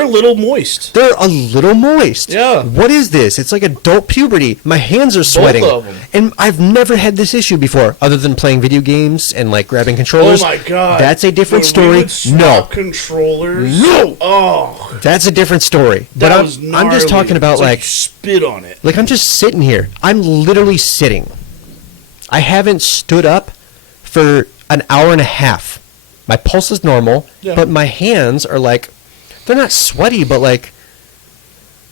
a little moist. They're a little moist. Yeah. What is this? It's like adult puberty. My hands are sweating. Both of them. And I've never had this issue before, other than playing video games and like grabbing controllers. Oh my god. That's a different story. No. Controllers. No. Oh. That's a different story. But I'm just talking about like spit on it. Like I'm just sitting here. I'm literally sitting. I haven't stood up for an hour and a half. My pulse is normal, but my hands are like, they're not sweaty, but like,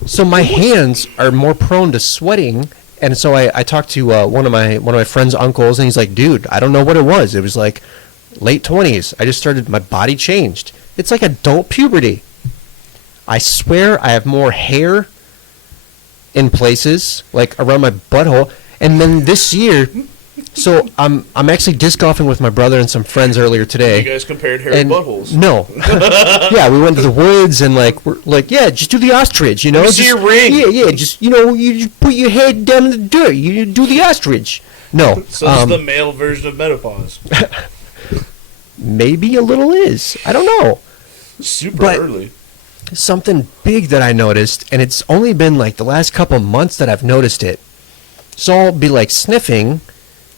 so my hands are more prone to sweating. And so I talked to one of my friend's uncles, and he's like, dude, I don't know what it was. It was like late 20s. I just started, my body changed. It's like adult puberty. I swear I have more hair in places, like around my butthole. And then this year, so I'm actually disc golfing with my brother and some friends earlier today. You guys compared hairy buttholes. No. Yeah, we went to the woods and we're like, yeah, just do the ostrich, you know. Let me see your ring. Yeah, just you just put your head down in the dirt. You do the ostrich. No. So this is the male version of menopause. Maybe a little is. I don't know. Super early. Something big that I noticed, and it's only been like the last couple months that I've noticed it. So I'll be like sniffing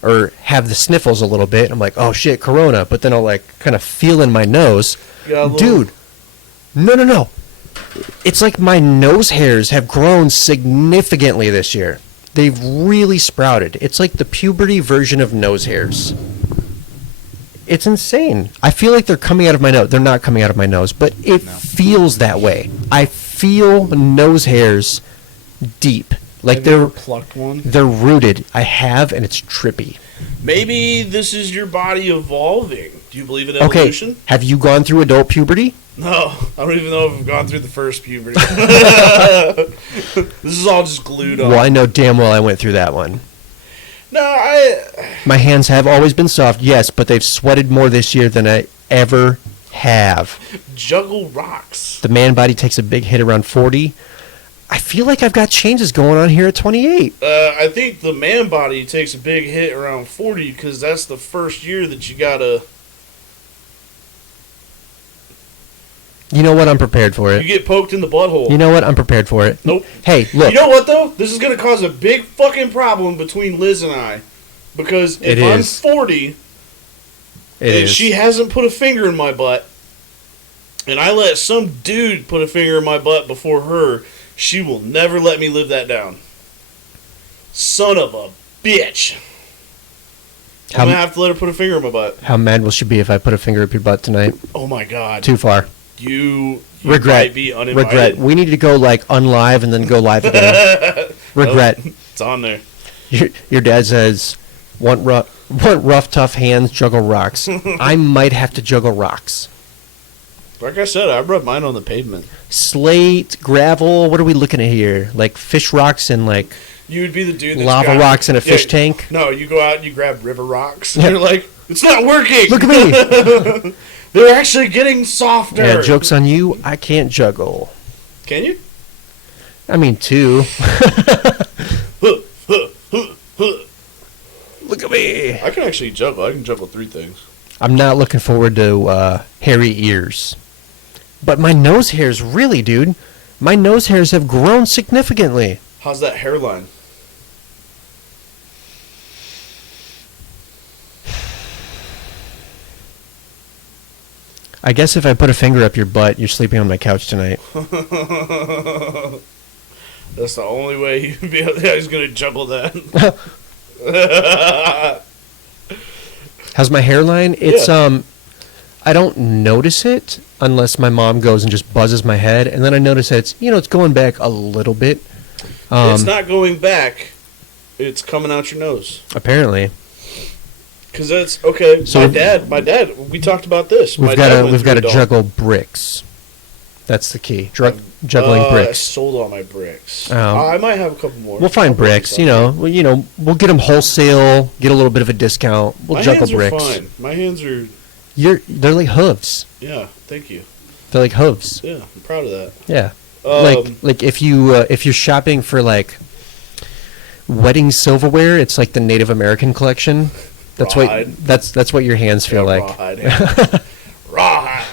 or have the sniffles a little bit. I'm like, oh shit, corona. But then I'll like kind of feel in my nose. Dude, no. It's like my nose hairs have grown significantly this year. They've really sprouted. It's like the puberty version of nose hairs. It's insane. I feel like they're coming out of my nose. They're not coming out of my nose, but it feels that way. I feel nose hairs deep. Like have you ever plucked one? They're rooted. I have, and it's trippy. Maybe this is your body evolving. Do you believe in evolution? Okay. Have you gone through adult puberty? No. I don't even know if I've gone through the first puberty. This is all just glued on. Well, I know damn well I went through that one. No, My hands have always been soft, yes, but they've sweated more this year than I ever have. Juggle rocks. The man body takes a big hit around 40. I feel like I've got changes going on here at 28. I think the man body takes a big hit around 40 because that's the first year that you gotta... You know what? I'm prepared for it. You get poked in the butthole. You know what? I'm prepared for it. Nope. Hey, look. You know what, though? This is going to cause a big fucking problem between Liz and I. Because if I'm 40 and she hasn't put a finger in my butt, and I let some dude put a finger in my butt before her, she will never let me live that down. Son of a bitch. I'm going to have to let her put a finger in my butt. How mad will she be if I put a finger up your butt tonight? Oh, my God. Too far. You regret. might be uninvited. Regret. We need to go like unlive and then go live again. Regret. Oh, it's on there. Your dad says, want rough, tough hands, juggle rocks. I might have to juggle rocks. Like I said, I rubbed mine on the pavement. Slate, gravel, what are we looking at here? Like fish rocks and like... You would be the dude that's lava rocks in a fish tank? No, you go out and you grab river rocks. And you're like, it's not working! Look at me! They're actually getting softer. Yeah, joke's on you. I can't juggle. Can you? I mean, two. Look at me. I can actually juggle. I can juggle 3 things. I'm not looking forward to hairy ears. But my nose hairs, really, dude. My nose hairs have grown significantly. How's that hairline? I guess if I put a finger up your butt, you're sleeping on my couch tonight. That's the only way he's going to juggle that. How's my hairline? It's I don't notice it unless my mom goes and just buzzes my head, and then I notice that it's going back a little bit. It's not going back. It's coming out your nose. Apparently. Because that's okay. So my dad. We talked about this. We've got to juggle bricks. That's the key. Juggling bricks. I sold all my bricks. I might have a couple more. We'll find bricks. We'll get them wholesale. Get a little bit of a discount. We'll juggle bricks. My hands are fine. My hands are. They're like hooves. Yeah. Thank you. They're like hooves. Yeah, I'm proud of that. Yeah. Like if you're shopping for like wedding silverware, it's like the Native American collection. That's what your hands feel like. Rawhide.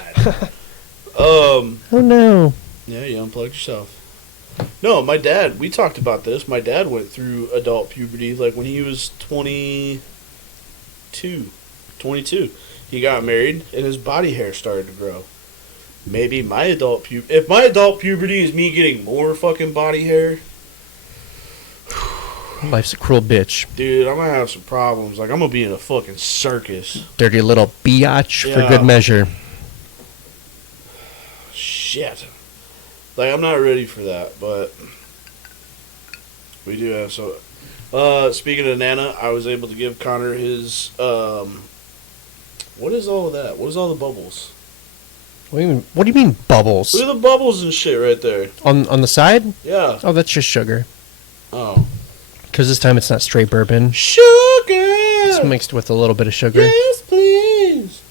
Oh no. Yeah, you unplugged yourself. No, my dad. We talked about this. My dad went through adult puberty like when he was 22. He got married and his body hair started to grow. Maybe if my adult puberty is me getting more fucking body hair. Life's a cruel bitch. Dude, I'm going to have some problems. Like, I'm going to be in a fucking circus. Dirty little biatch for good measure. Shit. Like, I'm not ready for that, but we do have so... speaking of Nana, I was able to give Connor his... what is all of that? What is all the bubbles? What do you mean bubbles? Look at the bubbles and shit right there. On the side? Yeah. Oh, that's just sugar. Oh. Because this time it's not straight bourbon. Sugar! It's mixed with a little bit of sugar. Yes, please.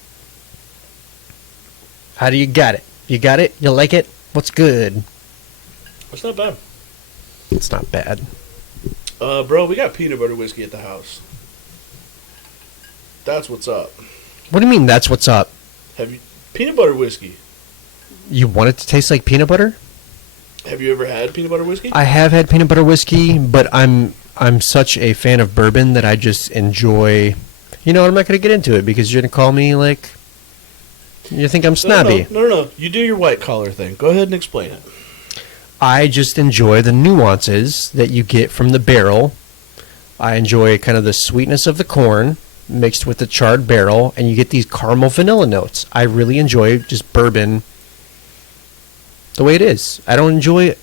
How do you got it? You got it? You like it? What's good? It's not bad. It's not bad. Bro, we got peanut butter whiskey at the house. That's what's up. What do you mean that's what's up? Have you... Peanut butter whiskey. You want it to taste like peanut butter? Have you ever had peanut butter whiskey? I have had peanut butter whiskey, but I'm such a fan of bourbon that I just enjoy... You know, I'm not going to get into it because you're going to call me like... You think I'm snobby. No. You do your white collar thing. Go ahead and explain it. I just enjoy the nuances that you get from the barrel. I enjoy kind of the sweetness of the corn mixed with the charred barrel, and you get these caramel vanilla notes. I really enjoy just bourbon the way it is. I don't enjoy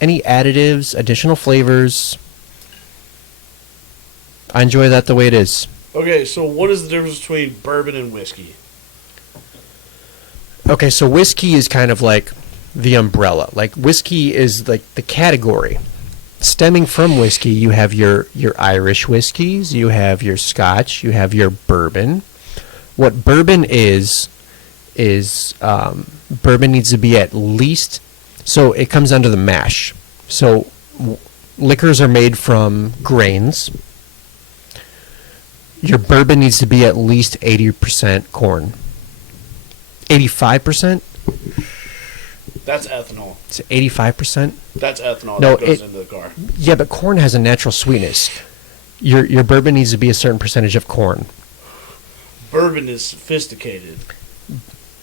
any additives, additional flavors. I enjoy that the way it is. Okay, so what is the difference between bourbon and whiskey? Okay, so whiskey is kind of like the umbrella. Like whiskey is like the category. Stemming from whiskey, you have your Irish whiskeys, you have your Scotch, you have your bourbon. What bourbon is bourbon needs to be at least, so it comes under the mash. So liquors are made from grains. Your bourbon needs to be at least 80% corn. 85%? That's ethanol. It's 85%? That's ethanol No, that goes into the car. Yeah, but corn has a natural sweetness. Your bourbon needs to be a certain percentage of corn. Bourbon is sophisticated.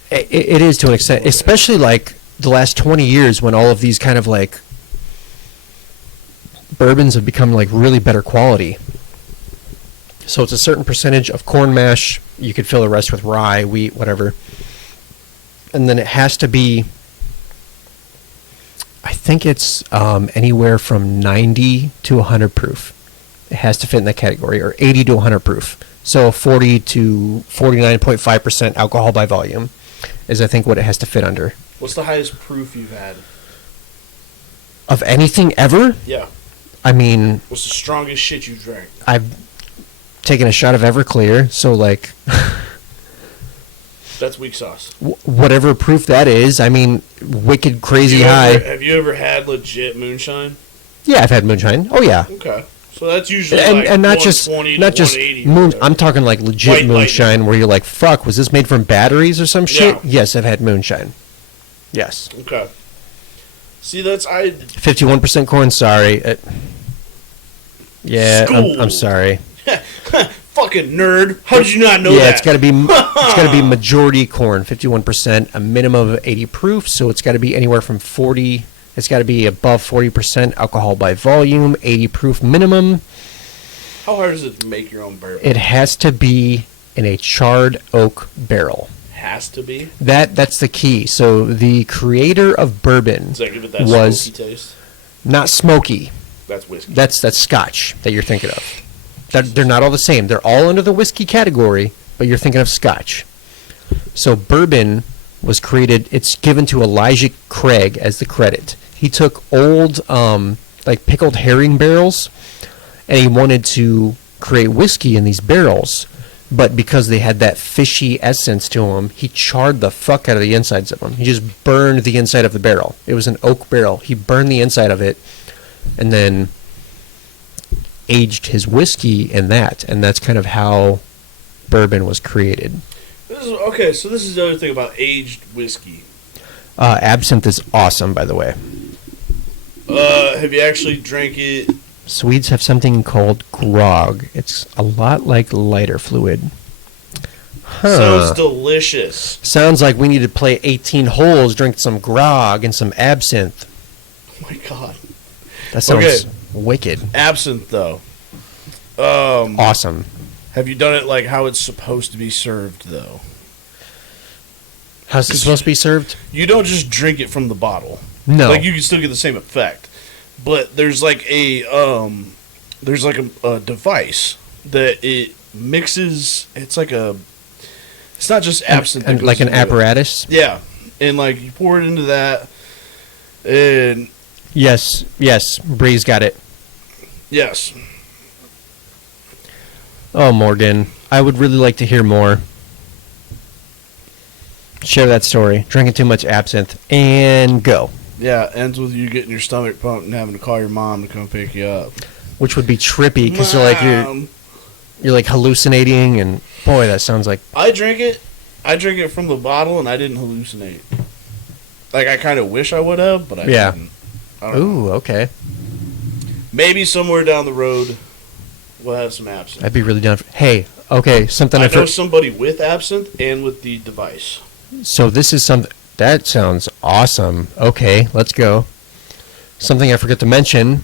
It is to an extent, especially like the last 20 years when all of these kind of like bourbons have become like really better quality. So it's a certain percentage of corn mash. You could fill the rest with rye, wheat, whatever. And then it has to be, I think it's anywhere from 90 to 100 proof. It has to fit in that category, or 80 to 100 proof. So 40 to 49.5% alcohol by volume is, I think, what it has to fit under. What's the highest proof you've had? Of anything ever? Yeah. I mean... What's the strongest shit you drank? I've taken a shot of Everclear, so like... That's weak sauce. Whatever proof that is, I mean, wicked crazy high. Have you ever had legit moonshine? Yeah, I've had moonshine. Oh yeah. Okay, so that's usually and not just moon. I'm talking like legit White moonshine, lightning. where you're like, fuck, was this made from batteries or some shit? Yeah. Yes, I've had moonshine. Yes. Okay. See, that's 51% corn. Sorry. Yeah, I'm sorry. Fucking nerd. How did you not know that? Yeah, it's got to be majority corn, 51%, a minimum of 80 proof, so it's got to be anywhere from 40. It's got to be above 40% alcohol by volume, 80 proof minimum. How hard is it to make your own bourbon? It has to be in a charred oak barrel. Has to be. That's the key. So the creator of bourbon Does that give it that was smoky taste? not smoky. That's whiskey. That's Scotch that you're thinking of. They're not all the same. They're all under the whiskey category, but you're thinking of Scotch. So bourbon was created. It's given to Elijah Craig as the credit. He took old, like pickled herring barrels, and he wanted to create whiskey in these barrels. But because they had that fishy essence to them, he charred the fuck out of the insides of them. He just burned the inside of the barrel. It was an oak barrel. He burned the inside of it, and then aged his whiskey in that, and that's kind of how bourbon was created. So this is the other thing about aged whiskey. Absinthe is awesome, by the way. Have you actually drank it? Swedes have something called grog. It's a lot like lighter fluid. Sounds delicious. Sounds like we need to play 18 holes, drink some grog and some absinthe. Oh my god. That sounds wicked. Absinthe, though. Awesome. Have you done it like how it's supposed to be served, though? How's it supposed to be served? You don't just drink it from the bottle. No. Like, you can still get the same effect. But there's like a device that it mixes. It's like it's not just absinthe. And like an apparatus? Yeah. and like you pour it into that, and Yes, Bree's got it. yes, Oh, Morgan, I would really like to hear more. Share that story. Drinking too much absinthe. And go. yeah, ends with you getting your stomach pumped and having to call your mom to come pick you up. Which would be trippy because Mom. you're like hallucinating, and boy, that sounds like... I drink it from the bottle, and I didn't hallucinate. Like, I kind of wish I would have, but I didn't. I don't know. Ooh, okay. Maybe somewhere down the road, we'll have some absinthe. I'd be really down for... Hey, okay, something I I've know heard... somebody with absinthe and with the device. So this is something... That sounds awesome. Okay, let's go. Something I forgot to mention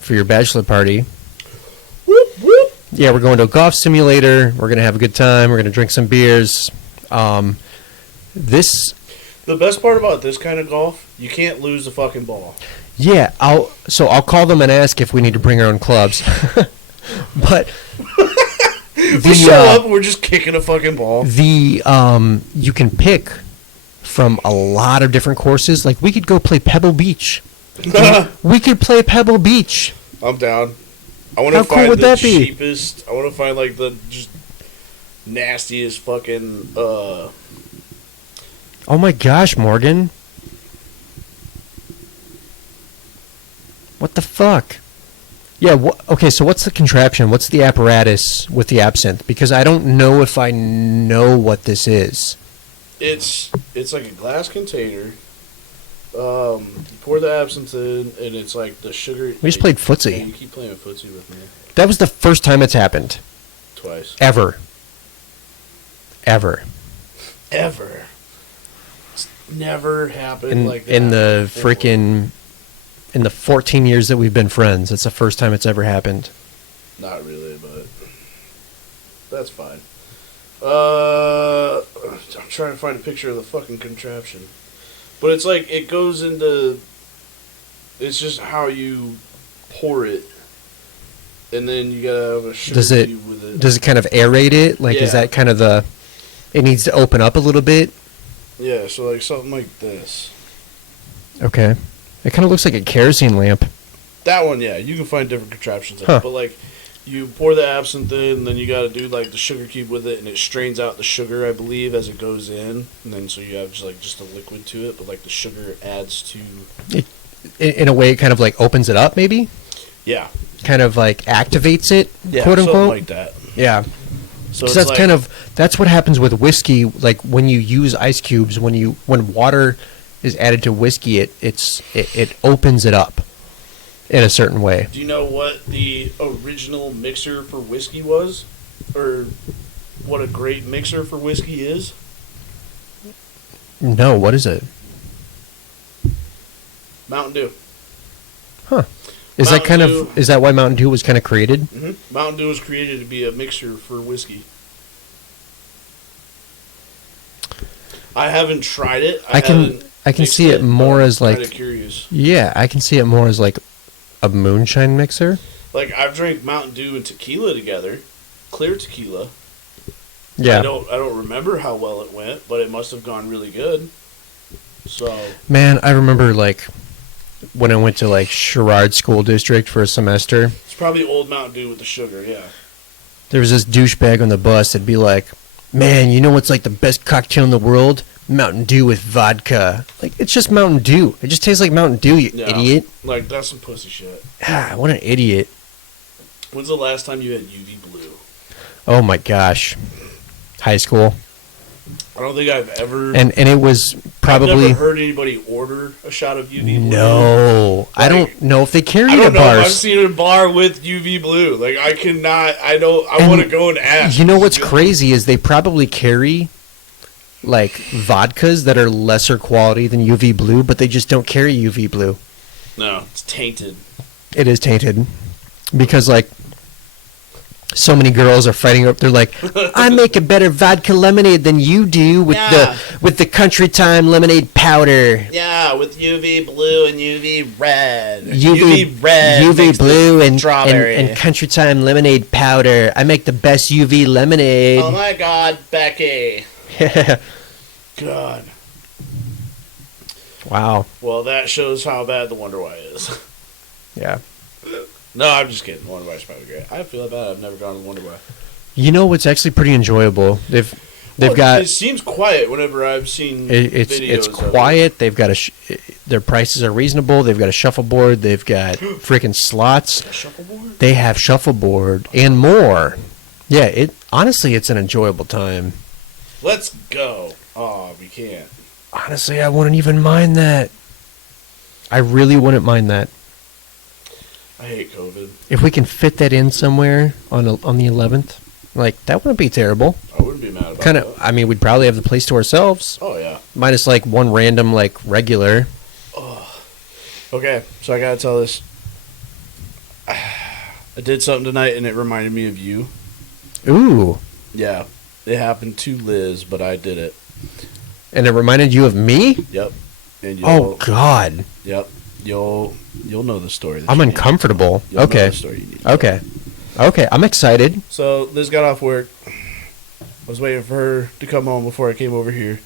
for your bachelor party. Whoop, whoop. Yeah, we're going to a golf simulator. We're going to have a good time. We're going to drink some beers. This... The best part about this kind of golf, you can't lose the fucking ball. Yeah, I'll call them and ask if we need to bring our own clubs. But We show up and we're just kicking a fucking ball. You can pick from a lot of different courses. Like we could go play Pebble Beach. We could play Pebble Beach. I'm down. I want to How cool find would the that be? cheapest. I want to find like the just nastiest fucking. Oh my gosh, Morgan. What the fuck? Yeah, okay, so what's the contraption? What's the apparatus with the absinthe? Because I don't know if I know what this is. It's like a glass container. You pour the absinthe in, and it's like the sugar. We just played footsie. Yeah, you keep playing footsie with me. That was the first time it's happened. Twice. Ever. It's never happened In, like that. in the before. freaking... In the 14 years that we've been friends, it's the first time it's ever happened. Not really, but that's fine. I'm trying to find a picture of the fucking contraption. But it's like, it goes into... It's just how you pour it. And then you gotta have a sugar cube with it. Does it kind of aerate it? Like, is Yeah. that kind of the... It needs to open up a little bit? Yeah, so like something like this. Okay. It kind of looks like a kerosene lamp. That one, yeah, you can find different contraptions. Huh. But like, you pour the absinthe in, and then you gotta do like the sugar cube with it, and it strains out the sugar, I believe, as it goes in. And then so you have just a liquid to it, but like the sugar adds to... In a way, it kind of like opens it up, maybe? Yeah. Kind of like activates it, Yeah, quote something unquote? like that. Yeah. So So it's that's what happens with whiskey. Like when you use ice cubes, when water is added to whiskey, it opens it up in a certain way. Do you know what the original mixer for whiskey was? Or what a great mixer for whiskey is? No, what is it? Mountain Dew. Huh. Is that why Mountain Dew was kind of created? Mm-hmm. Mountain Dew was created to be a mixer for whiskey. I haven't tried it. I can see it more as like... Kind of curious. Yeah, I can see it more as like a moonshine mixer. Like, I've drank Mountain Dew and tequila together. Clear tequila. Yeah. I don't remember how well it went, but it must have gone really good. So... Man, I remember like when I went to like Sherrard School District for a semester. It's probably old Mountain Dew with the sugar, yeah. There was this douchebag on the bus that'd be like, "Man, you know what's like the best cocktail in the world? Mountain Dew with vodka." Like, it's just Mountain Dew. It just tastes like Mountain Dew, you idiot. Like, that's some pussy shit. Ah, what an idiot. When's the last time you had UV blue? Oh my gosh. High school. I don't think I've ever... And it was probably... I've never heard anybody order a shot of UV blue. No. Like, I don't know if they carry I it don't at know if I've bars. seen a bar with UV blue. Like, I cannot... I want to go and ask. You know what's crazy is they probably carry like vodkas that are lesser quality than UV blue, but they just don't carry UV blue. No, it's tainted. It is tainted because like so many girls are fighting up. They're like, "I make a better vodka lemonade than you do with the Country Time lemonade powder." Yeah, with UV blue and UV red. UV red, UV blue and strawberry and Country Time lemonade powder. I make the best UV lemonade. Oh my God, Becky. God. Wow. Well, that shows how bad the Wonder Why is. Yeah. No, I'm just kidding. Wonder Why's probably great. I feel bad. I've never gone to Wonder Why. You know what's actually pretty enjoyable? They've got. It seems quiet whenever I've seen It's videos. quiet. They've got their prices are reasonable. They've got a shuffleboard. They've got freaking slots. A shuffleboard? They have shuffleboard and more. Yeah, honestly, it's an enjoyable time. Let's go. Oh, we can't. Honestly, I wouldn't even mind that. I really wouldn't mind that. I hate COVID. If we can fit that in somewhere on the 11th, like, that wouldn't be terrible. I wouldn't be mad about that. I mean, we'd probably have the place to ourselves. Oh, yeah. Minus, like, one random, like, regular. Oh. Okay, so I gotta tell this. I did something tonight, and it reminded me of you. Ooh. Yeah. It happened to Liz, but I did it. And it reminded you of me? Yep. And Oh, God. Yep. You'll know the story. I'm uncomfortable. You'll know Okay. the story you need. Okay. Okay, I'm excited. So Liz got off work. I was waiting for her to come home before I came over here.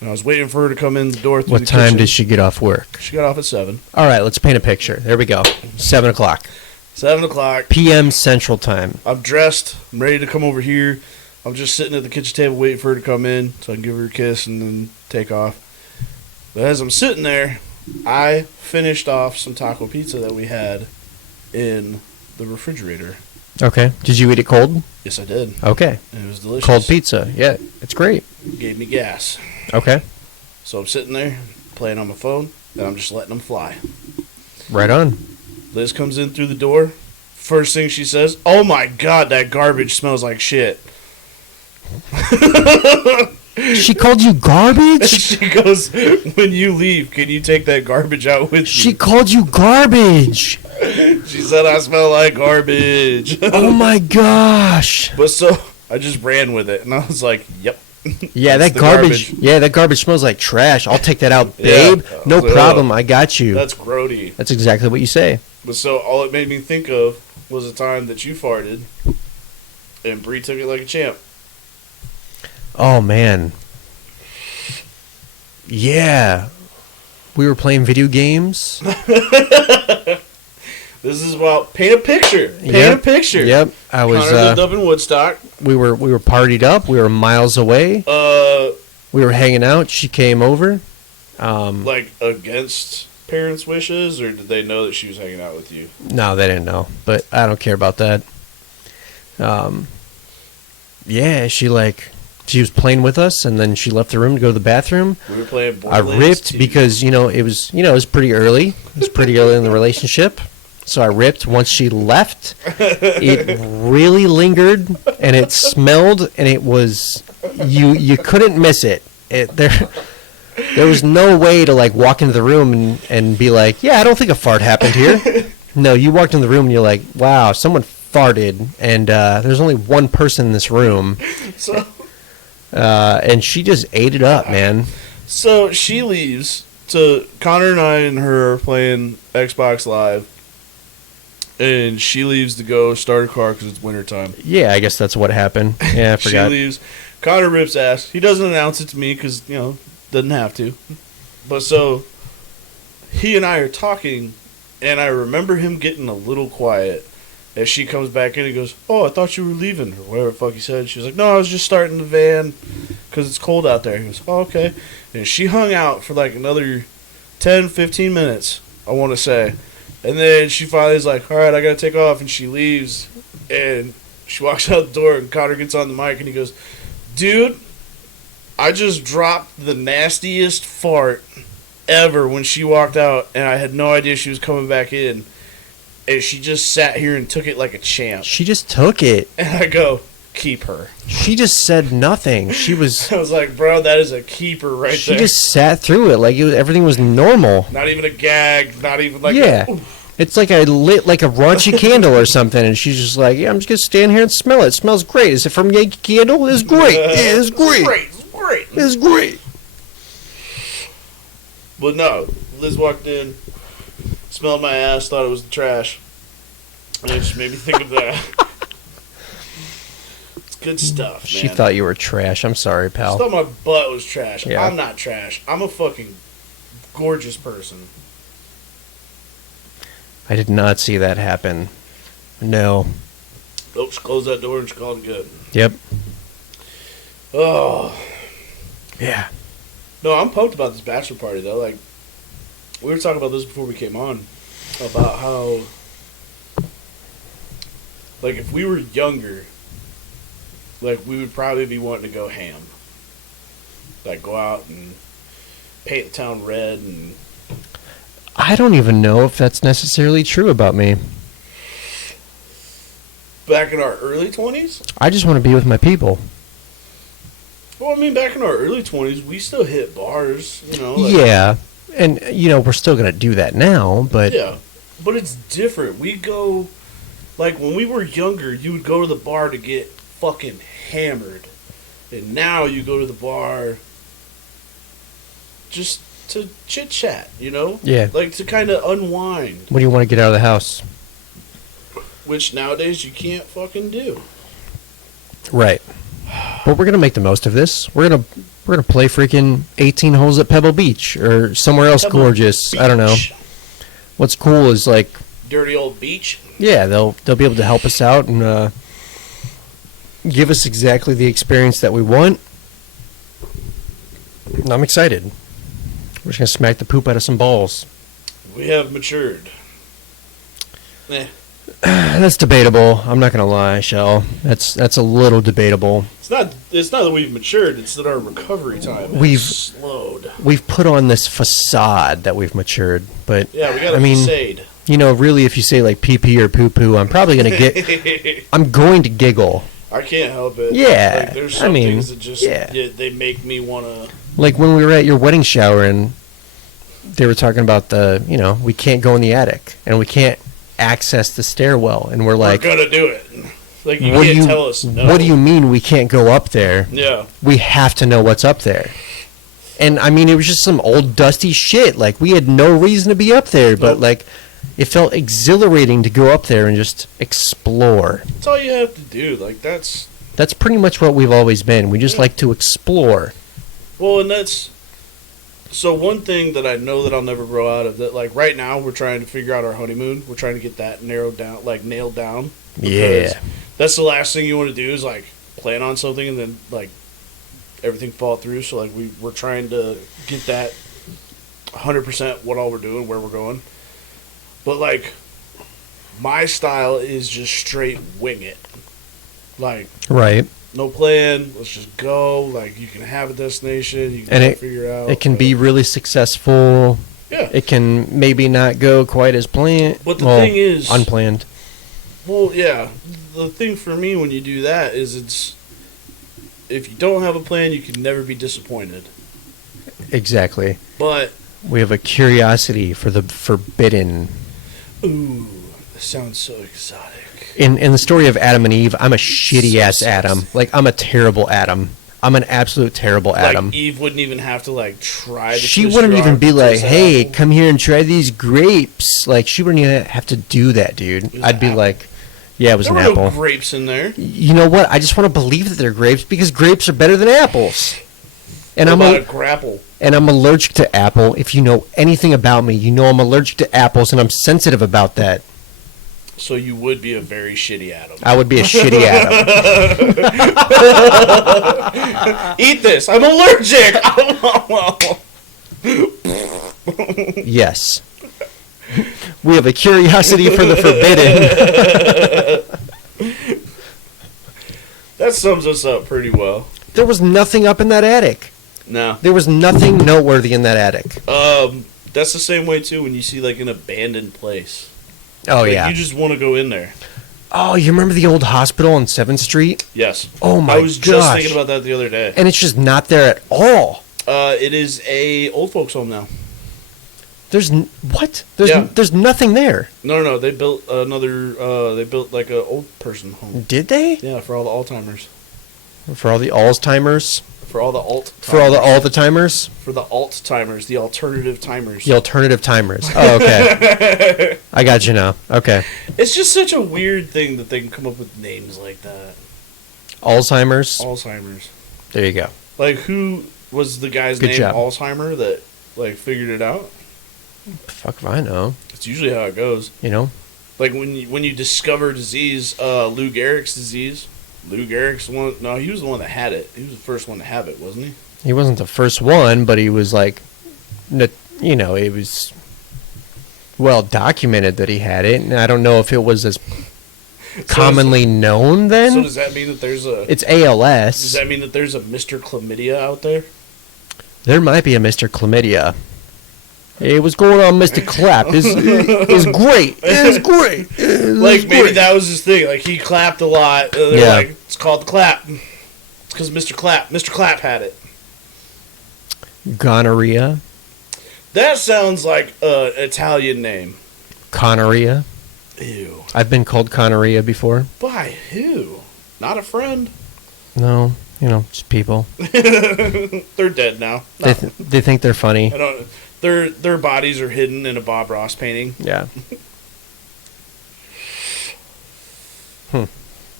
And I was waiting for her to come in the door through What the time kitchen. did she get off work? She got off at 7. All right, let's paint a picture. There we go. 7 o'clock. 7 o'clock. p.m. Central Time. I'm dressed. I'm ready to come over here. I'm just sitting at the kitchen table waiting for her to come in so I can give her a kiss and then take off. But as I'm sitting there, I finished off some taco pizza that we had in the refrigerator. Okay. Did you eat it cold? Yes, I did. Okay. And it was delicious. Cold pizza. Yeah, it's great. Gave me gas. Okay. So I'm sitting there playing on my phone and I'm just letting them fly. Right on. Liz comes in through the door. First thing she says, "Oh my God, that garbage smells like shit." She called you garbage? She goes, "When you leave, can you take that garbage out with She you?" called you garbage. She said, "I smell like garbage." Oh my gosh. But so I just ran with it, and I was like, "Yep." Yeah, That's that the garbage. Yeah, that garbage smells like trash. I'll take that out, Yeah. babe. No So, problem. I got you. That's grody. That's exactly what you say. But so all it made me think of was a time that you farted, and Bree took it like a champ. Oh man. Yeah. We were playing video games. This is about paint a picture. Paint Yep. a picture. Yep. I was Connor lived up in Woodstock. we were partied up. We were miles away. We were hanging out. She came over. Like against parents' wishes, or did they know that she was hanging out with you? No, they didn't know, but I don't care about that. Yeah, she was playing with us, and then she left the room to go to the bathroom. We were playing I Borderlands ripped 2. because it was pretty early. It was pretty early in the relationship, so I ripped. Once she left, it really lingered, and it smelled, and it was you couldn't miss it. There was no way to walk into the room and be like, yeah, I don't think a fart happened here. No, you walked in the room and you're like, wow, someone farted, and there's only one person in this room. So And she just ate it up, man. So she leaves. So Connor and her are playing Xbox Live, and she leaves to go start a car because it's wintertime. Yeah, I guess that's what happened. Yeah, I forgot. She leaves. Connor rips ass. He doesn't announce it to me because, doesn't have to. But so he and I are talking, and I remember him getting a little quiet. As she comes back in, he goes, "Oh, I thought you were leaving," or whatever the fuck he said. She was like, "No, I was just starting the van because it's cold out there." He goes, "Oh, okay." And she hung out for another 10, 15 minutes, I want to say. And then she finally is like, "All right, I got to take off." And she leaves. And she walks out the door, and Connor gets on the mic, and he goes, "Dude, I just dropped the nastiest fart ever when she walked out, and I had no idea she was coming back in. And she just sat here and took it like a champ." She just took it. And I go, "Keep her." She just said nothing. She was. I was like, "Bro, that is a keeper right She there." just sat through it everything was normal. Not even a gag, not even Yeah. It's like I lit a raunchy candle or something, and she's just like, "Yeah, I'm just gonna stand here and smell it. It smells great. Is it from Yankee Candle? It's great. Yeah, it's great. It's great. It's great." But no, Liz walked in, smelled my ass, thought it was the trash. And it just made me think of that. It's good stuff, man. She thought you were trash. I'm sorry, She pal. thought my butt was trash. Yeah. I'm not trash. I'm a fucking gorgeous person. I did not see that happen. No. Oops, close that door and she called it good. Yep. Oh. Yeah. No, I'm pumped about this bachelor party, though. Like, we were talking about this before we came on. About how, like, if we were younger, like, we would probably be wanting to go ham. Like, go out and paint the town red and... I don't even know if that's necessarily true about me. Back in our early 20s? I just want to be with my people. Well, I mean, back in our early 20s, we still hit bars, you know. Like, yeah. And, you know, we're still going to do that now, but... Yeah. But it's different. We go... Like, when we were younger, you would go to the bar to get fucking hammered. And now you go to the bar just to chit-chat, you know? Yeah. Like, to kind of unwind. What do you want to get out of the house? Which nowadays you can't fucking do. Right. But we're going to make the most of this. We're going to play freaking 18 holes at Pebble Beach or somewhere else Pebble gorgeous. Beach. I don't know. What's cool is, like... Dirty old beach? Yeah, they'll be able to help us out and give us exactly the experience that we want. And I'm excited. We're just going to smack the poop out of some balls. We have matured. That's debatable. I'm not going to lie, Shell. That's a little debatable. It's not that we've matured, it's that our recovery time has slowed. We've put on this facade that we've matured, but Yeah, we got a facade. You know, really, if you say like pee-pee or poo-poo, I'm probably going to get... I'm going to giggle. I can't help it. Yeah. Like, there's some things that just... yeah. They make me want to... Like when we were at your wedding shower and they were talking about we can't go in the attic and we can't access the stairwell. And we're like... We're going to do it. Like, you can't tell us no. What do you mean we can't go up there? Yeah. We have to know what's up there. And, I mean, it was just some old dusty shit. Like, we had no reason to be up there, but, like... It felt exhilarating to go up there and just explore. That's all you have to do. Like, that's pretty much what we've always been. We just like to explore. Well, and that's... So one thing that I know that I'll never grow out of, that, like, right now we're trying to figure out our honeymoon. We're trying to get that nailed down. Yeah. That's the last thing you want to do is, like, plan on something and then, like, everything fall through. So, like, we're trying to get that 100% what all we're doing, where we're going. But, like, my style is just straight wing it. Like, right. No plan. Let's just go. Like, you can have a destination. You can figure out. It can be really successful. Yeah. It can maybe not go quite as planned. But the thing is... Unplanned. Well, yeah. The thing for me when you do that is it's... If you don't have a plan, you can never be disappointed. Exactly. But... We have a curiosity for the forbidden... Ooh, that sounds so exotic. In the story of Adam and Eve, I'm a shitty-ass Adam. Like, I'm a terrible Adam. I'm an absolute terrible Adam. Like, Eve wouldn't even have to, like, try to... She wouldn't even be like, hey, come here and try these grapes. Like, she wouldn't even have to do that, dude. I'd be like, yeah, it was an apple. There were no grapes in there. You know what? I just want to believe that they're grapes because grapes are better than apples. And what about a grapple? And I'm allergic to apple. If you know anything about me, you know I'm allergic to apples, and I'm sensitive about that. So you would be a very shitty Adam. I would be a shitty Adam. Eat this. I'm allergic. Yes. We have a curiosity for the forbidden. That sums us up pretty well. There was nothing up in that attic. No. There was nothing noteworthy in that attic. That's the same way, too, when you see, like, an abandoned place. Oh, like, yeah. You just want to go in there. Oh, you remember the old hospital on 7th Street? Yes. Oh, my gosh. I was just thinking about that the other day. And it's just not there at all. It is a old folks home now. What? There's nothing there. No. They built they built, like, a old person home. Did they? Yeah, for all the Alzheimer's. For all the Alzheimer's? For all the alt-timers. For all the timers? For the alt-timers, the alternative timers. The alternative timers. Oh, okay. I got you now. Okay. It's just such a weird thing that they can come up with names like that. Alzheimer's? Alzheimer's. There you go. Like, who was the guy's name? Job. Alzheimer? That like figured it out? Fuck if I know. It's usually how it goes. You know? Like when you discover disease, Lou Gehrig's disease. Lou Gehrig's the one. No, he was the one that had it. He was the first one to have it, wasn't he? He wasn't the first one, but he was like, you know, it was well documented that he had it, and I don't know if it was as commonly known then. So does that mean that there's a? It's ALS. Does that mean that there's a Mr. Chlamydia out there? There might be a Mr. Chlamydia. Hey, what's going on, Mr. Clap? It's great. It's great. Like, maybe that was his thing. Like, he clapped a lot. They're like, it's called the clap. It's because Mr. Clap had it. Gonorrhea. That sounds like an Italian name. Conorrhea. Ew. I've been called conorrhea before. By who? Not a friend. No, you know, just people. They're dead now. They think they're funny. I don't. Their bodies are hidden in a Bob Ross painting. Yeah.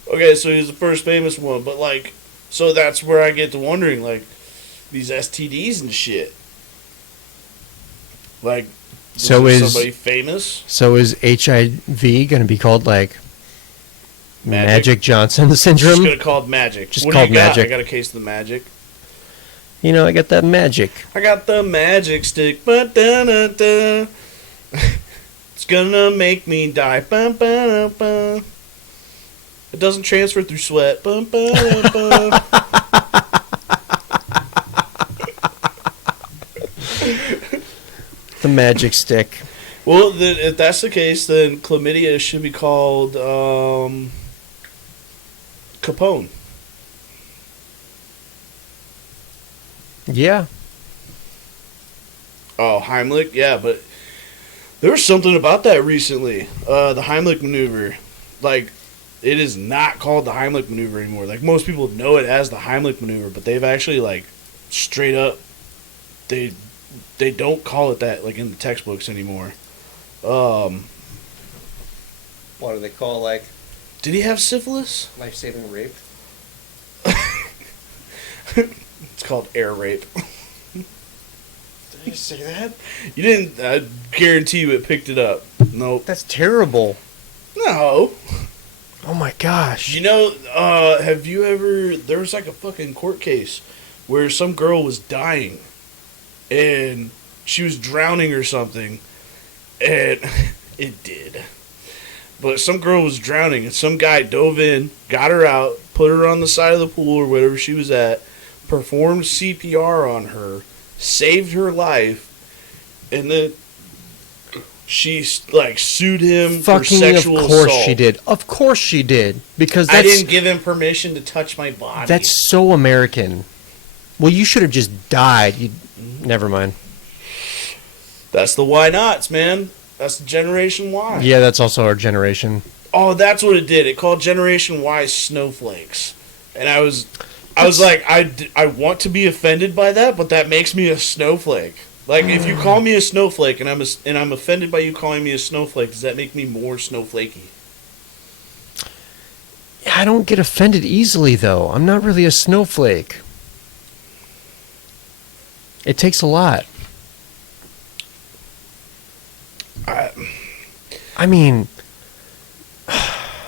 Okay, so he's the first famous one, but like, so that's where I get to wondering, like, these STDs and shit. Like, so is somebody famous? So is HIV going to be called like Magic Johnson syndrome? Just gonna call it Magic. Just what called do you got? Magic. I got a case of the Magic. You know, I got that magic. I got the magic stick. Ba-da-da-da. It's gonna make me die. Ba-ba-da-ba. It doesn't transfer through sweat. Ba-ba-da-ba. The magic stick. Well, then, if that's the case, then chlamydia should be called Capone. Yeah. Oh, Heimlich? Yeah, but there was something about that recently. The Heimlich maneuver. Like, it is not called the Heimlich maneuver anymore. Like, most people know it as the Heimlich maneuver, but they've actually, like, straight up, they don't call it that, like, in the textbooks anymore. What do they call, like, Did he have syphilis? life-saving rape? It's called air rape. Did I say that? You didn't, I guarantee you it picked it up. Nope. That's terrible. No. Oh my gosh. You know, have you ever, there was like a fucking court case where some girl was dying and she was drowning or something, and it did. But some girl was drowning and some guy dove in, got her out, put her on the side of the pool or whatever she was at, performed CPR on her, saved her life, and then she like sued him for sexual assault. Of course she did. Of course she did. Because that's, I didn't give him permission to touch my body. That's so American. Well, you should have just died. Never mind. That's the why nots, man. That's the Generation Y. Yeah, that's also our generation. Oh, that's what it did. It called Generation Y snowflakes. And I was like, I want to be offended by that, but that makes me a snowflake. Like, if you call me a snowflake and I'm offended by you calling me a snowflake, does that make me more snowflakey? I don't get offended easily, though. I'm not really a snowflake. It takes a lot. I mean,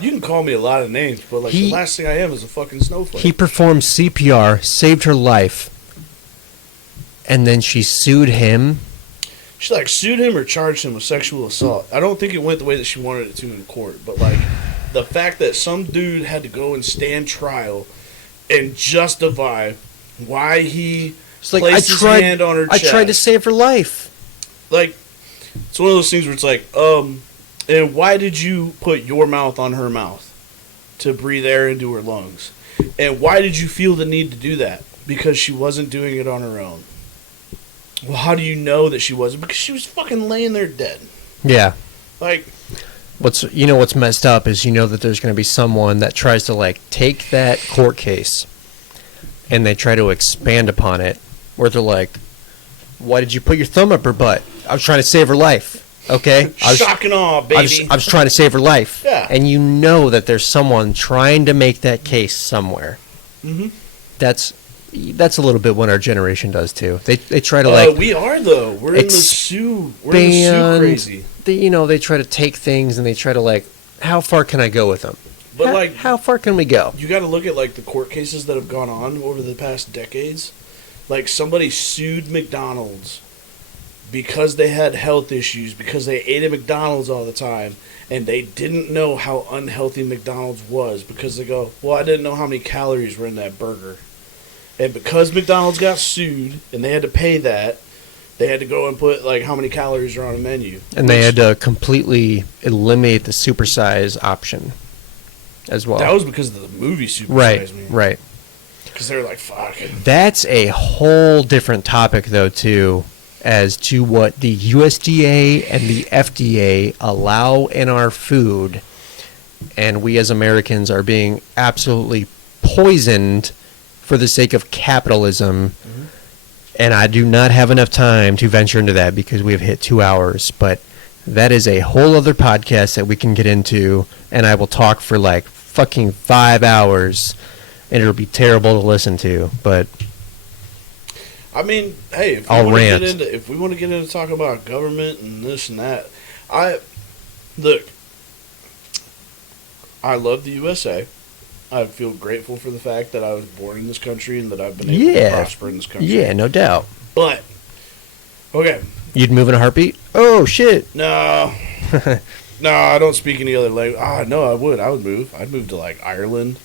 you can call me a lot of names, but like the last thing I am is a fucking snowflake. He performed CPR, saved her life, and then she sued him. She like sued him or charged him with sexual assault. I don't think it went the way that she wanted it to in court, but like the fact that some dude had to go and stand trial and justify why he placed his hand on her chest. I tried to save her life. Like, it's one of those things where it's like, and why did you put your mouth on her mouth to breathe air into her lungs? And why did you feel the need to do that? Because she wasn't doing it on her own. Well, how do you know that she wasn't? Because she was fucking laying there dead. Yeah. Like, what's messed up is that there's going to be someone that tries to like take that court case and they try to expand upon it, where they're like, why did you put your thumb up her butt? I was trying to save her life. Okay? Shock and awe, baby. I was trying to save her life. Yeah. And you know that there's someone trying to make that case somewhere. Mm-hmm. That's, that's a little bit what our generation does too. They try to we are though. We're in the sue. We're in the sue crazy. They try to take things and they try to how far can I go with them? But how far can we go? You got to look at the court cases that have gone on over the past decades. Like somebody sued McDonald's because they had health issues because they ate at McDonald's all the time and they didn't know how unhealthy McDonald's was because they go, well, I didn't know how many calories were in that burger. And because McDonald's got sued and they had to pay that, they had to go and put how many calories are on a menu. And they had to completely eliminate the supersize option as well. That was because of the movie Supersize Me. Right. Because they were like, fuck. That's a whole different topic, though, too, as to what the USDA and the FDA allow in our food. And we as Americans are being absolutely poisoned for the sake of capitalism. Mm-hmm. And I do not have enough time to venture into that because we have hit 2 hours. But that is a whole other podcast that we can get into. And I will talk for fucking 5 hours. And it'll be terrible to listen to. But I mean, hey, if we want to get into talk about government and this and that, I love the USA. I feel grateful for the fact that I was born in this country and that I've been able to prosper in this country. Yeah, no doubt. But, okay. You'd move in a heartbeat? Oh, shit. No. No, I don't speak any other language. No, I would. I would move. I'd move to, Ireland.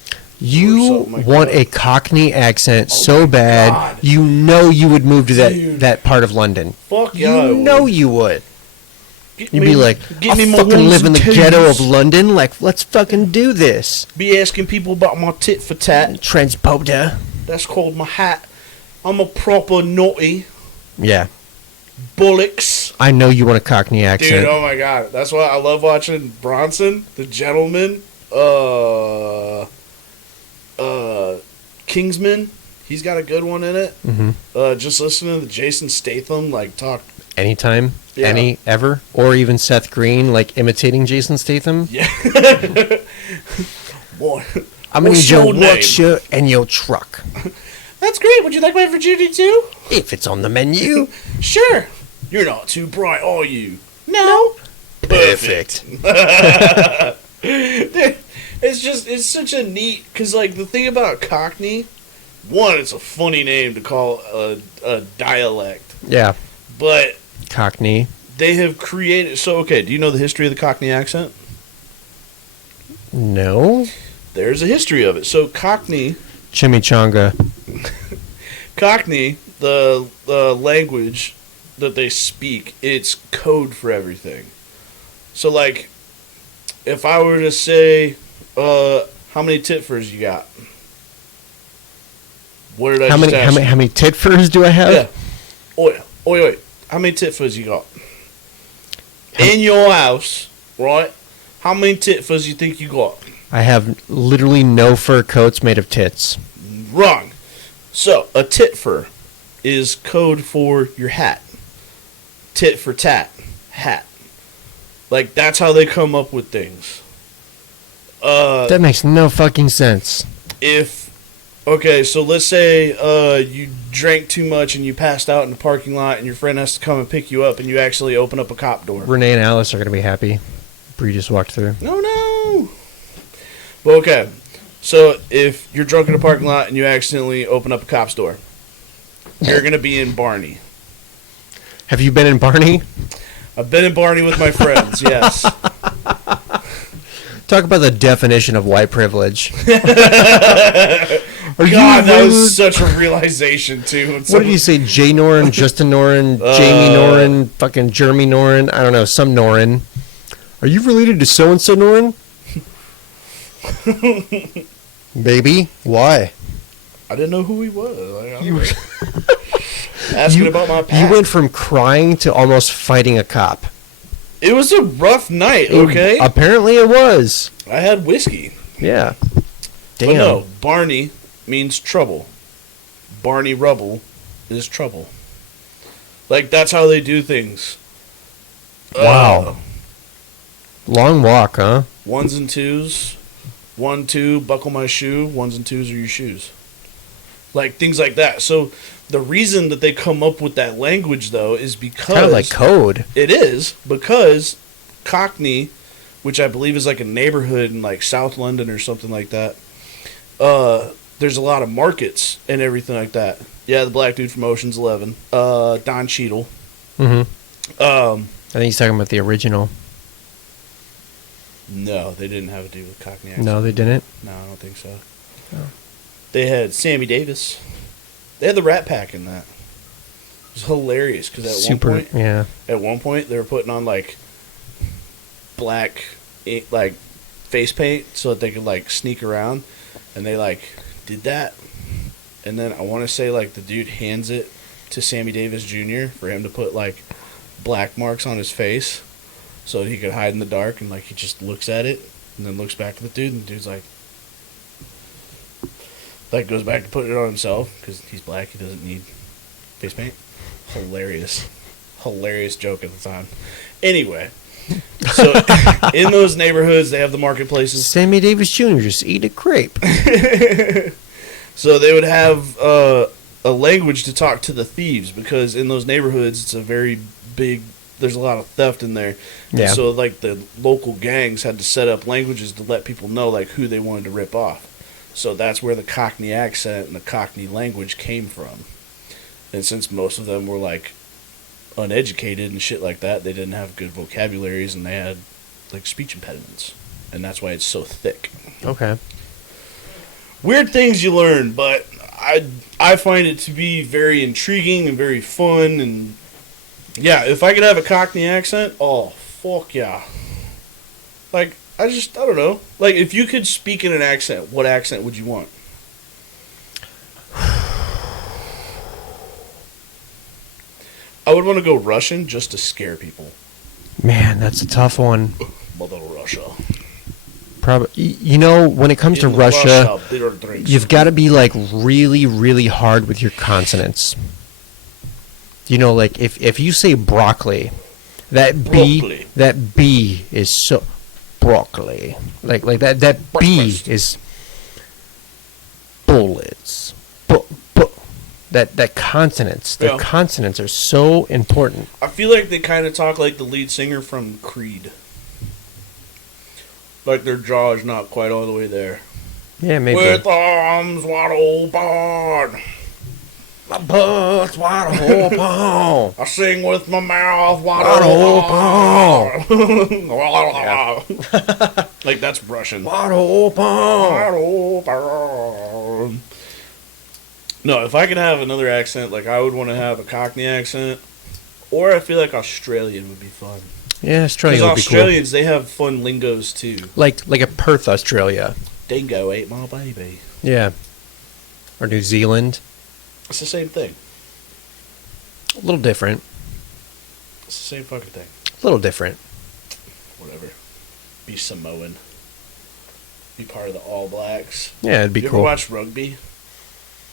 You want a Cockney accent so bad, God. You know you would move to that part of London. Fuck yeah, you know you would. You'd be like, I'll fucking live in the ghetto of London. Let's fucking do this. Be asking people about my tit for tat. Transporter. That's called my hat. I'm a proper naughty. Yeah. Bullocks. I know you want a Cockney accent. Dude, oh my god. That's why I love watching Bronson, the gentleman. Kingsman. He's got a good one in it. Mm-hmm. Just listening to Jason Statham talk. Anytime, yeah. Ever, or even Seth Green imitating Jason Statham. Yeah. Boy, I'm gonna need your work shirt and your truck. That's great. Would you like my virginity too? If it's on the menu. Sure. You're not too bright, are you? No. Perfect. Dude, it's such a neat, because the thing about Cockney, one, it's a funny name to call a dialect. Yeah. But Cockney. They have created, do you know the history of the Cockney accent? No. There's a history of it. So Cockney. Chimichanga. Cockney, the language that they speak, it's code for everything. So if I were to say, how many titfers you got? What did I just ask you? How many titfers do I have? Yeah. Wait. How many titfers you got? In your house, right? How many titfers you think you got? I have literally no fur coats made of tits. Wrong. So, a titfer is code for your hat. Tit for tat. Hat. That's how they come up with things. That makes no fucking sense. Okay, so let's say you drank too much and you passed out in the parking lot and your friend has to come and pick you up and you actually open up a cop door. Renee and Alice are going to be happy. Bree just walked through. No. But okay, so if you're drunk in a parking lot and you accidentally open up a cop's door, you're going to be in Barney. Have you been in Barney? I've been in Barney with my friends, yes. Talk about the definition of white privilege. God, that was such a realization, too. What did you say? Jay Norin, Justin Norin, Jamie Norin, fucking Jeremy Norin? I don't know, some Norin. Are you related to so-and-so Norin? Baby, why? I didn't know who he was. Asking about my past. You went from crying to almost fighting a cop. It was a rough night, okay? Apparently it was. I had whiskey. Yeah. Damn. But no, Barney means trouble. Barney Rubble is trouble. That's how they do things. Wow. Long walk, huh? Ones and twos. 1, 2, buckle my shoe. Ones and twos are your shoes. like things like that. So the reason that they come up with that language, though, is because Kind of like code. it is because Cockney, which I believe is like a neighborhood in like South London or something like that. There's a lot of markets and everything like that. Yeah, the black dude from Ocean's 11, Don Cheadle. Mm-hmm. I I think he's talking about the original. No, they didn't have a dude with Cockney accent. No, they didn't. No, I don't think so. Oh. They had Sammy Davis. They had the Rat Pack in that. It was hilarious because at one point they were putting on like black like face paint so that they could like sneak around, and they like did that. And then I want to say like the dude hands it to Sammy Davis Jr. for him to put like black marks on his face so that he could hide in the dark, and like he just looks at it and then looks back at the dude, and the dude's like goes back to putting it on himself because he's black. He doesn't need face paint. Hilarious joke at the time. Anyway, so in those neighborhoods they have the marketplaces. Sammy Davis Jr. just eat a crepe. So they would have a language to talk to the thieves, because in those neighborhoods it's a very big. There's a lot of theft in there. Yeah. And so like the local gangs had to set up languages to let people know like who they wanted to rip off. So that's where the Cockney accent and the Cockney language came from. And since most of them were like uneducated and shit like that, they didn't have good vocabularies and they had like speech impediments. And that's why it's so thick. Okay. Weird things you learn, but I find it to be very intriguing and very fun. And yeah, if I could have a Cockney accent, oh fuck yeah. Like I don't know. Like, if you could speak in an accent, what accent would you want? I would want to go Russian just to scare people. Man, that's a tough one. Mother Russia. Probably, you know, when it comes to Russia, you've got to be like really, really hard with your consonants. You know, like if you say broccoli, that B is so. Broccoli, like that B is bullets, that consonants. The consonants are so important. I feel like they kind of talk like the lead singer from Creed. Like their jaw is not quite all the way there. Yeah, maybe. With arms wide open, my butt's wide open. I sing with my mouth wide open. Like that's Russian. Wide open. Wide open. No, if I could have another accent, like I would want to have a Cockney accent, or I feel like Australian would be fun. Yeah, Australian would be cool. Australians, they have fun lingos too. Like a Perth, Australia. Dingo ate my baby. Yeah. Or New Zealand. It's the same thing. A little different. It's the same fucking thing. A little different. Whatever. Be Samoan. Be part of the All Blacks. Yeah, it'd be cool. You ever watch rugby?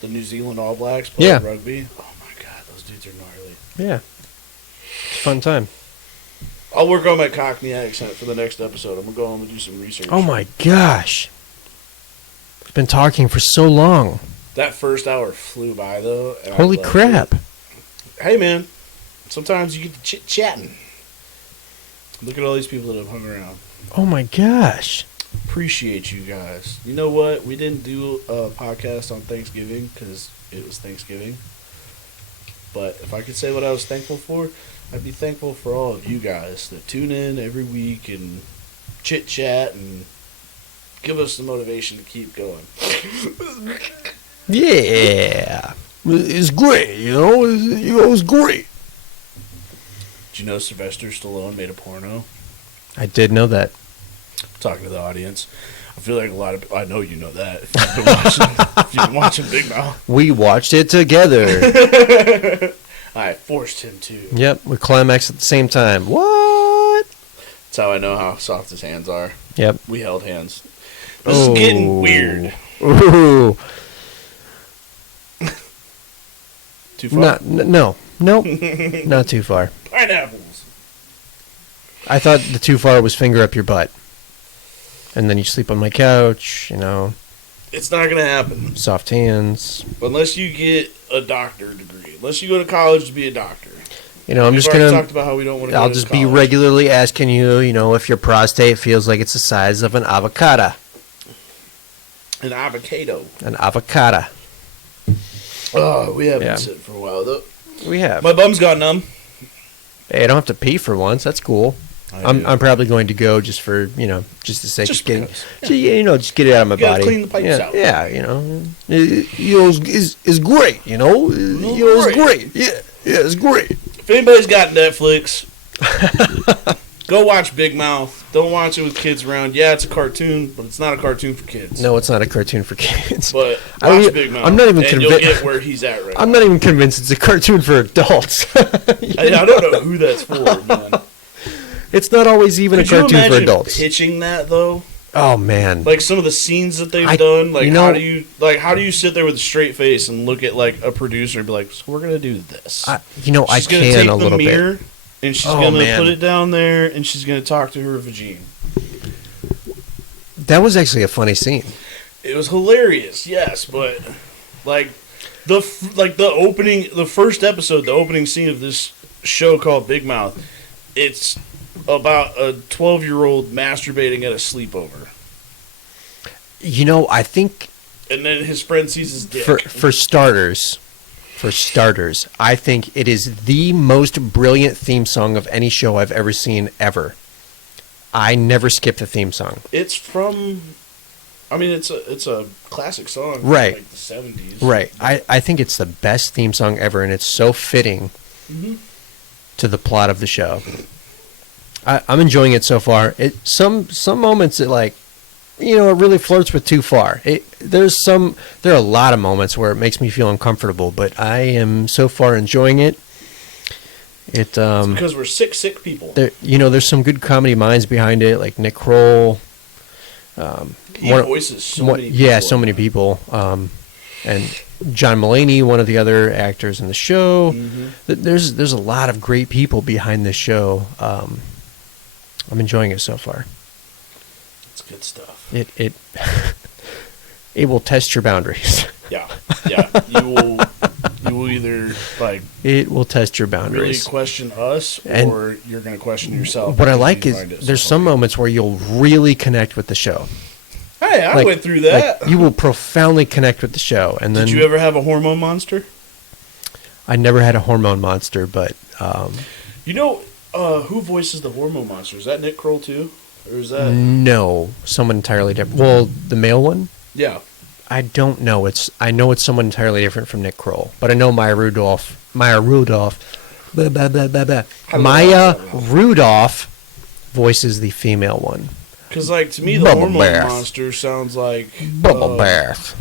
The New Zealand All Blacks play rugby? Oh my god, those dudes are gnarly. Yeah. It's a fun time. I'll work on my Cockney accent for the next episode. I'm going to go home and do some research. Oh my gosh. We've been talking for so long. That first hour flew by, though. And holy crap. Hey, man. Sometimes you get to chit-chatting. Look at all these people that have hung around. Oh, my gosh. Appreciate you guys. You know what? We didn't do a podcast on Thanksgiving because it was Thanksgiving. But if I could say what I was thankful for, I'd be thankful for all of you guys that tune in every week and chit-chat and give us the motivation to keep going. Yeah. It's great, you know? It was great. Did you know Sylvester Stallone made a porno? I did know that. I'm talking to the audience. I feel like a lot of... I know you know that. If you've been watching Big Mouth. We watched it together. I forced him to. Yep, we climaxed at the same time. What? That's how I know how soft his hands are. Yep. We held hands. This is getting weird. Ooh. Too far? Nope. Not too far. Pineapples. I thought the too far was finger up your butt. And then you sleep on my couch, you know. It's not gonna happen Soft hands. unless you get a doctor degree. Unless you go to college to be a doctor. You know, I'm We've just already gonna. talked about how we don't want to. I'll go just to be college. regularly asking you. You know, if your prostate feels like it's the size of an avocado. An avocado. An avocado. Oh, we haven't Yeah. sit for a while though. We have. My bum's gone numb. Hey, I don't have to pee for once. That's cool. I'm probably going to go just for just the sake Just of getting, because, just get it out of my You gotta body. clean the pipes yeah, out. Yeah, it's great. It's great. Yeah, it's great. If anybody's got Netflix, go watch Big Mouth. Don't watch it with kids around. Yeah, it's a cartoon, but it's not a cartoon for kids. No, it's not a cartoon for kids. But I watch don't- Big Mouth. I'm not even and you'll convinced. get where he's at right I'm now. not even convinced it's a cartoon for adults. I don't know who that's for, man. It's not always even Could a you cartoon for imagine adults. pitching that though? Oh man. Like some of the scenes that they've I- done. Like you know- how do you sit there with a straight face and look at like a producer and be like, so we're gonna do this. I She's gonna can take a the little bit. mirror and she's Oh, gonna man. put it down there and she's gonna talk to her vagine. That was actually a funny scene. It was hilarious, yes, but like the first episode, the opening scene of this show called Big Mouth, it's about a 12-year-old masturbating at a sleepover, I think and then his friend sees his dick. for starters, I think it is the most brilliant theme song of any show I've ever seen ever. I never skip the theme song. It's from, it's a classic song, from, Right. like the 70s, Right. I think it's the best theme song ever, and it's so fitting to the plot of the show. I'm enjoying it so far. Some moments it it really flirts with too far. There are a lot of moments where it makes me feel uncomfortable, but I am so far enjoying it. It's because we're sick people. There's some good comedy minds behind it, like Nick Kroll. He voices so many people. Yeah, so many people. And John Mulaney, one of the other actors in the show. There's a lot of great people behind this show. I'm enjoying it so far. It's good stuff. It it will test your boundaries. Yeah. You will either It will test your really boundaries. question us, And or you're going to question yourself. What I because like you is find it so there's some funny. moments where you'll really connect with the show. Hey, I went through that. You will profoundly connect with the show, and then Did you ever have a hormone monster? I never had a hormone monster, but Who voices the hormone monster? Is that Nick Kroll too, or is that? no, someone entirely different. Well, the male one, Yeah. I don't know. I know it's someone entirely different from Nick Kroll, but I know Maya Rudolph. Blah, blah, blah, blah, blah. Maya Rudolph voices the female one. Because to me, the Bubble hormone bath. monster sounds like Bubble bath.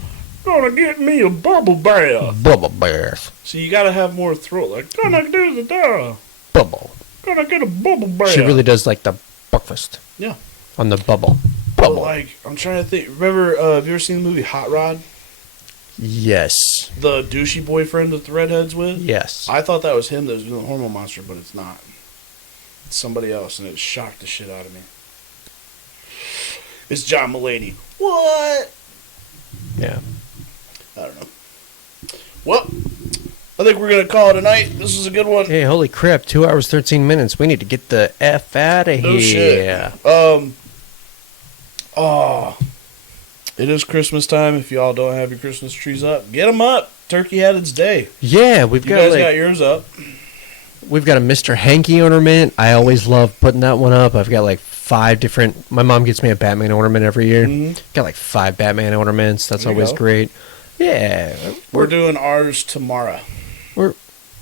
Gonna get me a bubble bath. Bubble bath. So you gotta have more throat. Gonna do the Bubble. Gonna get a bubble bath. She really does like the breakfast. Yeah. On the bubble. But, Bubble. I'm trying to think. Remember, have you ever seen the movie Hot Rod? Yes. The douchey boyfriend that the redhead's with? Yes. I thought that was him that was doing the hormone monster, but it's not. It's somebody else, and it shocked the shit out of me. It's John Mulaney. What? Yeah. I don't know. Well, I think we're going to call it a night. This is a good one. Hey, holy crap! 2 hours 13 minutes. We need to get the f out of here. Oh, shit. It is Christmas time. If y'all don't have your Christmas trees up, get them up. Turkey had its day. Yeah, we've You got guys got yours up. we've got a Mr. Hanky ornament. I always love putting that one up. I've got 5 different. My mom gets me a Batman ornament every year. Mhm. Got 5 Batman ornaments. That's There you always go. great. Yeah, We're doing ours tomorrow.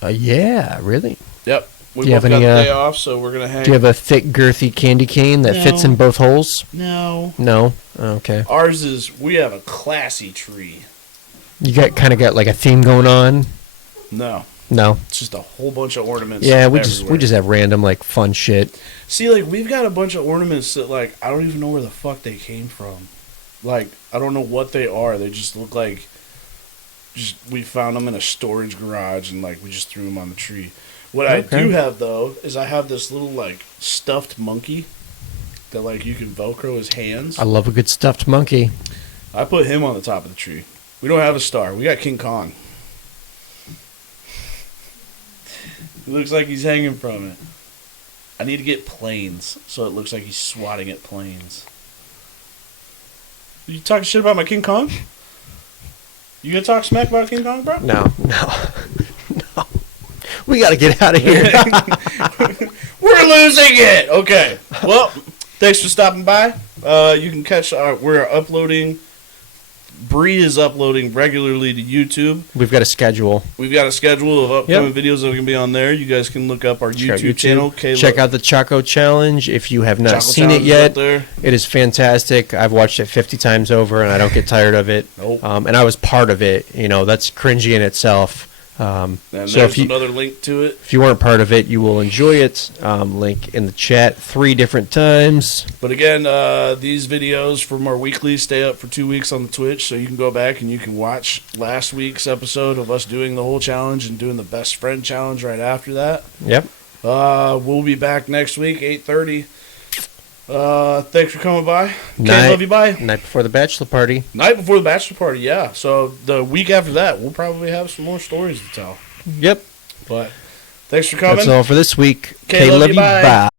yeah, really. Yep. We Do you both have got any, the day off, so we're going to hang. Do you have a thick, girthy candy cane that fits No. in both holes? No. No. Okay. Ours is, we have a classy tree. You got a theme going on. No. No. It's just a whole bunch of ornaments. Yeah, we everywhere. just have random fun shit. See, we've got a bunch of ornaments that, I don't even know where the fuck they came from. I don't know what they are. They just look like, we found them in a storage garage and, we just threw them on the tree. What I do have, though, is I have this little, stuffed monkey that, you can Velcro his hands. I love a good stuffed monkey. I put him on the top of the tree. We don't have a star. We got King Kong. It looks like he's hanging from it. I need to get planes so it looks like he's swatting at planes. You talking shit about my King Kong? You gonna talk smack about King Kong, bro? No. We gotta get out of here. We're losing it. Okay. Well, thanks for stopping by. You can catch. We're uploading. Bree is uploading regularly to YouTube. We've got a schedule. We've got a schedule of upcoming videos that are going to be on there. You guys can look up our YouTube channel. Check out the Choco Challenge if you have not seen it yet. It is fantastic. I've watched it 50 times over, and I don't get tired of it. Nope. And I was part of it. That's cringy in itself. And so there's another link to it. If you weren't part of it, you will enjoy it. Link in the chat 3 different times. But again, these videos from our weekly stay up for 2 weeks on the Twitch, so you can go back and you can watch last week's episode of us doing the whole challenge and doing the best friend challenge right after that. Yep. We'll be back next week, 8:30. Thanks for coming by. Okay, love you, bye. Night before the bachelor party. Night before the bachelor party, yeah. So the week after that, we'll probably have some more stories to tell. Yep. But thanks for coming. That's all for this week. Okay, love you, bye.